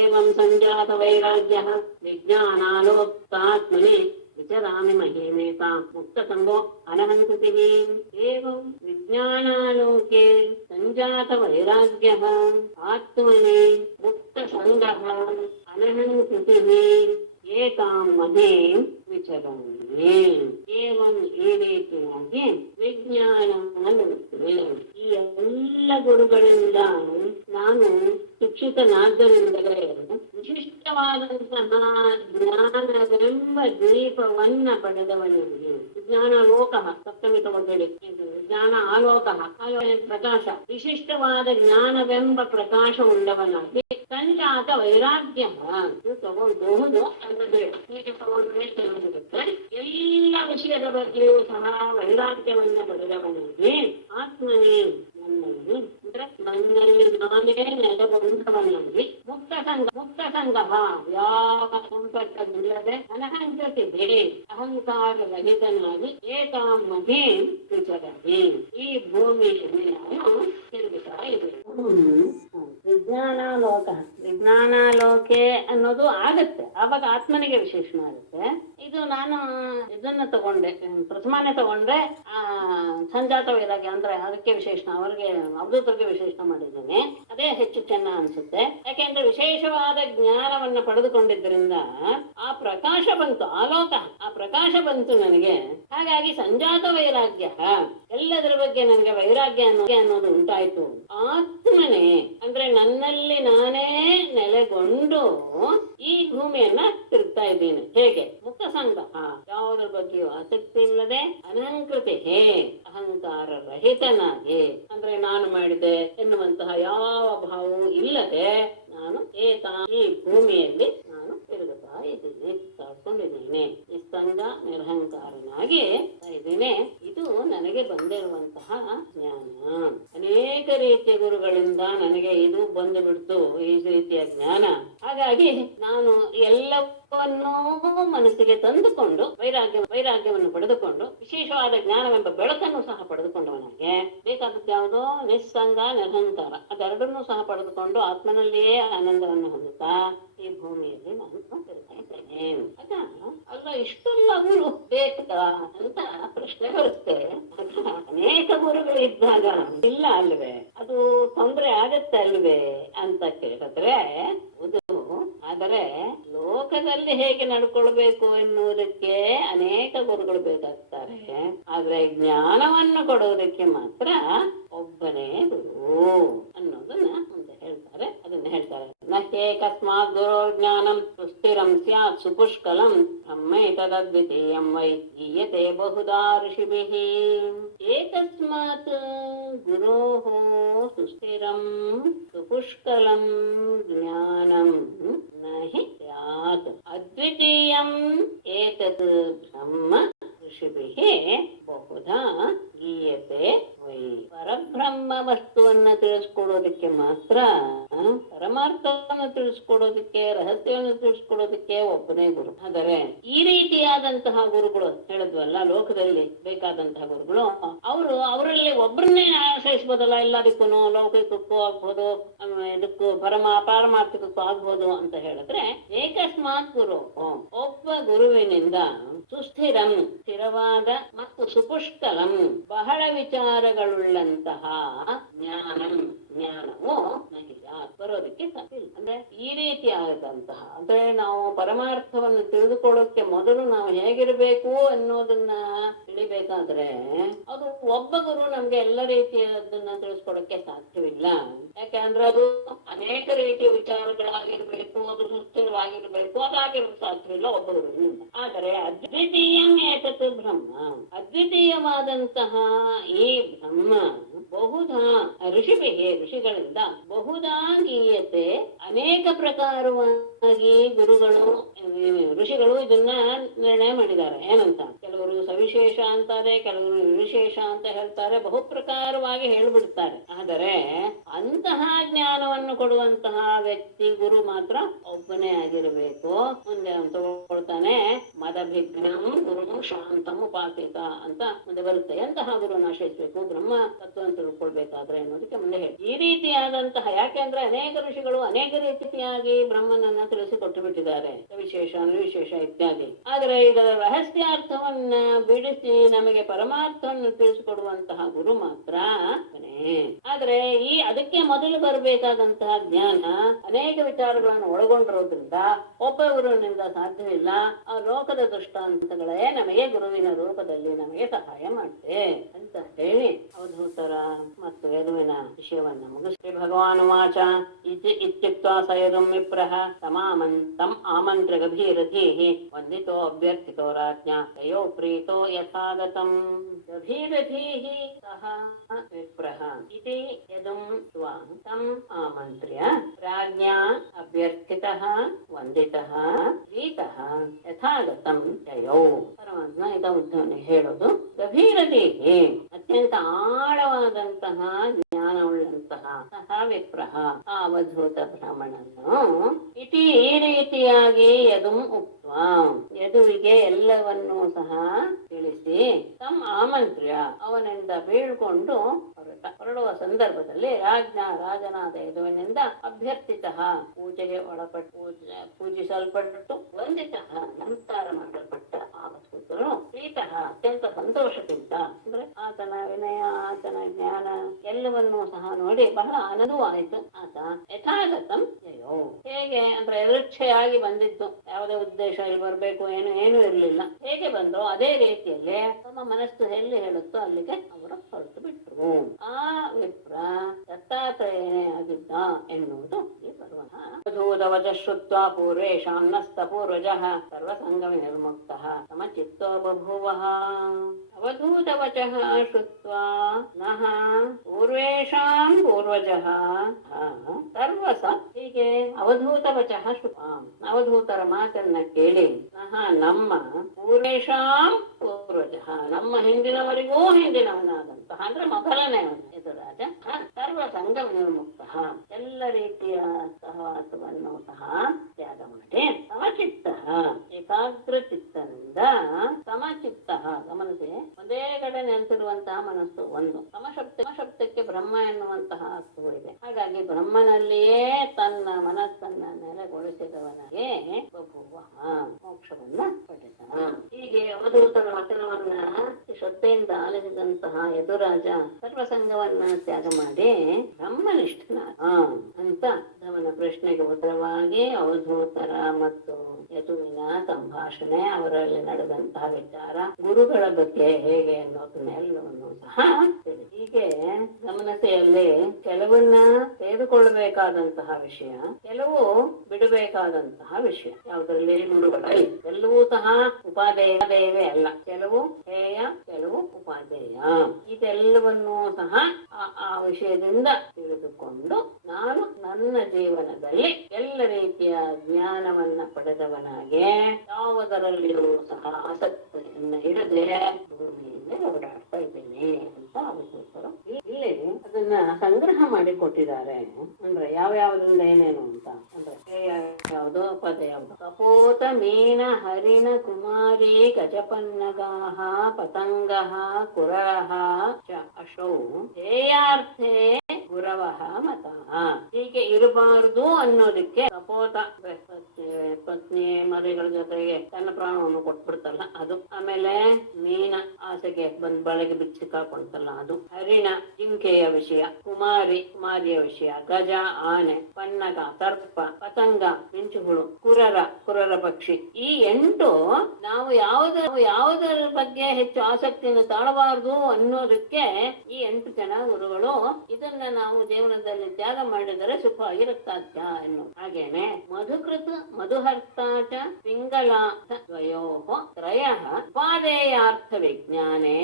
ಏವಂ ಸಂಜಾತ ವೈರಾಗ್ಯ ವಿಜ್ಞಾನಾಲೋಕ್ತಾತ್ಮನಿ ವಿಚರಾಮಿ ಮಹೇಮೇತ ಮುಕ್ತ ಸಂಗೋ ಅನಹಂಕೃತಿ. ಏವಂ ವಿಜ್ಞಾನಾಲೋಕೆ ಸಂಜಾತ ವೈರಾಗ್ಯ ಆತ್ಮನಿ ಮುಕ್ತ ಸಂಗ ಅನಹಂಕೃತಿ ಏಕಾಂ ಮಹೇ ವಿಚರಾಮಿ. ಏವಂ ಈ ರೀತಿಯಾಗಿ ವಿಜ್ಞಾನ ಈ ಎಲ್ಲ ಗುರುಗಳಿಂದ ನಾನು ಶಿಕ್ಷಿತನಾದ್ದರಿಂದಲೇ ವಿಶಿಷ್ಟವಾದಂತಹ ಜ್ಞಾನವೆಂಬ ದೀಪವನ್ನ ಪಡೆದವನಿಗೆ, ಜ್ಞಾನ ಲೋಕ ಸಪ್ತಮಿ ತಗೊಂಡಿ, ಜ್ಞಾನ ಆಲೋಕ ಪ್ರಕಾಶ, ವಿಶಿಷ್ಟವಾದ ಜ್ಞಾನವೆಂಬ ಪ್ರಕಾಶ ಉಳ್ಳವನಾಗಿ ಸಂಜಾತ ವೈರಾಗ್ಯ ತಗೊಳ್ಬಹುದು ಅನ್ನೋದು ಹೀಗೆ ತಗೊಂಡ್ರೆ ತಿಳಿದಿರುತ್ತೆ. ಎಲ್ಲ ವಿಷಯದ ಬಗ್ಗೆಯೂ ಸಹ ವೈರಾಗ್ಯವನ್ನ ಪಡೆದವನಾಗಿ ಆತ್ಮನೇ ನನ್ನಲ್ಲಿ, ಅಂದ್ರೆ ನನ್ನಲ್ಲಿ ನಾನೇ ನೆಲೆಗೊಂಡವನಾಗಿ ಮುಕ್ತ ಸಂಘ ಯಾವ ಸಂಪರ್ಕವಿಲ್ಲದೆ ಅನಹಂಕೃತಿಗೆ ಅಹಂಕಾರ ರಹಿತನಾಗಿ ಏಕಾಂ ಮಹೇ ವಿಚರಾಮಿ ಈ ಭೂಮಿಯಲ್ಲಿ ನಾನು ತಿರುಗುತ್ತಾ ಇದ್ದೇನೆ. ವಿಜ್ಞಾನಾಲೋಕೆ ಅನ್ನೋದು ಆಗತ್ತೆ, ಆವಾಗ ಆತ್ಮನಿಗೆ ವಿಶೇಷಣ ಆಗುತ್ತೆ. ಇದು ನಾನು ಇದನ್ನ ತಗೊಂಡೆ, ಪ್ರಥಮನೇ ತಗೊಂಡ್ರೆ ಸಂಜಾತ ವೈರಾಗ್ಯ ಅಂದ್ರೆ ಅದಕ್ಕೆ ವಿಶೇಷಣ, ಅವರಿಗೆ ಅವಧೂತರಿಗೆ ವಿಶೇಷಣ ಮಾಡಿದ್ದೇನೆ. ಅದೇ ಹೆಚ್ಚು ಚೆನ್ನ ಅನ್ಸುತ್ತೆ. ಯಾಕೆಂದ್ರೆ ವಿಶೇಷವಾದ ಜ್ಞಾನವನ್ನ ಪಡೆದುಕೊಂಡಿದ್ದರಿಂದ ಆ ಪ್ರಕಾಶ ಬಂತು, ಆಲೋಕ, ಆ ಪ್ರಕಾಶ ಬಂತು ನನಗೆ. ಹಾಗಾಗಿ ಸಂಜಾತ ವೈರಾಗ್ಯ, ಎಲ್ಲದರ ಬಗ್ಗೆ ನನಗೆ ವೈರಾಗ್ಯ ಅನ್ನೋದು ಉಂಟಾಯ್ತು. ಆತ್ಮನೇ ಅಂದ್ರೆ ನನ್ನಲ್ಲಿ ನಾನೇ ನೆಲೆಗೊಂಡು ಈ ಭೂಮಿಯನ್ನ ತಿರುಗ್ತಾ ಇದ್ದೀನಿ. ಹೇಗೆ? ಮುಕ್ತ ಸಂಘ, ಯಾವುದ್ರ ಬಗ್ಗೆಯೂ ಆಸಕ್ತಿ ಇಲ್ಲದೆ ಅನಹಂಕೃತಿ, ಅಹಂಕಾರ ರಹಿತನಾಗಿ, ಅಂದ್ರೆ ನಾನು ಮಾಡಿದೆ ಎನ್ನುವಂತಹ ಯಾವ ಭಾವವೂ ಇಲ್ಲದೆ ನಾನು ಈ ಭೂಮಿಯಲ್ಲಿ ನಾನು ತಿರುಗುತ್ತಾ ಇದ್ದೀನಿ, ಸಾಕೊಂಡಿದ್ದೇನೆ. ನಿಸ್ಸಂಗ ನಿರಹಂಕಾರನಾಗಿ ಇದ್ದೇನೆ. ಇದು ನನಗೆ ಬಂದಿರುವಂತಹ ಜ್ಞಾನ. ಅನೇಕ ರೀತಿಯ ಗುರುಗಳಿಂದ ನನಗೆ ಇದು ಬಂದು ಬಿಡ್ತು, ಈ ರೀತಿಯ ಜ್ಞಾನ. ಹಾಗಾಗಿ ನಾನು ಎಲ್ಲವನ್ನೂ ಮನಸ್ಸಿಗೆ ತಂದುಕೊಂಡು ವೈರಾಗ್ಯವನ್ನು ಪಡೆದುಕೊಂಡು ವಿಶೇಷವಾದ ಜ್ಞಾನವೆಂಬ ಬೆಳಕನ್ನು ಸಹ ಪಡೆದುಕೊಂಡವನಾಗೆ ಬೇಕಾದದ್ದು ಯಾವುದೋ ನಿಸ್ಸಂಗ ನಿರಹಂಕಾರ, ಅದೆರಡನ್ನೂ ಸಹ ಪಡೆದುಕೊಂಡು ಆತ್ಮನಲ್ಲಿಯೇ ಆನಂದವನ್ನು ಹೊಂದುತ್ತಾ ಈ ಭೂಮಿಯಲ್ಲಿ ನಾನು ತಿರುಗ್ತಾ ಇದ್ದೇನೆ. ಅಲ್ಲ ಇಷ್ಟೆಲ್ಲ ಗುರು ಬೇಕಾ ಅಂತ ಪ್ರಶ್ನೆ ಬರುತ್ತೆ. ಅನೇಕ ಗುರುಗಳು ಇದ್ದಾಗ ಇಲ್ಲ ಅಲ್ವೇ, ಅದು ತೊಂದರೆ ಆಗತ್ತೆ ಅಲ್ವೇ ಅಂತ ಕೇಳಿದ್ರೆ ಹೌದು. ಆದರೆ ಲೋಕದಲ್ಲಿ ಹೇಗೆ ನಡ್ಕೊಳ್ಬೇಕು ಎನ್ನುವುದಕ್ಕೆ ಅನೇಕ ಗುರುಗಳು ಬೇಕಾಗ್ತಾರೆ. ಆದ್ರೆ ಜ್ಞಾನವನ್ನು ಕೊಡುವುದಕ್ಕೆ ಮಾತ್ರ ಒಬ್ಬನೇ ಗುರು ಅನ್ನೋದನ್ನ ಮುಂದೆ ಹೇಳ್ತಾರೆ. ಅದನ್ನ ಹೇಳ್ತಾರೆ, ನಹೇ ಕಸ್ಮಾತ್ ಗುರೋ ಜ್ಞಾನಂ ಸುಸ್ಥಿರಂ ಸ್ಯಾತ್ ಸುಪುಷ್ಕಲಂ ಬ್ರಹ್ಮೈತದ್ವಿತೀಯಂ ವೈ ಗೀಯತೆ ಬಹುಧಾ ಋಷಿಭಿಃ. ಏತಸ್ಮಾತ್ ಗುರೋಃ ಸುಸ್ಥಿರಂ ಸುಪುಷ್ಕಲಂ ಜ್ಞಾನಂ ನಹಿ ಸ್ಯಾತ್ ಅದ್ವಿತೀಯಂ ಏತತ್ ಬ್ರಹ್ಮ ಋಷಿಭಿಃ ಬಹುಧಾ ಗೀಯತೆ ವೈ. ಪರಬ್ರಹ್ಮ ವಸ್ತುವನ್ನ ತಿಳಿಸ್ಕೊಡೋದಕ್ಕೆ ಮಾತ್ರ, ಪರಮಾರ್ಥವನ್ನು ತಿಳಿಸ್ಕೊಡೋದಕ್ಕೆ, ರಹಸ್ಯವನ್ನು ತಿಳಿಸ್ಕೊಡೋದಕ್ಕೆ ಒಬ್ಬನೇ ಗುರು. ಆದರೆ ಈ ರೀತಿಯಾದಂತಹ ಗುರುಗಳು ಹೇಳಿದ್ವಲ್ಲ, ಲೋಕದಲ್ಲಿ ಬೇಕಾದಂತಹ ಗುರುಗಳು, ಅವರಲ್ಲಿ ಒಬ್ಬರನ್ನೇ ಆಶ್ರಯಿಸ್ಬೋದಲ್ಲ, ಎಲ್ಲದಕ್ಕೂ ಲೌಕಿಕಕ್ಕೂ ಆಗ್ಬೋದು, ಇದಕ್ಕೂ ಪಾರಮಾರ್ಥಿಕಕ್ಕೂ ಆಗ್ಬೋದು ಅಂತ ಹೇಳಿದ್ರೆ ಏಕಸ್ಮಾತ್ ಗುರು, ಒಬ್ಬ ಒಬ್ಬ ಗುರುವಿನಿಂದ ಸುಸ್ಥಿರಂ ಸ್ಥಿರವಾದ ಮತ್ತು ಸುಪುಷ್ಕಲಂ ಬಹಳ ವಿಚಾರಗಳುಳ್ಳಂತಹ ಜ್ಞಾನವು ಬರೋದಕ್ಕೆ ಸಾಧ್ಯ. ಅಂದ್ರೆ ಈ ರೀತಿ ಆಗದಂತಹ, ಅಂದ್ರೆ ನಾವು ಪರಮಾರ್ಥವನ್ನು ತಿಳಿದುಕೊಳ್ಳೋಕೆ ಮೊದಲು ನಾವು ಹೇಗಿರ್ಬೇಕು ಅನ್ನೋದನ್ನ ತಿಳಿಬೇಕಾದ್ರೆ ಅದು ಒಬ್ಬ ಗುರು ನಮ್ಗೆ ಎಲ್ಲ ರೀತಿಯದನ್ನ ತಿಳಿಸ್ಕೊಡಕ್ಕೆ ಸಾಧ್ಯವಿಲ್ಲ. ಯಾಕಂದ್ರೆ ಅದು ಅನೇಕ ರೀತಿಯ ವಿಚಾರಗಳಾಗಿರ್ಬೇಕು, ಅದು ಸುಸ್ಥಿರವಾಗಿರ್ಬೇಕು, ಅದಾಗಿರೋದು ಸಾಧ್ಯವಿಲ್ಲ ಒಬ್ಬ ಗುರುವಿನಿಂದ. ಆದರೆ ಅದ್ವಿತೀಯಂ ಏತತ್ ಬ್ರಹ್ಮ, ಅದ್ವಿತೀಯವಾದಂತಹ ಈ ಬ್ರಹ್ಮ ಬಹುಧಾ ಋಷಿಗಳಿಂದ ಬಹುಧಾ ಗೀಯತೆ, ಅನೇಕ ಪ್ರಕಾರವಾಗಿ ಋಷಿಗಳು ಇದನ್ನ ನಿರ್ಣಯ ಮಾಡಿದ್ದಾರೆ. ಏನಂತ ಕೆಲವರು ಸವಿಶೇಷ ಅಂತಾರೆ, ಕೆಲವರು ನಿರ್ವಿಶೇಷ ಅಂತ ಹೇಳ್ತಾರೆ, ಬಹು ಪ್ರಕಾರವಾಗಿ ಹೇಳ್ಬಿಡ್ತಾರೆ. ಆದರೆ ಅಂತಹ ಜ್ಞಾನವನ್ನು ಕೊಡುವಂತಹ ವ್ಯಕ್ತಿ ಗುರು ಮಾತ್ರ ಒಬ್ಬನೇ ಆಗಿರಬೇಕು. ಮುಂದೆ ತಗೊಳ್ತಾನೆ, ಮದಭಿಘ್ನಂ ಗುರು ಶಾಂತಂ ಉಪಾಸಿತ ಅಂತ ಮುಂದೆ ಬರುತ್ತೆ. ಎಂತಹ ಗುರುನ ಆಶ್ರಯಿಸಬೇಕು ಬ್ರಹ್ಮ ತತ್ವವನ್ನು ತಿಳ್ಕೊಳ್ಬೇಕಾದ್ರೆ ಅನ್ನೋದಕ್ಕೆ ಮುಂದೆ ಹೇಳಿ. ಈ ರೀತಿಯಾದಂತಹ, ಯಾಕೆಂದ್ರೆ ಅನೇಕ ಋಷಿಗಳು ಅನೇಕ ರೀತಿಯಾಗಿ ಬ್ರಹ್ಮನನ್ನ ತಿಳಿಸಿಕೊಟ್ಟು ಬಿಟ್ಟಿದ್ದಾರೆ, ವಿಶೇಷ ನಿರ್ವಿಶೇಷ ಇತ್ಯಾದಿ. ಆದರೆ ಇದರ ರಹಸ್ಯಾರ್ಥವನ್ನ ಬಿಡಿಸಿ ನಮಗೆ ಪರಮಾರ್ಥವನ್ನು ತಿಳಿಸಿಕೊಡುವಂತಹ ಗುರು ಮಾತ್ರ. ಆದ್ರೆ ಅದಕ್ಕೆ ಮೊದಲು ಬರಬೇಕಾದಂತಹ ಜ್ಞಾನ ಅನೇಕ ವಿಚಾರಗಳನ್ನು ಒಳಗೊಂಡಿರೋದ್ರಿಂದ ಒಬ್ಬ ಗುರುವಿನಿಂದ ಸಾಧ್ಯವಿಲ್ಲ. ಆ ಲೋಕದ ದೃಷ್ಟಾಂತಗಳೇ ನಮಗೆ ಗುರುವಿನ ರೂಪದಲ್ಲಿ ನಮಗೆ ಸಹಾಯ ಮಾಡುತ್ತೆ ಅಂತ ಹೇಳಿ ಅವಧೂತರ ಮತ್ತು ಯದುವಿನ ವಿಷಯವನ್ನ ಮುಗಿಸಿ ಭಗವಾನ್ ವಾಚ ಇತ್ಯುಕ್ತ್ವಾ ಸ ಯದುಂ ವಿಪ್ರಃ ತಂ ಆಮಂತ್ರ ಗಭೀರಧೀಃ ವಂದಿತೋ ಅಭ್ಯರ್ಥಿತೋ ರಾಜ್ಞಾ ತಯೋ ಪ್ರೀತೋ ಯಥಾಗತಂ. ಗಭೀರಧೀಃ ಸಹ ವಿಪ್ರಃ ಇತಿ ಯದುಂ ತ್ವಾ ತಂ ಆಮಂತ್ರ್ಯ ರಾಜ್ಞಾ ಅಭ್ಯರ್ಥಿತಃ ವಂದಿತಃ ಪ್ರೀತಃ ಯಥಾಗತಂ ತಯೋ. ಪರಮಾತ್ಮ ಇದನ್ನು ಹೇಳೋದು ಗಭೀರಧೀಃ, ಅತ್ಯಂತ ಆಳವಾದಂತಹ ಜ್ಞಾನವುಳ್ಳಂತಹ ಸಹ ವಿಪ್ರಹ ಆ ಅವಧೂತ ಬ್ರಾಹ್ಮಣನು ಇತಿ ಈ ರೀತಿಯಾಗಿ ಯದುಂ ಉಕ್ತ್ವಾ ಯದುವಿಗೆ ಎಲ್ಲವನ್ನೂ ಸಹ ತಿಳಿಸಿ ತಮ್ಮ ಆಮಂತ್ರ್ಯ ಅವನಿಂದ ಬೀಳ್ಕೊಂಡು ಹೊರಡುವ ಸಂದರ್ಭದಲ್ಲಿ ರಾಜನಾದ ಯದುವಿನಿಂದ ಅಭ್ಯರ್ಥಿತ ಪೂಜೆಗೆ ಪೂಜಿಸಲ್ಪಟ್ಟು ವಂದಿತಃ ನಮಸ್ಕಾರ ಮಾಡಲ್ಪಟ್ಟ ಅವಧೂತರು ಪ್ರೀತಃ ಅತ್ಯಂತ ಸಂತೋಷದಿಂದ, ಅಂದ್ರೆ ಆತನ ವಿನಯ ಆತನ ಜ್ಞಾನ ಎಲ್ಲವನ್ನೂ ಸಹ ನೋಡಿ ಬಹಳ ಆನಂದವಾಯಿತು. ಆತ ಯಥಾಗತಂ ಜಯೋ, ಹೇಗೆ ಅಂದ್ರೆ ಯದೃಚ್ಛೆಯಾಗಿ ಬಂದಿದ್ದು, ಯಾವುದೇ ಉದ್ದೇಶ ಇಲ್ಲಿ ಬರ್ಬೇಕು ಏನು ಇರ್ಲಿಲ್ಲ. ಹೇಗೆ ಬಂದ್ರು ಅದೇ ರೀತಿಯಲ್ಲಿ ತಮ್ಮ ಮನಸ್ಸು ಎಲ್ಲಿ ಹೇಳುತ್ತೋ ಅಲ್ಲಿಗೆ ಅವರು ಹೊರಟು ಬಿಟ್ರು. ಆ ವಿಪ್ರ ದತ್ತಾತ್ರೇಯನೇ ಆಗಿದ್ದ ಎನ್ನುವುದು ಈ ಬರುವನ. ಅವಧೂತವಚ ಶ್ರುತ್ವಾ ಪೂರ್ವೇಷಾಂ ನಸ್ತ ಪೂರ್ವಜಃ ಸರ್ವಸಂಗಮಿ ನಿರ್ಮುಕ್ತಃ ಸಮಚಿತ್ತೋ ಬಭೂವಃ. ಅವಧೂತವಚಃ ಶ್ರುತ್ವಾ ನಃ ಪೂರ್ವೇಷಾಂ ಪೂರ್ವಜಃ ಸರ್ವಸ. ಹೀಗೆ ಅವಧೂತವಚಃ ಶ್ರುತ್ವಾ, ಅವಧೂತರ ಮಾತನ್ನ ಕೇಳಿ, ನಃ ನಮ್ಮ ಪೂರ್ವೇಷಾಂ ಪೂರ್ವಜಃ ನಮ್ಮ ಹಿಂದಿನವರಿಗೂ ಹಿಂದಿನವನಾದಂತಹ ಅಂದ್ರೆ ಮೊದಲನೆಯವನು ಯದುರಾಜ ಸರ್ವ ಸಂಗಮ ನಿರ್ಮುಕ್ತ ಎಲ್ಲ ರೀತಿಯ ಸಹವಾಸವನ್ನು ಸಹ ತ್ಯಾಗ ಮಾಡಿ ಸಮಚಿತ್ತ ಏಕಾಗ್ರ ಚಿತ್ತನಿಂದ ಸಮಚಿತ್ತ ಗಮನಿಸಿ ಒಂದೇ ಕಡೆ ನೆಲೆಸಿರುವಂತಹ ಮನಸ್ಸು ಒಂದು. ಸಮಶಬ್ದಕ್ಕೆ ಬ್ರಹ್ಮ ಎನ್ನುವಂತಹ ಅರ್ಥವೂ ಇದೆ. ಹಾಗಾಗಿ ಬ್ರಹ್ಮನಲ್ಲಿಯೇ ತನ್ನ ಮನಸ್ಸನ್ನ ನೆಲೆಗೊಳಿಸಿದವನಿಗೆ ಮೋಕ್ಷವನ್ನ ಪಡೆದ. ಹೀಗೆ ಅವಧೂತರ ವಚನವನ್ನ ಶ್ರದ್ಧೆಯಿಂದ ಆಲಿಸಿದಂತಹ ಯದುರಾಜ ಸರ್ವಸಂಗವನ್ನ ತ್ಯಾಗ ಮಾಡಿ ಬ್ರಹ್ಮನಿಷ್ಠನಾದ ಅಂತ ಅವನ ಪ್ರಶ್ನೆಗೆ ಉತ್ತರವಾಗಿ ಅವಧೂತರ ಮತ್ತು ಯದುವಿನ ಸಂಭಾಷಣೆ, ಅವರಲ್ಲಿ ನಡೆದಂತಹ ವಿಚಾರ, ಗುರುಗಳ ಬಗ್ಗೆ ಹೇಗೆ ಅನ್ನೋದನ್ನೆಲ್ಲವನ್ನು ಸಹ ಹೀಗೆ ಗಮನತೆಯಲ್ಲಿ ಕೆಲವನ್ನ ತೆಗೆದುಕೊಳ್ಳಬೇಕಾದಂತಹ ವಿಷಯ, ಕೆಲವು ಬಿಡಬೇಕಾದಂತಹ ವಿಷಯ. ಯಾವುದರಲ್ಲಿ ಗುರುಗಳ ಎಲ್ಲವೂ ಸಹ ಉಪಾದೇಯವೇ ಅಲ್ಲ, ಕೆಲವು ಹೇಯ ಕೆಲವು ಉಪಾದೇಯ. ಇದೆಲ್ಲವನ್ನೂ ಸಹ ಆ ವಿಷಯದಿಂದ ತಿಳಿದುಕೊಂಡು ನಾನು ನನ್ನ ಜೀವನದಲ್ಲಿ ಎಲ್ಲ ರೀತಿಯ ಜ್ಞಾನವನ್ನ ಪಡೆದವನಾಗೆ ಯಾವುದರಲ್ಲಿಯೂ ಸಹ ಆಸಕ್ತಿಯನ್ನು ಹಿಡದೆ ಭೂಮಿಯಿಂದ ಓಡಾಡ್ತಾ ಇದ್ದೇನೆ ಅಂತ ಅವಧೂತರು ಇಲ್ಲಿ ಅದನ್ನ ಸಂಗ್ರಹ ಮಾಡಿ ಕೊಟ್ಟಿದ್ದಾರೆ. ಅಂದ್ರೆ ಯಾವ್ಯಾವ್ದ್ರಿಂದ ಏನೇನು ಅಂತ ಅಂದ್ರೆ ಯಾವುದು ಪದ ಯಾವುದು. ಕಪೋತ ಮೀನ ಹರಿಣ ಕುಮಾರಿ ಗಜಪನ್ನಗಾಹ ಪತಂಗಃ ಕುರಹ ಚ ಅಶೌ ಹೇಯಾರ್ಥೆ ಗುರವಃ ಮತಃ. ಹೀಗೆ ಇರಬಾರದು ಅನ್ನೋದಕ್ಕೆ ಸಪೋತ ಪತ್ನಿ ಮರಿಗಳ ಜೊತೆಗೆ ತನ್ನ ಪ್ರಾಣವನ್ನು ಕೊಟ್ಬಿಡ್ತಲ್ಲ ಅದು. ಆಮೇಲೆ ಮೀನ ಆಸೆಗೆ ಬಂದ್ ಬಳೆಗೆ ಬಿಚ್ಚಿಕಾಕೊಂತಲ್ಲ ಅದು. ಹರಿಣ ಜಿಂಕೆಯ ವಿಷಯ, ಕುಮಾರಿಯ ವಿಷಯ, ಗಜ ಆನೆ, ಪನ್ನಗ ಸರ್ಪ, ಪತಂಗ ಮಿಂಚುಹುಳು, ಕುರರ ಪಕ್ಷಿ. ಈ 8 ನಾವು ಯಾವುದರ ಬಗ್ಗೆ ಹೆಚ್ಚು ಆಸಕ್ತಿಯನ್ನು ತಾಳಬಾರದು ಅನ್ನೋದಕ್ಕೆ ಈ 8 ಜನ ಗುರುಗಳು ಇದನ್ನ ನಾವು ಜೀವನದಲ್ಲಿ ತ್ಯಾಗ ಮಾಡಿದರೆ ಸುಖವಾಗಿರುತ್ತಾಧ್ಯ ಎನ್ನು. ಹಾಗೇನೆ ಮಧುಕೃತ ಮಧುಹರ್ತ ಚ ಪಿಂಗಲಾ ದ್ವಯೋಃ ತ್ರಯಃ ಉಪಾದೇಯಾರ್ಥ ವಿಜ್ಞಾನೆ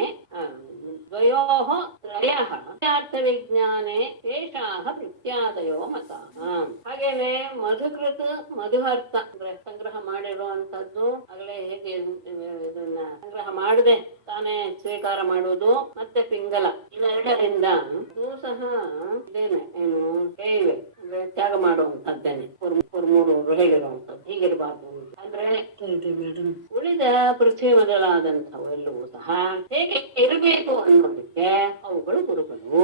ಶೇಷಾಃ ಇತ್ಯಾದಯೋ ಮತಃ. ಹಾಗೇನೆ ಮಧುಕೃತ ಮಧುಹರ್ತ ಅಂದ್ರೆ ಸಂಗ್ರಹ ಮಾಡಿರುವಂತದ್ದು, ಆಗಲೇ ಹೇಗೆ ಇದನ್ನ ಸಂಗ್ರಹ ಮಾಡದೆ ತಾನೇ ಸ್ವೀಕಾರ ಮಾಡುವುದು, ಮತ್ತೆ ಪಿಂಗಲ, ಇವೆರಡರಿಂದ ಸಹ ಇದೇನೆ ಏನು ಕೈವೆ ಅಂದ್ರೆ ತ್ಯಾಗ ಮಾಡುವಂತದ್ದೇನೆ. 3 ಹೇಳಿರುವಂತದ್ದು ಹೀಗಿರಬಾರ್ದು ಅಂದ್ರೆ ಉಳಿದ ಪೃಥ್ವಿ ಮೊದಲಾದಂಥವು ಎಲ್ಲವೂ ಸಹ ಹೇಗೆ ಇರಬೇಕು ಅನ್ನೋದಕ್ಕೆ ಅವುಗಳು ಗುರುಗಳು.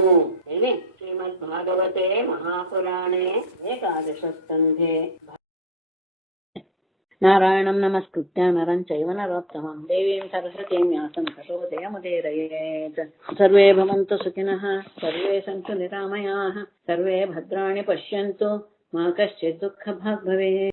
ಹೇಳಿ ಶ್ರೀಮದ್ ಭಾಗವತೆ ಮಹಾಪುರಾಣೆ ಏಕಾದಶ ಸ್ಕಂಧೆ ನಾರಾಯಣಂ ನಮಸ್ಕೃತ್ಯ ನರಂ ಚೈವ ನರೋತ್ತಮಂ ದೇವೀಂ ಸರಸ್ವತೀಂ ವ್ಯಾಸಂ ತಥೋ ಜಯಮುದೀರಯೇತ್. ಸರ್ವೇ ಭವಂತು ಸುಖಿನಃ, ಸರ್ವೇ ಸಂತು ನಿರಾಮಯಾಃ, ಸರ್ವೇ ಭದ್ರಾಣಿ ಪಶ್ಯಂತು, ಮಾ ಕಶ್ಚಿತ್ ದುಃಖ ಭಾಗ್ ಭವೇತ್.